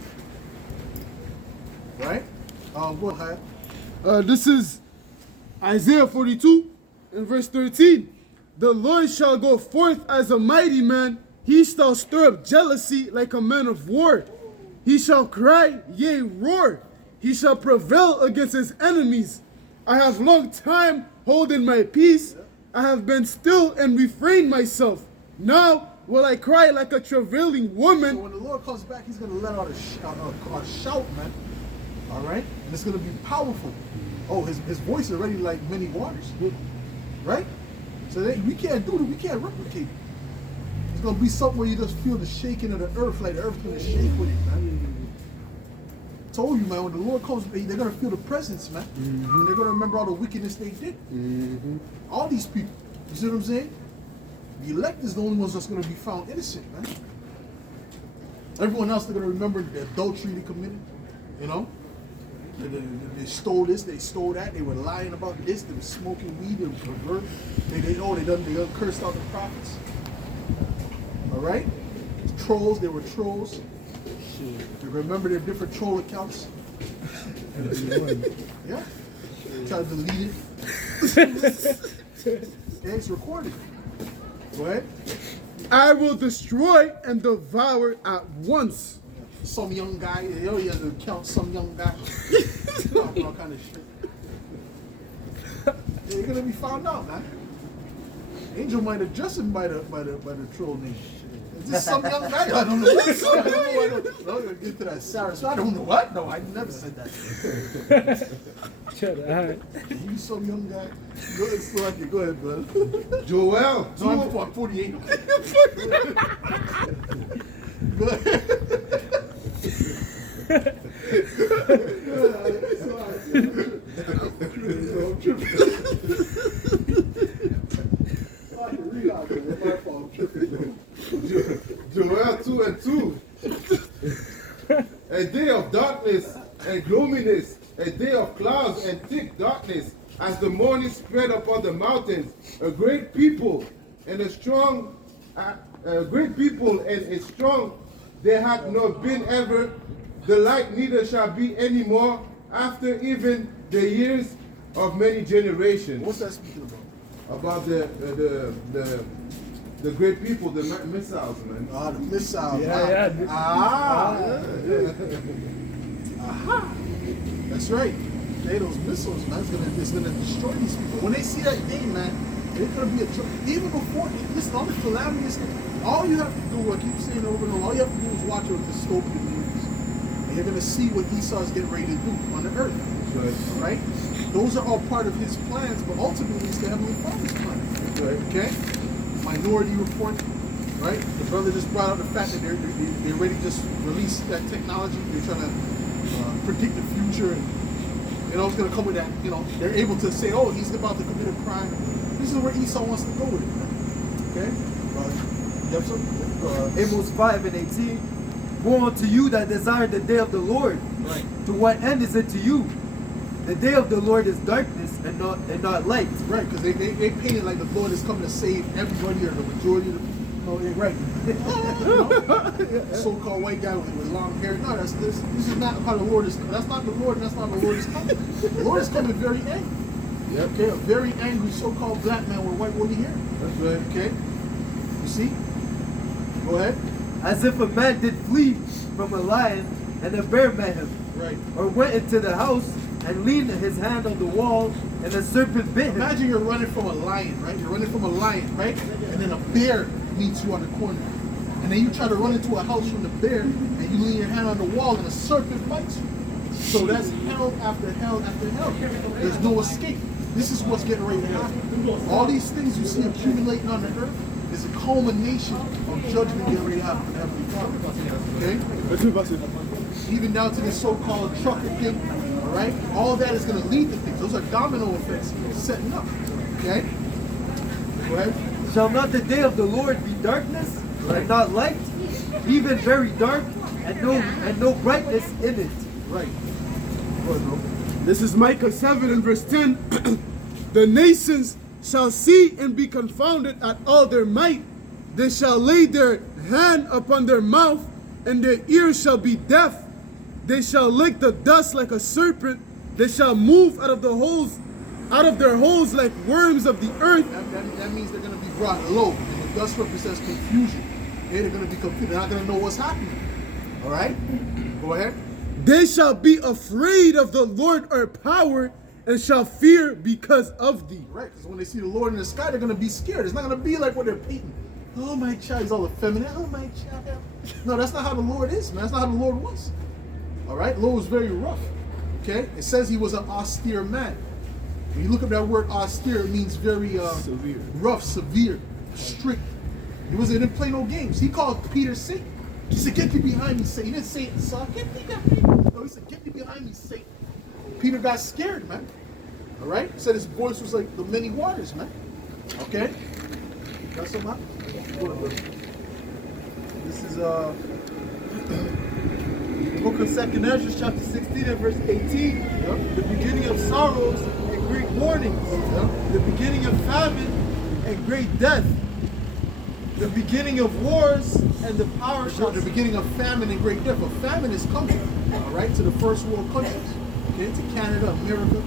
Right? Go ahead. This is Isaiah 42 in verse 13. The Lord shall go forth as a mighty man. He shall stir up jealousy like a man of war. He shall cry, yea, roar. He shall prevail against his enemies. I have long time holding my peace. I have been still and refrained myself. Now will I cry like a travailing woman. So when the Lord comes back, he's going to let out a shout, man. All right? And it's going to be powerful. Oh, his voice is already like many waters. Right? So we can't do it. We can't replicate it. It's going to be something where you just feel the shaking of the earth, like the earth's going to shake with it, man. I told you, man, when the Lord comes, they're going to feel the presence, man. And they're going to remember all the wickedness they did. All these people. You see what I'm saying? The elect is the only ones that's going to be found innocent, man. Everyone else, they're going to remember the adultery they committed. You know? They stole this, they stole that, they were lying about this, they were smoking weed, they were pervert. They done cursed out the prophets. Alright? Trolls, they were trolls. They remember their different troll accounts. Yeah. Try to delete it. Okay, it's recorded. Go ahead. I will destroy and devour at once. Some young guy, he has to count some young guy. All kind of shit. They're gonna be found out, man. Angel might address him by the troll name. Is this some young guy? I don't know. I don't know. I'm gonna get to that Sarah. So I don't know what. No, I never said that. You some young guy. Go ahead, Slovakia. Go ahead, brother. Joel. No, I'm 48. Go ahead. Joel 2 and 2. A day of darkness and gloominess, a day of clouds and thick darkness, as the morning spread upon the mountains. A great people and a strong, there hath not been ever. The like neither shall be any more after even the years of many generations. What's that speaking about? About the great people, the missiles, man. Ah, the missiles. Yeah. Aha. That's right. Hey, those missiles, man, it's gonna destroy these people. When they see that day, man, it's gonna be a joke. Even before, listen, all the calamities, all you have to do, I keep saying over and over, all you have to do is watch your dystopian movies. And you're gonna see what Esau's getting ready to do on the earth. Right? Those are all part of his plans, but ultimately it's the Heavenly Father's plan. Okay? Minority Report, right? The brother just brought out the fact that they already just released that technology. They're trying to predict the future, and it's going to come with that. They're able to say, "Oh, he's about to commit a crime." This is where Esau wants to go with it. Okay? You have something? Amos 5 and 18. Woe unto you that desire the day of the Lord. Right. To what end is it to you? The day of the Lord is darkness and not light. Right, because they paint it like the Lord is coming to save everybody or the majority of the. Oh, yeah, right. So-called white guy with long hair. No, this is not how the Lord is. That's not the Lord, and that's not the Lord is coming. The Lord is coming very angry. Yep. Okay, a very angry so-called black man with white woolly hair. That's right. Okay, you see? Go ahead. As if a man did flee from a lion and a bear met him. Right. Or went into the house and leaned his hand on the wall and a serpent bit him. Imagine you're running from a lion, right? You're running from a lion, right? And then a bear meets you on the corner. And then you try to run into a house from the bear and you lean your hand on the wall and a serpent bites you. So that's hell after hell after hell. There's no escape. This is what's getting ready to happen. All these things you see accumulating on the earth is a culmination of judgment getting ready to happen from Heavenly Father. Okay? Even down to this so-called trucker thing, all right? All that is going to lead to things. Those are domino effects setting up. Okay? Go ahead. Shall not the day of the Lord be darkness and not light, even very dark and no brightness in it? Right. Go ahead, bro. This is Micah 7 and verse 10. The nations shall see and be confounded at all their might. They shall lay their hand upon their mouth, and their ears shall be deaf. They shall lick the dust like a serpent. They shall move out of their holes like worms of the earth. That means they're going to be brought low. And the dust represents confusion. They're going to be confused. They're not going to know what's happening. All right? Go ahead. They shall be afraid of the Lord our power, and shall fear because of thee. Right, because when they see the Lord in the sky, they're going to be scared. It's not going to be like what they're painting. Oh, my child. He's all effeminate. Oh, my child. No, that's not how the Lord is, man. That's not how the Lord was. All right? The Lord was very rough. Okay? It says he was an austere man. When you look up that word austere, it means very Severe. rough, severe, strict. He didn't play no games. He called Peter Satan. He said, "Get thee behind me, Satan." He didn't say it, son. Get thee behind me. No, he said, "Get thee behind me, Satan." Peter got scared, man. All right? He said his voice was like the many waters, man. Okay? Got something? This is the book of 2nd Ezra, chapter 16 and verse 18. Yep. The beginning of sorrows and great mournings. Yep. The beginning of famine and great death. The beginning of wars and the power shall... The beginning of famine and great death. But famine is coming, all right, to the first world countries. Okay, to Canada, America,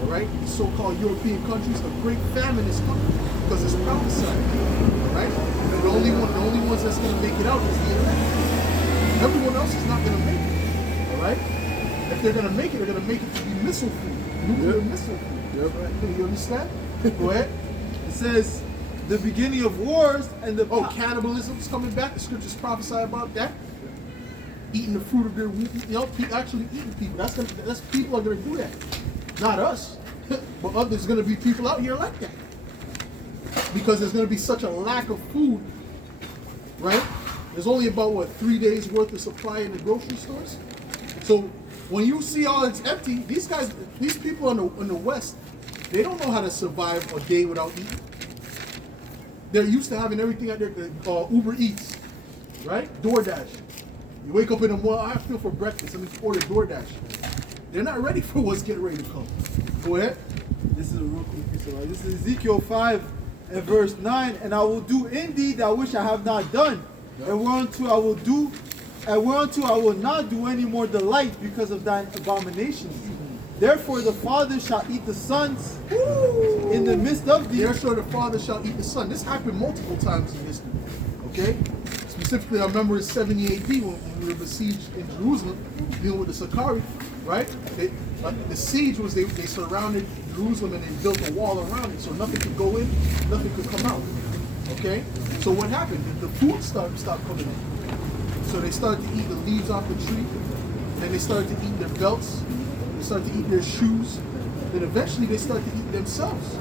all right, the so-called European countries. A great famine is coming because it's prophesied, all right? And the only ones that's going to make it out is the elect. Everyone else is not going to make it, all right? If they're going to make it, they're going to make it to be missile food, nuclear missile food. Yep. Right? You understand? Go ahead. It says the beginning of wars and the... Cannibalism is coming back. The scriptures prophesy about that. Eating the fruit of their womb, actually eating people. That's people are going to do that. Not us, but there's going to be people out here like that. Because there's going to be such a lack of food, right? There's only about, 3 days worth of supply in the grocery stores. So when you see all it's empty, these people in the West, they don't know how to survive a day without eating. They're used to having everything out there, Uber Eats, right? DoorDash. You wake up in the morning, I feel for breakfast, let me order DoorDash. They're not ready for what's getting ready to come. Go ahead. This is a real cool piece of life. This is Ezekiel 5 and verse 9. And I will do indeed that which I have not done. And whereunto I will do, and whereunto I will not do any more delight because of thine abominations. Therefore the fathers shall eat the sons in the midst of thee. Therefore the father shall eat the son. This happened multiple times in history. Okay? specifically, I remember in 70 AD when we were besieged in Jerusalem, dealing with the Sakari, right? The siege was they surrounded Jerusalem and they built a wall around it so nothing could go in, nothing could come out. Okay? So what happened? The food stopped coming in. So they started to eat the leaves off the tree, then they started to eat their belts, they started to eat their shoes, then eventually they started to eat themselves.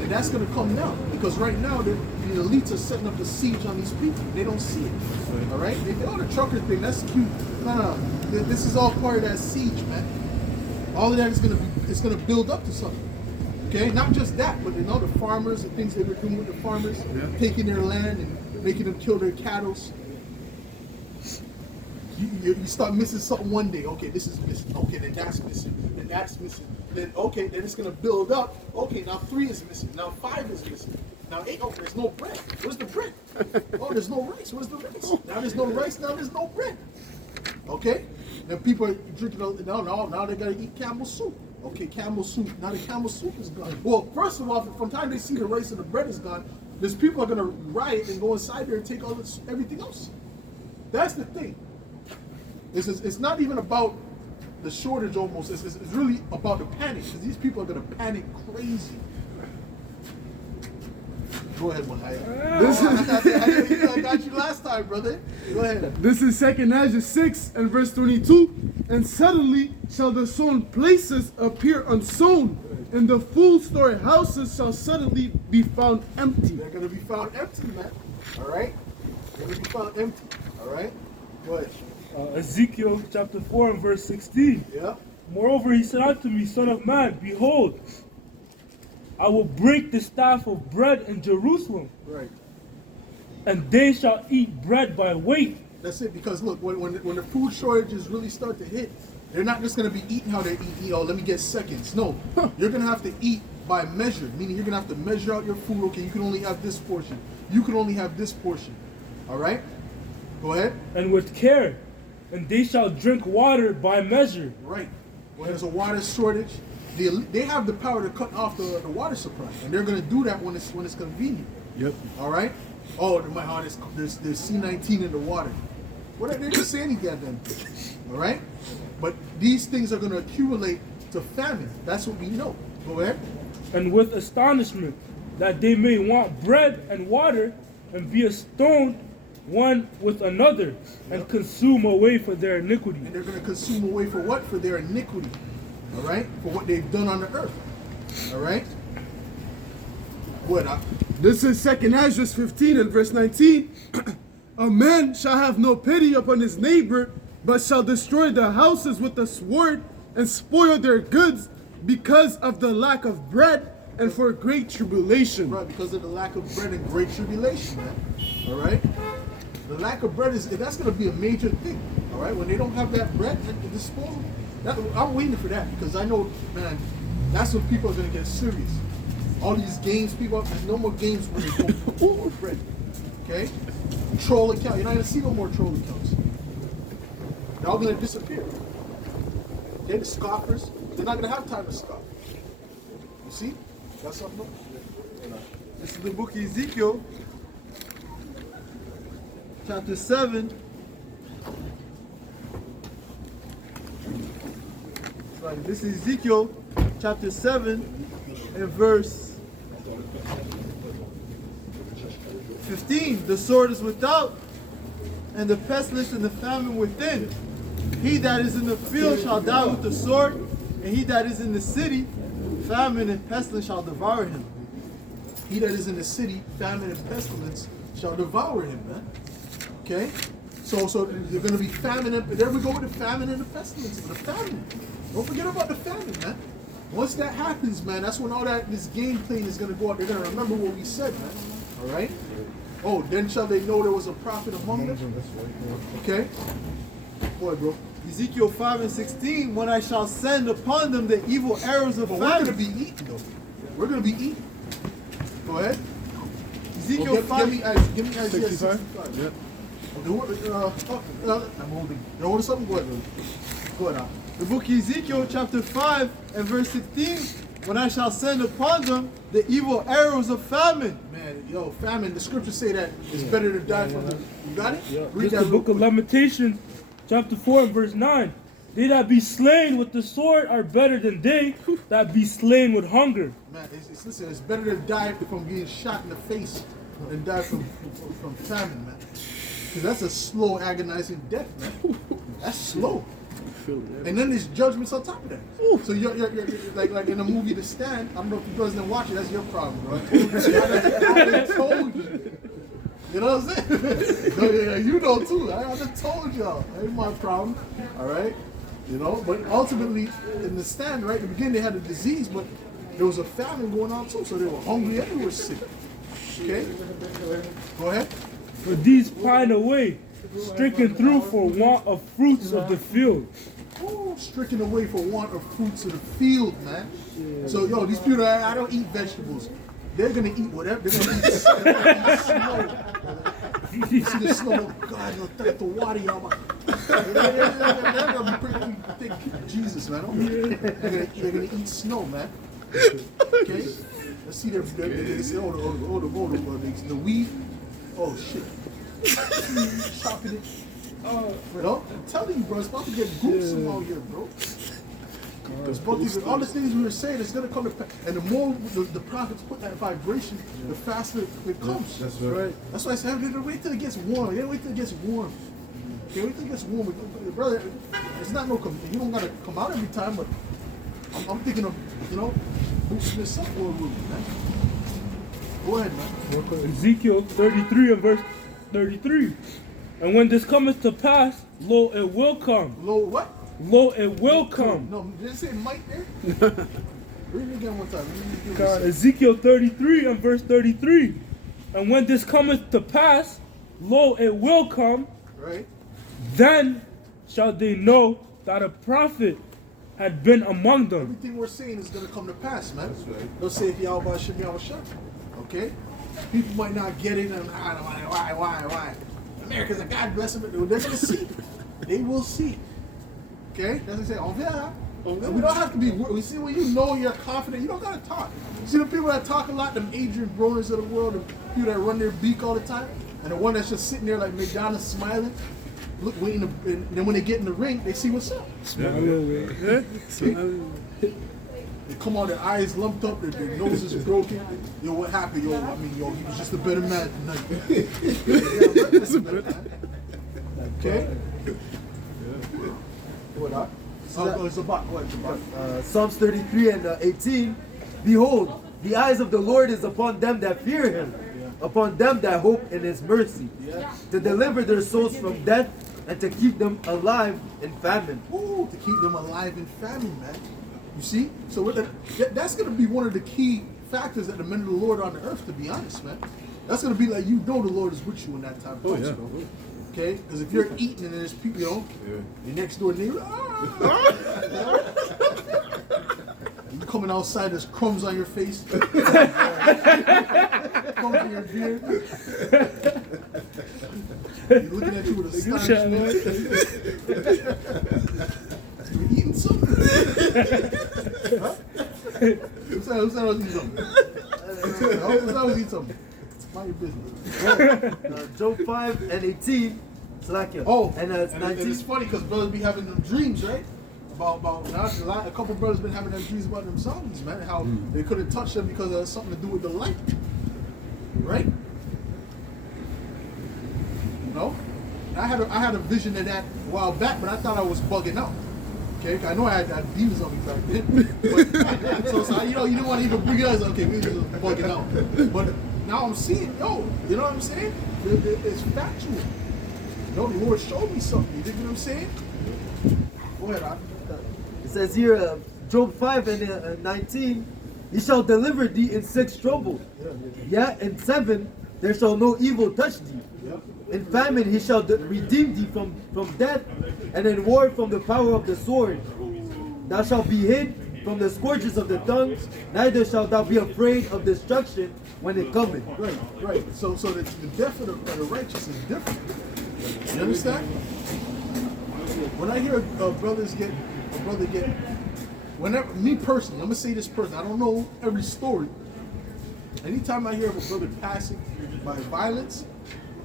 And that's going to come now, because right now the elites are setting up the siege on these people. They don't see it. All right? They think, oh, the trucker thing, that's cute. No. This is all part of that siege, man. All of that is going to build up to something. Okay? Not just that, but the farmers, the things they were doing with the farmers, taking their land and making them kill their cattle. You start missing something one day. Okay, this is missing. Okay, then that's missing. Then that's missing. Then okay, then it's gonna build up. Okay, now 3 is missing. Now 5 is missing. Now 8. Oh, there's no bread. Where's the bread? Oh, there's no rice. Where's the rice? Now there's no rice. Now there's no bread. Okay. Then people are drinking. Now they gotta eat camel soup. Okay, camel soup. Now the camel soup is gone. Well, first of all, from the time they see the rice and the bread is gone, there's people are gonna riot and go inside there and take everything else. That's the thing. It's not even about the shortage almost. It's really about the panic, because these people are going to panic crazy. Go ahead, I got you last time, brother. Go ahead. This is 2 Ezra 6 and verse 22. And suddenly shall the sown places appear unsown, and the full storehouses shall suddenly be found empty. They're going to be found empty, man. All right? They're going to be found empty. All right? Go ahead. Ezekiel chapter 4 and verse 16. Yeah. Moreover, he said unto me, Son of man, behold, I will break the staff of bread in Jerusalem, Right. and they shall eat bread by weight. That's it, because look, when the food shortages really start to hit, they're not just going to be eating how they eat, oh, let me get seconds. No, you're going to have to eat by measure, meaning you're going to have to measure out your food. Okay, you can only have this portion. You can only have this portion. All right? Go ahead. And with care, and they shall drink water by measure. Right. When there's a water shortage, they have the power to cut off the water supply, and they're going to do that when it's convenient. Yep. All right. Oh, there's C19 in the water. Well, they didn't say any goddamn thing. All right. But these things are going to accumulate to famine. That's what we know. Go ahead. And with astonishment, that they may want bread and water, and be astonished one with another, and consume away for their iniquity. And they're going to consume away for what? For their iniquity. All right? For what they've done on the earth. All right? What? This is 2 Ezra 15 and verse 19. A man shall have no pity upon his neighbor, but shall destroy the houses with the sword and spoil their goods because of the lack of bread and for great tribulation. Right, because of the lack of bread and great tribulation, man. All right? The lack of bread that's going to be a major thing. All right? When they don't have that bread at the disposal, I'm waiting for that, because I know, man, that's when people are going to get serious. All these games, people, there's no more games when they don't more bread. Okay? Troll account. You're not going to see no more troll accounts. They're all going to disappear. Okay? The scoffers, they're not going to have time to scoff. You see? Got something else? This is the book of Ezekiel, chapter 7. Sorry, this is Ezekiel, chapter 7, and verse 15. The sword is without, and the pestilence and the famine within. He that is in the field shall die with the sword, and he that is in the city, famine and pestilence shall devour him. He that is in the city, famine and pestilence shall devour him, man. Okay? So they're going to be famine, and there we go with the famine and the pestilence. The famine. Don't forget about the famine, man. Once that happens, man, that's when all this game playing is going to go out. They're going to remember what we said, man. All right? Oh, then shall they know there was a prophet among them? Okay? Boy, bro. Ezekiel 5 and 16, when I shall send upon them the evil arrows of But we're famine. going to be eating, though. We're going to be eating. Go ahead. Ezekiel 5. Give me Isaiah 65. Yep. I'm holding. You're holding something? Go ahead, bro. Go ahead now. The book of Ezekiel chapter 5 and verse 16. when I shall send upon them the evil arrows of famine. Man, yo, famine, the scriptures say that it's better to die from the... You got it? Read This that the book of Lamentations, chapter 4 and verse 9. They that be slain with the sword are better than they that be slain with hunger. Man, listen, it's better to die from being shot in the face than die from famine, man. Because that's a slow, agonizing death, man. That's slow. And then there's judgments on top of that. So you're like in the movie The Stand. I don't know if you guys didn't watch it. That's your problem, bro. I told you. You know what I'm saying? So, yeah, you know too. I done told y'all. That ain't my problem. All right. You know, but ultimately in The Stand, right? In the beginning they had a disease, but there was a famine going on too. So they were hungry and they were sick. Okay. Go ahead. For these pine away, stricken through for want of fruits of the field. Oh, stricken away for want of fruits of the field, man. So, yo, these people, I don't eat vegetables. They're gonna eat whatever. They're gonna eat snow. You see the snow? Oh God, you'll the water, y'all. They're gonna be pretty thick. Jesus, man. They're gonna eat snow, man. Okay. Let's see they say, the weed. Oh shit. Chopping it. Bro, I'm telling you, bro, it's about to get gruesome out here, bro. It's about to, all the things we were saying, it's gonna come to pass. And the more the prophets put that vibration, the faster it comes. That's right. That's why I said, wait till it gets warm. You wait till it gets warm. Okay, wait till it gets warm. Brother, it's not no, you don't gotta come out every time, but I'm thinking of, you know, boosting this up a little bit, man. Go ahead, man. Ezekiel 33 and verse 33. And when this cometh to pass, lo, it will come. Lo, what? Lo, it will come. No, did it say might there? Read it again one time. God, Ezekiel 33 and verse 33. And when this cometh to pass, lo, it will come. Right. Then shall they know that a prophet had been among them. Everything we're saying is going to come to pass, man. They'll say, if Yahweh Shem Yahweh Shem. Okay? People might not get it, and why? Americans, God bless them, they're going to see. They will see. Okay? That's what they say, oh yeah. We don't have to be, we see when you know you're confident, you don't got to talk. You see the people that talk a lot, them Adrian Broners of the world, the people that run their beak all the time, and the one that's just sitting there like McDonald's smiling, look, waiting, and then when they get in the ring, they see what's up. They come on, their eyes lumped up, their nose is broken. Yo, what happened? Yo, I mean, yo, he was just a better man tonight. Okay? What up? It's about what? Psalms 33 and 18. Behold, the eyes of the Lord is upon them that fear him, upon them that hope in his mercy, to deliver their souls from death and to keep them alive in famine. Ooh, to keep them alive in famine, man. You see? So that's going to be one of the key factors that the men of the Lord are on the earth, to be honest, man. That's going to be like, you know the Lord is with you in that time. Oh, yeah. Okay? Because if you're eating and there's people, you know, your next door neighbor, you coming outside, there's crumbs on your face. Crumbs on your beard. You're looking at you with astonishment. You're eating something? Huh? Who said I was eating something? Who said I was eating something? Mind your business. Job 5 and 18. Slakia. Oh, and it's 19. And it's funny because brothers be having them dreams, right? About a couple brothers been having them dreams about them zombies, man. How they couldn't touch them because of something to do with the light, right? No, I had a vision of that a while back, but I thought I was bugging out. Okay, I know I had demons on me back then, but, so you know you didn't want to even bring it up. Okay, maybe just bugging out, but now I'm seeing, yo, you know what I'm saying? It's factual. You know, the Lord showed me something. You dig what I'm saying? Go ahead, It says here, Job 5 and 19, he shall deliver thee in 6 troubles. Yeah, in 7, there shall no evil touch thee. In famine he shall redeem thee from death, and in war from the power of the sword. Thou shalt be hid from the scourges of the tongue, neither shalt thou be afraid of destruction when it cometh. Right. So the death of the righteous is different. You understand? When I hear a brother get whenever, me personally, I'm gonna say this personally, I don't know every story. Anytime I hear of a brother passing by violence,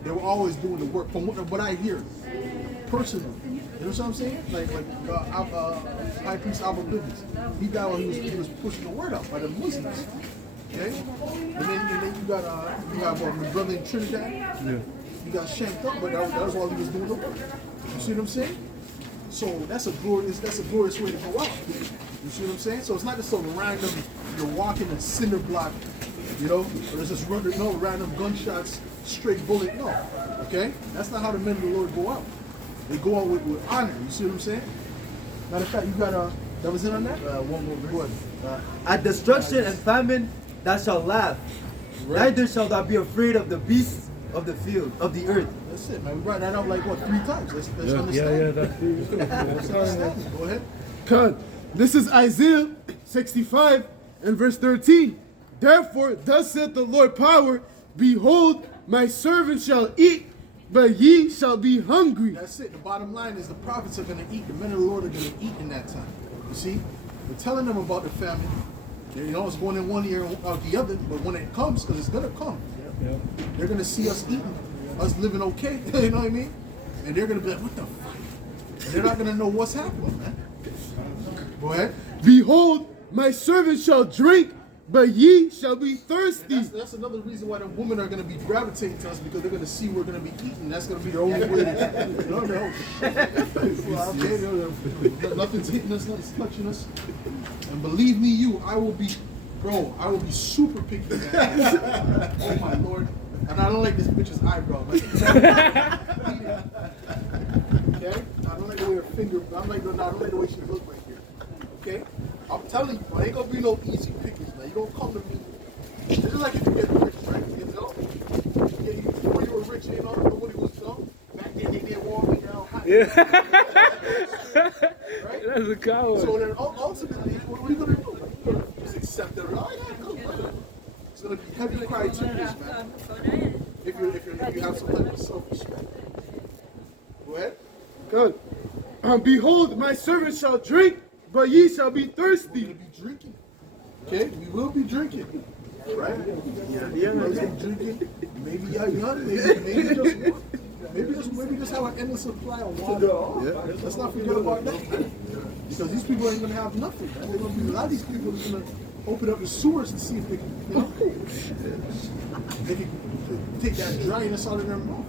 they were always doing the work. From what I hear, personally, you know what I'm saying? Like High Priest Albert Rubies, he died while he was pushing the word out by the Muslims. Okay, and then you got my brother in Trinidad. Yeah. He got shanked up, but that was while he was doing the work. You see what I'm saying? So that's a glorious way to go out. You see what I'm saying? So it's not just some random, you're walking a cinder block, you know, or there's just random gunshots, straight bullet. No, okay? That's not how the men of the Lord go out. They go out with honor. You see what I'm saying? Matter of fact, you got that was in on that? One more verse. At destruction and famine, thou shalt laugh. Right. Neither shalt thou be afraid of the beasts of the field, of the earth. That's it, man. We brought that up like, what, 3 times? Let's understand. Let's understand. Go ahead. God, this is Isaiah 65 and verse 13. Therefore, thus saith the Lord power, behold, my servant shall eat, but ye shall be hungry. That's it. The bottom line is the prophets are going to eat. The men of the Lord are going to eat in that time. You see? We're telling them about the famine. You know, it's going in one ear and out the other, but when it comes, because it's going to come, they're going to see us eating, us living okay, you know what I mean? And they're going to be like, what the fuck? And they're not going to know what's happening, man. Go ahead. Behold, my servant shall drink, but ye shall be thirsty. That's another reason why the women are going to be gravitating to us, because they're going to see we're going to be eating. That's going to be their only way to, you know, nothing's hitting us, nothing's touching us. And believe me, I will be super picky. Oh my Lord. And I don't like this bitch's eyebrow. Like, okay? I don't like the way her finger, I don't like the way she looks right here. Okay? I'm telling you, there ain't gonna be no easy pickings, man. You don't come to me. It's just like if you get rich, right? You know? Before you were rich, you know, nobody was, you know, back then they didn't want me now. Right? That's a coward. So then ultimately, what are you gonna do? You're gonna just accept it. Oh, yeah, go. It's gonna be heavy criteria, man. If you have some type of self-respect. Go ahead. Good. Behold, my servant shall drink, but ye shall be thirsty. We're gonna be drinking. Okay, we will be drinking. Right? Yeah. We'll be drinking. Maybe young, maybe just have an endless supply of water. Yeah. Let's not forget about that, man. Because these people ain't gonna have nothing, man. They're gonna be, a lot of these people are gonna open up the sewers and see if they can, you know, they can take that dryness out of their mouth.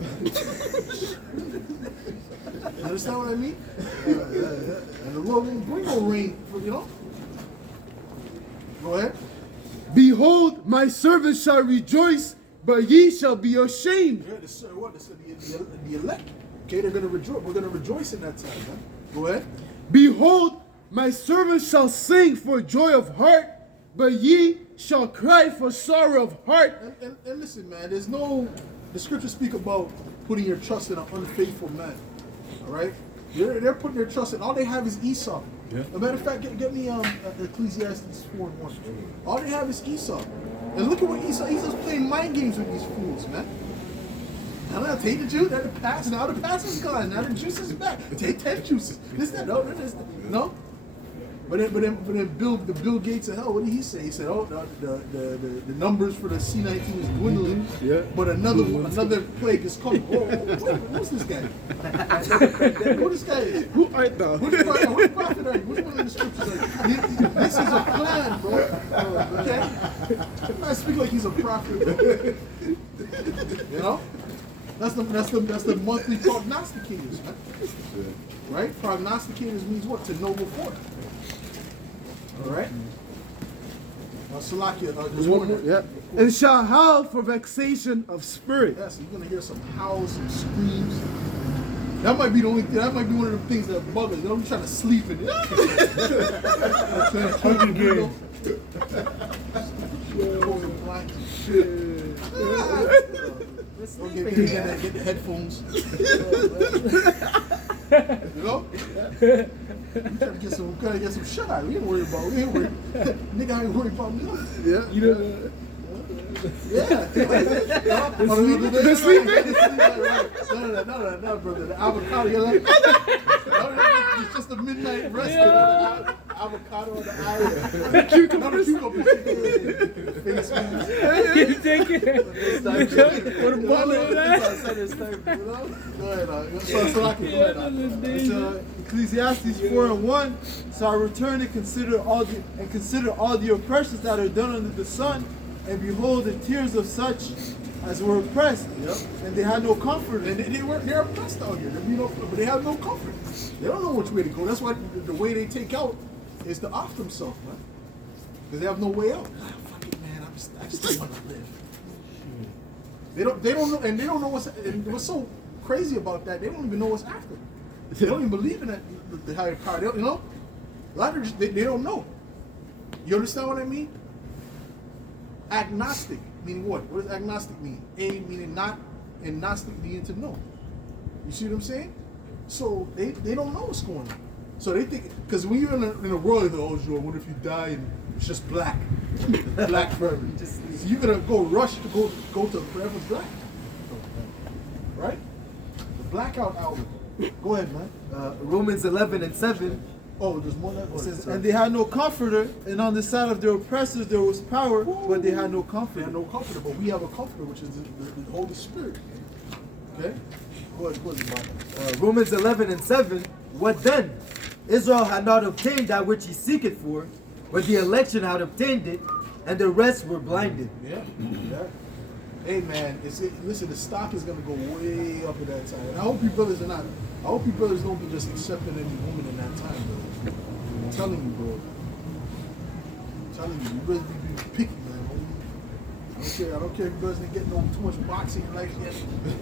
You understand what I mean? And the Lord won't bring no rain for, you know. Go ahead. Behold, my servant shall rejoice, but ye shall be ashamed. Yeah, the elect. Okay, they're gonna rejoice. We're gonna rejoice in that time, man. Go ahead. Behold, my servant shall sing for joy of heart, but ye shall cry for sorrow of heart. And listen, man, the scriptures speak about putting your trust in an unfaithful man. All right? They're putting their trust in, all they have is Esau. Yeah. As a matter of fact, get me Ecclesiastes 4:1. All they have is Esau. And look at what Esau's playing mind games with these fools, man. Now take the juice, now the pass is gone, now the juice is back. Take 10 juices. No. But then Bill Gates of hell, what did he say? He said, oh, the numbers for the C-19 is dwindling, but another plague is coming. Who's this guy? Who this guy is? Who art thou? Who the prophet are you? What's one of the scriptures like? This is a plan, bro. Okay? I speak like he's a prophet. You know? That's the monthly prognosticators, man. Right? Prognosticators means what? To know before. All right. Salakia, there's one more. Yeah. And shall howl for vexation of spirit. Yes, you're gonna hear some howls, some screams. That might be the only thing. That might be one of the things that bug us. They'll be trying to sleep in it. Get the headphones. You know? We trying to get some shut eye. We ain't worried about. Nigga ain't worried about me. Yeah. You know. Yeah. They're sleeping. No, brother. The avocado. You're like, it's just a midnight rest. avocado on the island. Cucumbers. Face man. You take it. What a Go ahead. So I can go ahead. It's, Ecclesiastes 4:1. So I return and consider all the oppressions that are done under the sun, and behold the tears of such as were oppressed, and they had no comfort. And they're oppressed out here. But they have no comfort. They don't know which way to go. That's why the way they take out is to off themselves, man. Because they have no way out. Ah, fuck it, man. I just want to live. They don't know, and they don't know what's so crazy about that. They don't even know what's after. They don't even believe in that the higher power. A lot of they don't know. You understand what I mean? Agnostic meaning what? What does agnostic mean? A meaning not, and gnostic meaning to know. You see what I'm saying? So they don't know what's going on. So they think, because when you're in a world, they're oh, Joe, what if you die and it's just black, black forever? So you're gonna go rush to go to forever black, right? The blackout hour. Go ahead, man. Romans 11:7. Oh, there's more than It says, and they had no comforter, and on the side of their oppressors there was power, but they had no They comfort. have no comforter, but we have a comforter, which is the Holy Spirit. Okay? Go ahead, Romans 11:7. What then? Israel had not obtained that which he seeketh for, but the election had obtained it, and the rest were blinded. Yeah. Hey man, listen, the stock is gonna go way up at that time. And I hope you brothers don't be just accepting any woman in that time, bro. I'm telling you, bro. I'm telling you, you brothers be picky, man. I don't care if you brothers ain't getting too much boxing in life yet.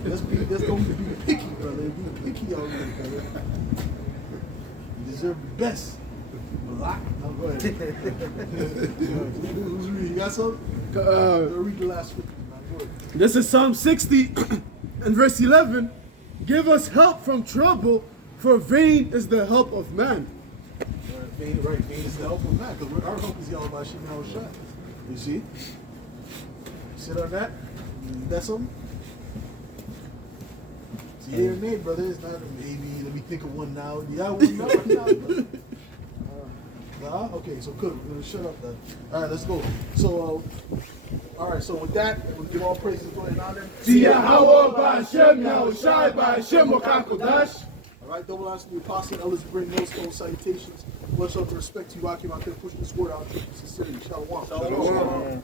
Let's don't be picky, brother. Be picky out here, brother. You deserve the best. Block. No, go ahead. Who's reading? You got something? Read the last scripture. This is Psalm 60 and verse 11. Give us help from trouble, for vain is the help of man. Vain is the help of man, because our help is Yahweh Hashem Yahushua. You see? Sit on that. That's something. See, here and nay, brother. It's not a maybe. Let me think of one now. Yeah, one now. Okay, so good. We're gonna shut up then. All right, let's go. So, all right. So with that, we'll give all praises to and honor. All right, double honors to the apostle, elders bring millstone salutations. Much love and respect to you. I came out there pushing the squad out. Sincerity. Shalom. Shalom.